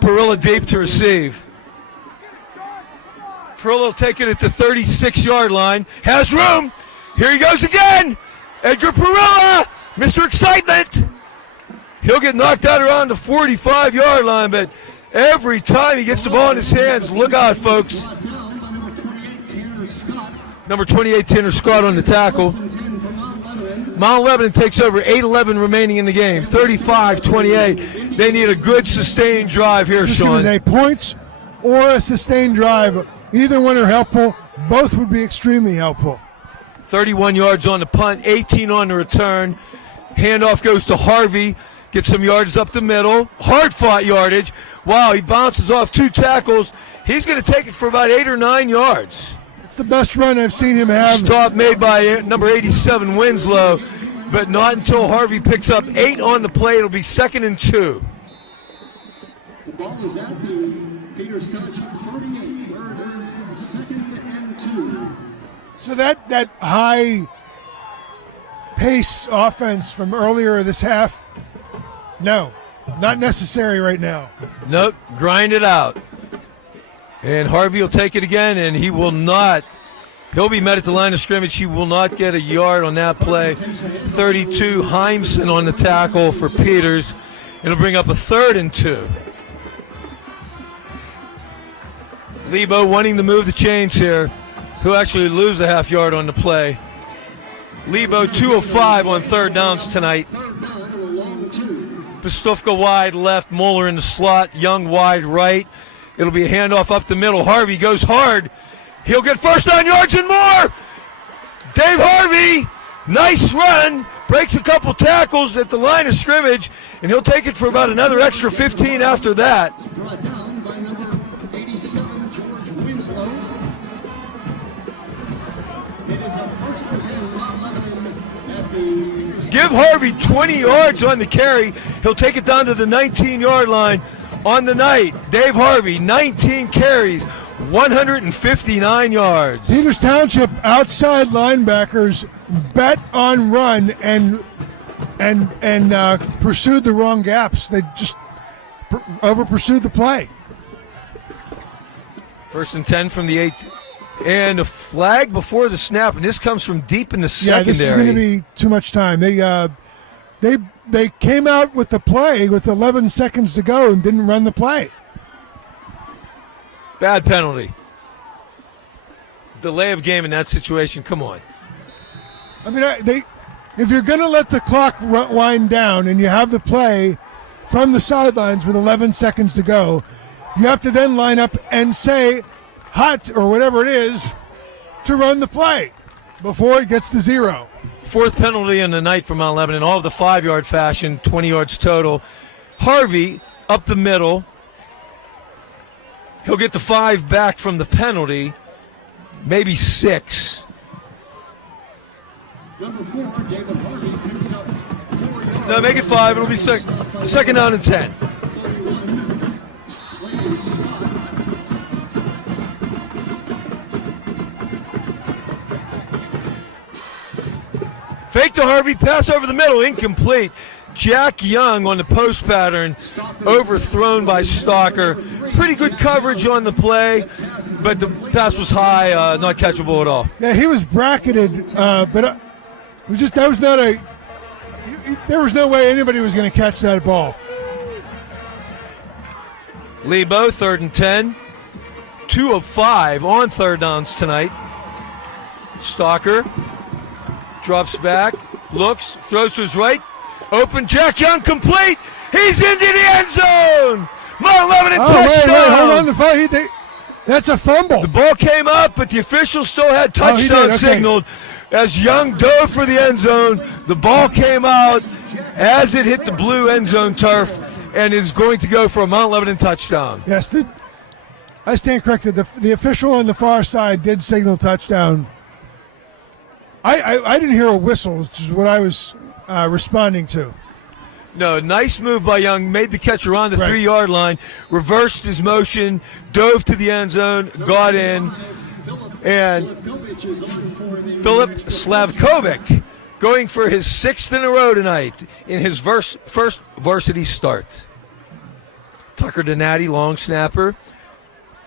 Perilla deep to receive. Perilla taking it to 36-yard line. Has room. Here he goes again. Edgar Perilla, Mr. Excitement. He'll get knocked out around the 45-yard line, but every time he gets the ball in his hands, look out, folks. Brought down by number 28, Tanner Scott. Number 28, Tanner Scott on the tackle. 10 for Mount Lebanon. Mount Lebanon takes over, 8:11 remaining in the game, 35-28. They need a good sustained drive here, This is Sean. a points or a sustained drive. Either one are helpful. Both would be extremely helpful. 31 yards on the punt, 18 on the return. Handoff goes to Harvey. Gets some yards up the middle. Hard-fought yardage. Wow, he bounces off 2 tackles. He's going to take it for about 8 or 9 yards. It's the best run I've seen him have. Stop made by number 87, Winslow, but not until Harvey picks up 8 on the play. It'll be 2nd and 2. The ball is at the Peters Township 38. Where it is 2nd and 2. So that high pace offense from earlier this half, no, not necessary right now. Nope, grind it out. And Harvey will take it again, and he will not. He'll be met at the line of scrimmage. He will not get a yard on that play. 32, Heimson on the tackle for Peters. It'll bring up a 3rd and 2. Lebo wanting to move the chains here. He'll actually lose a half yard on the play. Lebo 2 of 5 on 3rd downs tonight. 3rd down and a long 2. Pistufka wide left, Moeller in the slot, Young wide right. It'll be a handoff up the middle. Harvey goes hard. He'll get 1st down yards and more. Dave Harvey, nice run, breaks a couple tackles at the line of scrimmage, and he'll take it for about another extra 15 after that. It's brought down by number 87, George Winslow. It is a 1st and 10, Mount Lebanon at the Give Harvey 20 yards on the carry. He'll take it down to the 19-yard line on the night. Dave Harvey, 19 carries, 159 yards. Peters Township outside linebackers bet on run and pursued the wrong gaps. They just over pursued the play. 1st and 10 from the 8. And a flag before the snap, and this comes from deep in the Yeah, secondary. this is going to be too much time. They came out with the play with 11 seconds to go and didn't run the play. Bad penalty. Delay of game in that situation. Come on. I mean, if you're going to let the clock wind down and you have the play from the sidelines with 11 seconds to go, you have to then line up and say hot or whatever it is to run the play before it gets to 0. 4th penalty in the night for Mount Lebanon, all of the 5-yard fashion, 20 yards total. Harvey up the middle. He'll get the 5 back from the penalty, maybe 6. number 4, David Harvey picks up 4 yards. No, make it 5. It'll be 2nd down and 10. 31, Lane Scott. Fake to Harvey, pass over the middle, incomplete. Jack Young on the post pattern, overthrown by Stalker. Pretty good coverage on the play, but the pass was high, not catchable at all. Yeah, he was bracketed, but it was just that was not a. There was no way anybody was going to catch that ball. Lebo, 3rd and 10. 2 of 5 on 3rd downs tonight. Stalker drops back, looks, throws to his right. Open, Jack Young complete. He's into the end zone. Mount Lebanon touchdown. Wait, hold on. That's a fumble. The ball came up, but the officials still had He touchdown did, okay. signaled. As Young dove for the end zone, the ball came out as it hit the blue end zone turf and is going to go for a Mount Lebanon touchdown. Yes, I stand corrected. The official on the far side did signal touchdown. I didn't hear a whistle, which is what I was responding to. No, nice move by Young. Made the catch around the 3-yard line, reversed his motion, dove to the end zone, got in, and Philip Slavkovic going for his 6th in a row tonight in his first varsity start. Tucker Donati, long snapper.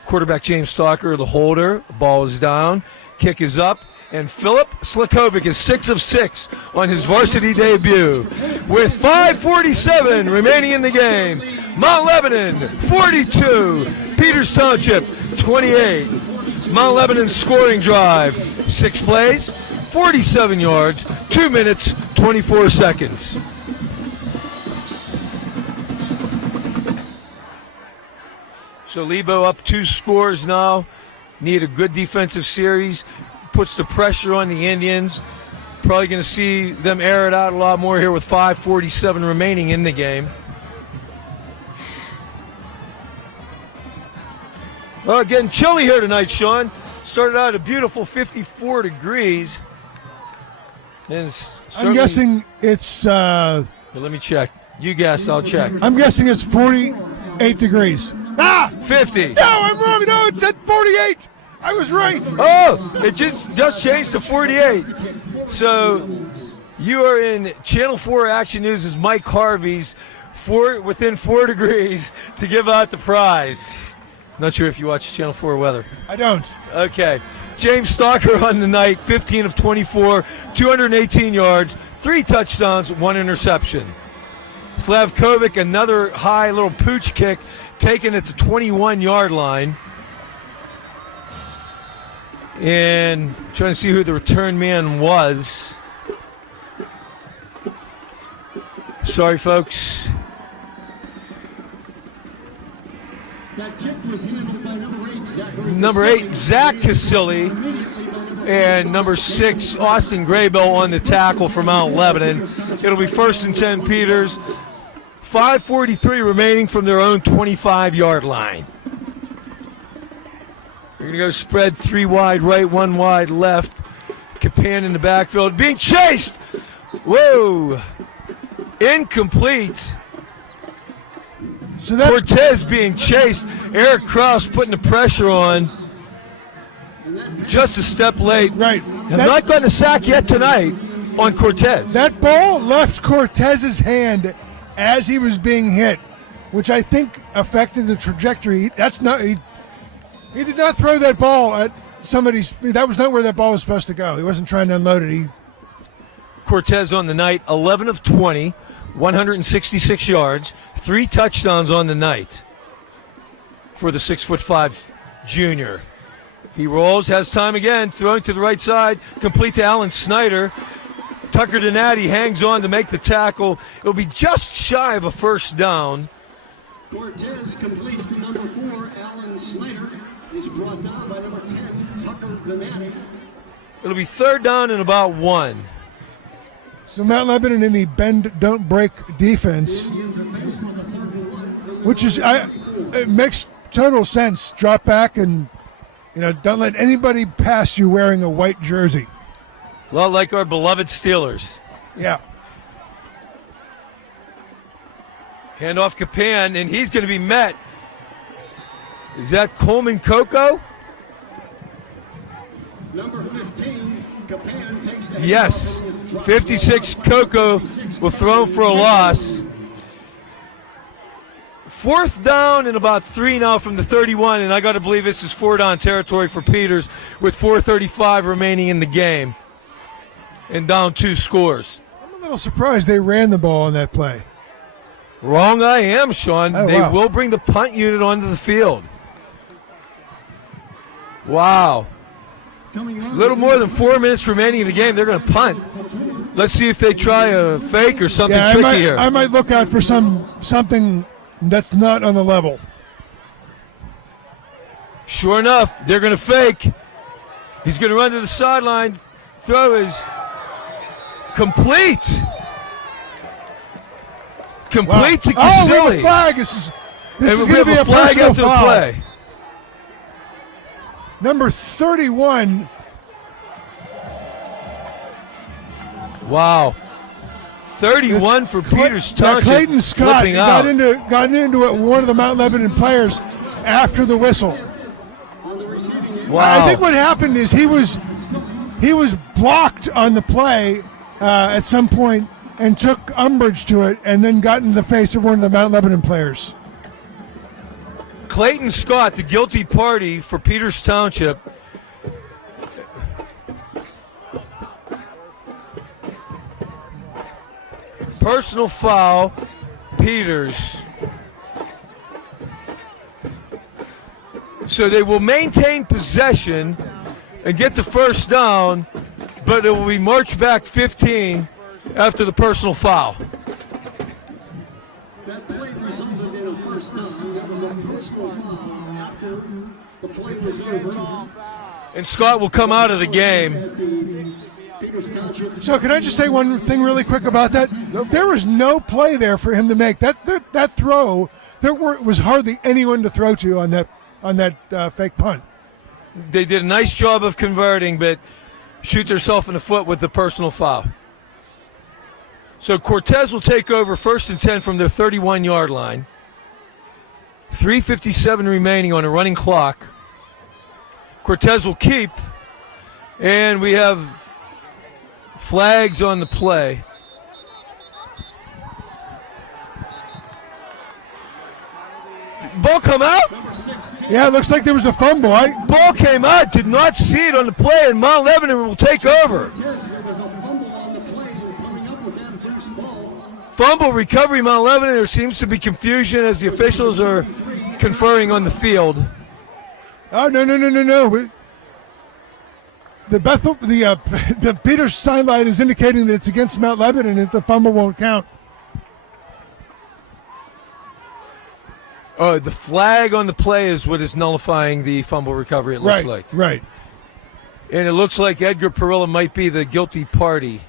Quarterback James Stalker, the holder. Ball is down. Kick is up. And Philip Slakovic is 6 of 6 on his varsity debut. With 5:47 remaining in the game, Mount Lebanon 42, Peters Township 28. Mount Lebanon's scoring drive, 6 plays, 47 yards, 2 minutes, 24 seconds. So Lebo up 2 scores now. Need a good defensive series. Puts the pressure on the Indians. Probably going to see them air it out a lot more here with 5:47 remaining in the game. Well, getting chilly here tonight, Sean. Started out at a beautiful 54 degrees. I'm guessing it's... let me check. You guess, I'll check. I'm guessing it's 48 degrees. 50. No, I'm wrong. No, it's at 48. I was right. Oh, it just changed to 48. So you are in Channel 4 Action News' Mike Harvey's within 4 degrees to give out the prize. Not sure if you watch Channel 4 weather. I don't. Okay. James Stalker on the night, 15 of 24, 218 yards, 3 touchdowns, 1 interception. Slavkovic, another high little pooch kick, taken at the 21-yard line. And trying to see who the return man was. Sorry, folks. That kick was handled by Number 8, Zach Casilli. And number 6, Austin Graybill on the tackle for Mount Lebanon. It'll be 1st and 10 Peters. 5:43 remaining from their own 25-yard line. They're going to go spread 3 wide right, 1 wide left. Capan in the backfield. Being chased. Whoa. Incomplete. So that Cortez being chased. Eric Krause putting the pressure on. Just a step late. Right. Have not gotten a sack yet tonight on Cortez. That ball left Cortez's hand as he was being hit, which I think affected the trajectory. That's not... He did not throw that ball at somebody's. That was not where that ball was supposed to go. He wasn't trying to unload it. Cortez on the night, 11 of 20, 166 yards, 3 touchdowns on the night for the 6'5" junior. He rolls, has time again, throwing to the right side, complete to Alan Snyder. Tucker Donati hangs on to make the tackle. It'll be just shy of a 1st down. Cortez completes to number 4, Alan Snyder. Is brought down by number 10, Tucker Donati. It'll be 3rd down and about 1. So Mount Lebanon in the bend, don't break defense, which is it makes total sense. Drop back and don't let anybody pass you wearing a white jersey. A lot like our beloved Steelers. Yeah. Handoff Capan, and he's going to be met. Is that Coleman Coco? Number 15, Capan takes the Yes. 56 Coco will throw for a loss. 4th down and about 3 now from the 31, and I got to believe this is 4-down territory for Peters with 4:35 remaining in the game. And down 2 scores. I'm a little surprised they ran the ball on that play. Wrong I am, Sean. Oh, they wow. will bring the punt unit onto the field. Wow. A little more than 4 minutes remaining in the game. They're going to punt. Let's see if they try a fake or something tricky here. I might look out for something that's not on the level. Sure enough, they're going to fake. He's going to run to the sideline. Throw is complete. Complete to Oh, we have Casilli. a flag. This is going to be a flag personal after the foul. play. Number 31. Wow. 31 for Peters Township. Clayton Scott flipping out. got into it, one of the Mount Lebanon players after the whistle. Wow. I think what happened is he was blocked on the play at some point and took umbrage to it, and then got in the face of one of the Mount Lebanon players. Clayton Scott, the guilty party for Peters Township. Personal foul, Peters. So they will maintain possession and get the first down, but it will be marched back 15 after the personal foul. That play resulted in a first down. That was a personal foul after the play was over. And Scott will come out of the game. So can I just say one thing really quick about that? There was no play there for him to make. That throw, was hardly anyone to throw to on that fake punt. They did a nice job of converting, but shoot themselves in the foot with the personal foul. So Cortez will take over 1st and 10 from their 31-yard line. 3:57 remaining on a running clock. Cortez will keep, and we have flags on the play. Ball come out? Yeah, it looks like there was a fumble. Ball came out, did not see it on the play, and Mount Lebanon will take over. Fumble recovery, Mount Lebanon. There seems to be confusion as the officials are conferring on the field. Oh, no. The Peters sideline is indicating that it's against Mount Lebanon and that the fumble won't count. Oh, the flag on the play is what is nullifying the fumble recovery, it looks like. Right. And it looks like Edgar Perilla might be the guilty party.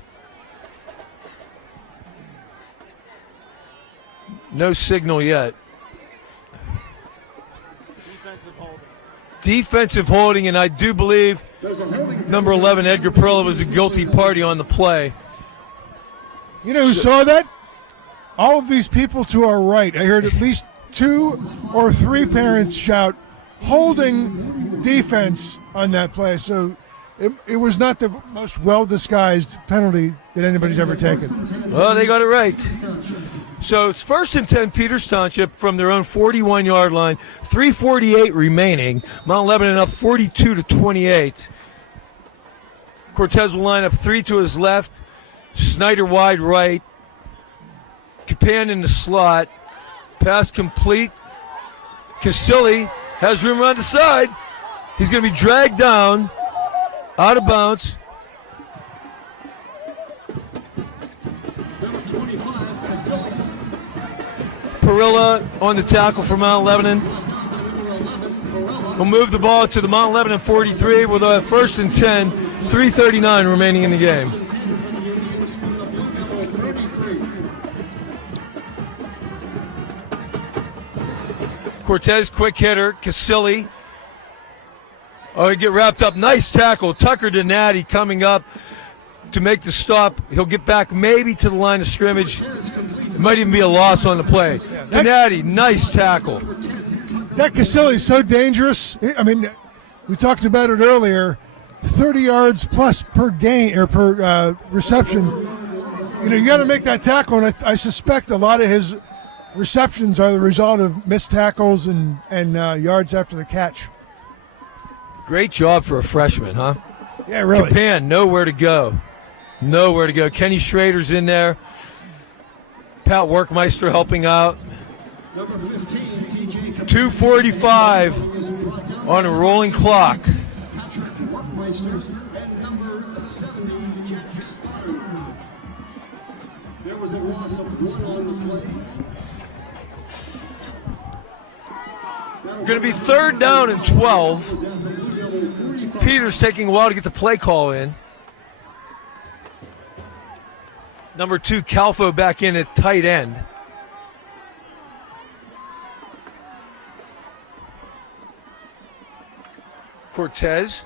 No signal yet. Defensive holding, and I do believe number 11, Edgar Perilla, was a guilty party on the play. You know who saw that? All of these people to our right. I heard at least 2 or 3 parents shout, holding defense on that play. So it was not the most well-disguised penalty that anybody's ever taken. Well, they got it right. So it's 1st and 10, Peters Township from their own 41-yard line. 3:48 remaining. Mount Lebanon up 42-28. Cortez will line up 3 to his left. Snyder wide right. Capan in the slot. Pass complete. Casilli has room around the side. He's going to be dragged down. Out of bounds. Perilla on the tackle for Mount Lebanon. We'll move the ball to the Mount Lebanon 43 with a 1st and 10, 3:39 remaining in the game. Cortez, quick hitter. Casilli. Oh, he get wrapped up. Nice tackle. Tucker Donati coming up to make the stop. He'll get back maybe to the line of scrimmage. It might even be a loss on the play. Donati, nice tackle. That Casilli is so dangerous. I mean, we talked about it earlier. 30 yards plus per game or per reception. You know, you got to make that tackle, and I suspect a lot of his receptions are the result of missed tackles and yards after the catch. Great job for a freshman, huh? Yeah, really. Capan, nowhere to go. Nowhere to go. Kenny Schrader's in there. Pat Workmeister helping out. 2:45 on a rolling clock. There was a loss of 1 on the play. Going to be 3rd down and 12. Peters taking a while to get the play call in. Number 2, Calfo back in at tight end. Cortez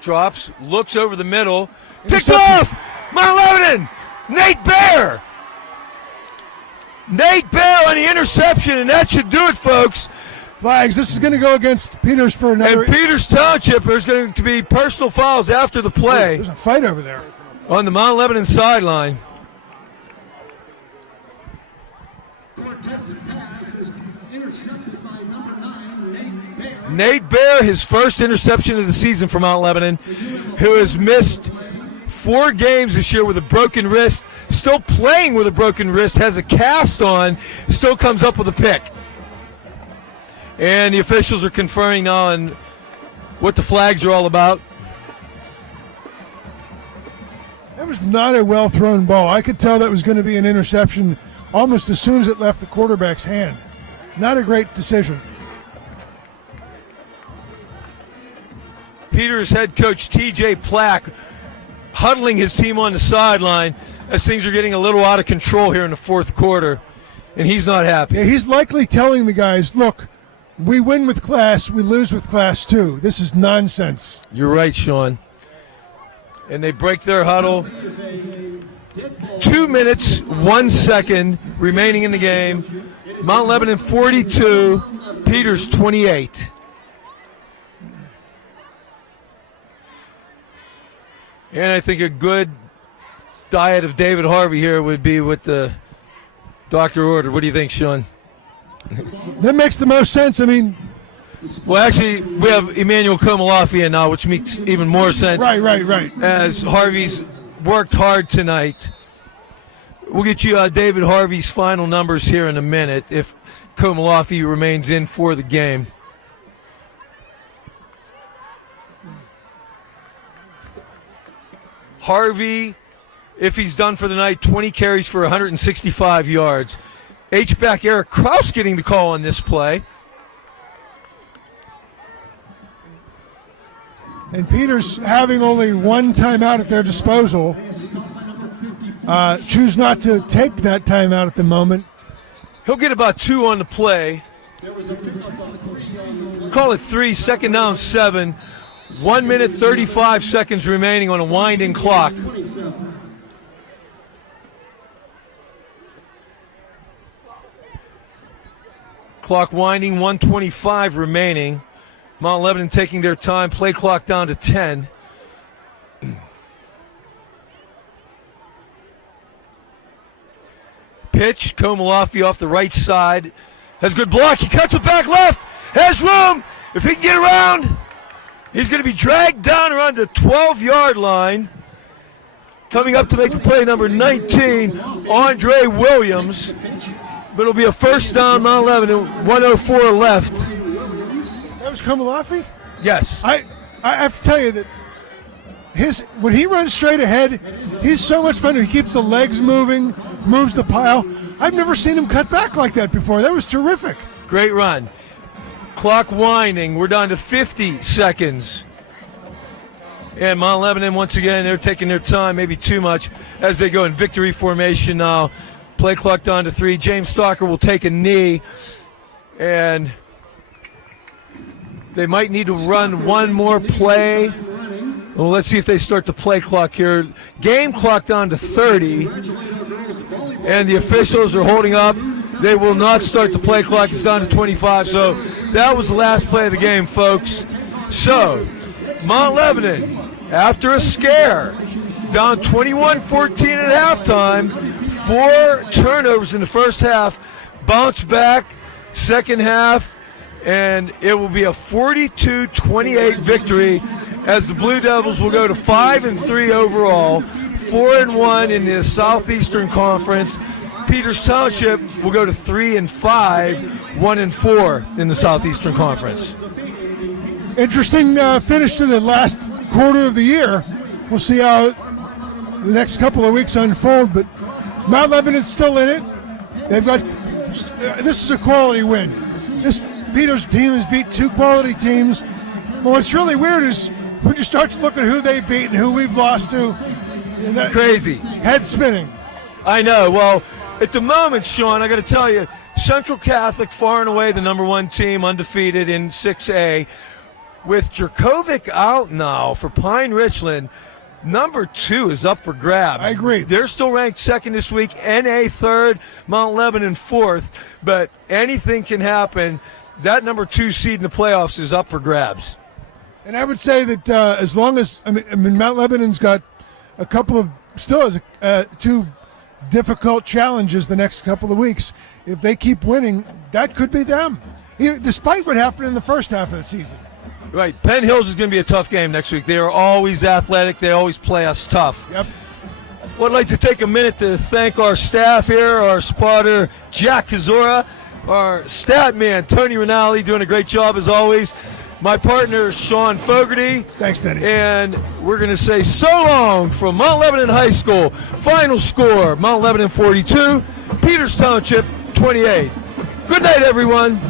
drops, looks over the middle, picked off! Mount Lebanon! Nate Bear Nate Bear on the interception, and that should do it, folks. Flags. This is going to go against Peters for another. And Peters Township, there's going to be personal fouls after the play There's a fight over there. on the Mount Lebanon sideline. Cortez's pass is intercepted by number 9, Nate Bear. Nate Bear, his first interception of the season for Mount Lebanon, who has missed 4 games this year with a broken wrist, still playing with a broken wrist, has a cast on, still comes up with a pick. And the officials are conferring now on what the flags are all about. That was not a well-thrown ball. I could tell that was going to be an interception almost as soon as it left the quarterback's hand. Not a great decision. Peters head coach TJ Plack huddling his team on the sideline as things are getting a little out of control here in the fourth quarter, and he's not happy. Yeah, he's likely telling the guys, look, we win with class, we lose with class too. This is nonsense. You're right, Sean. And they break their huddle. 2 minutes, 1 second remaining in the game. Mount Lebanon 42, Peters 28. And I think a good diet of David Harvey here would be what the doctor ordered. What do you think, Sean? That makes the most sense. I mean, Well, actually, we have Emmanuel Komalafi in now, which makes even more sense. right. As Harvey's worked hard tonight. We'll get you David Harvey's final numbers here in a minute if Komalafi remains in for the game. Harvey, if he's done for the night, 20 carries for 165 yards. H-back Eric Kraus getting the call on this play. And Peters having only one timeout at their disposal. Choose not to take that timeout at the moment. He'll get about 2 on the play. Call it 3, second down 7. 1 minute, 35 seconds remaining on a winding clock. Clock winding, 1:25 remaining. Mount Lebanon taking their time, play clock down to 10. Pitch, Komalafi off the right side. Has good block, he cuts it back left. Has room, if he can get around. He's going to be dragged down around the 12-yard line. Coming up to make the play, number 19, Andre Williams. But it'll be a first down, Mount Lebanon, 1:04 left. That was Komalafi? Yes. I have to tell you that when he runs straight ahead, he's so much fun. He keeps the legs moving, moves the pile. I've never seen him cut back like that before. That was terrific. Great run. Clock winding. We're down to 50 seconds. And Mount Lebanon, once again, they're taking their time, maybe too much, as they go in victory formation now. Play clock down to 3. James Stalker will take a knee. And they might need to run one more play. Well, let's see if they start the play clock here. Game clock down to 30. And the officials are holding up. They will not start the play clock. It's down to 25. So that was the last play of the game, folks. So Mount Lebanon, after a scare, down 21-14 at halftime, 4 turnovers in the first half, bounce back second half, and it will be a 42-28 victory as the Blue Devils will go to 5-3 overall, 4-1 in the Southeastern Conference. Peters Township will go to 3-5, 1-4 in the Southeastern Conference. Interesting finish to the last quarter of the year. We'll see how the next couple of weeks unfold, but Mount Lebanon's still in it. They've got this is a quality win. This Peters team has beat 2 quality teams. But what's really weird is when you start to look at who they beat and who we've lost to, Crazy. Head spinning. I know. Well, at the moment, Sean, I got to tell you, Central Catholic far and away the number 1 team, undefeated in 6A. With Jerkovic out now for Pine Richland, Number 2 is up for grabs. I agree. They're still ranked second this week, NA third, Mount Lebanon fourth, but anything can happen. That number 2 seed in the playoffs is up for grabs. And I would say that as long as I mean Mount Lebanon's got a couple of still has 2 difficult challenges the next couple of weeks. If they keep winning, that could be them, despite what happened in the first half of the season. Right. Penn Hills is going to be a tough game next week. They are always athletic. They always play us tough. Yep. Well, I'd like to take a minute to thank our staff here, our spotter, Jack Kazora, our stat man, Tony Rinaldi, doing a great job as always. My partner, Sean Fogarty. Thanks, Denny. And we're going to say so long from Mount Lebanon High School. Final score, Mount Lebanon 42, Peters Township 28. Good night, everyone.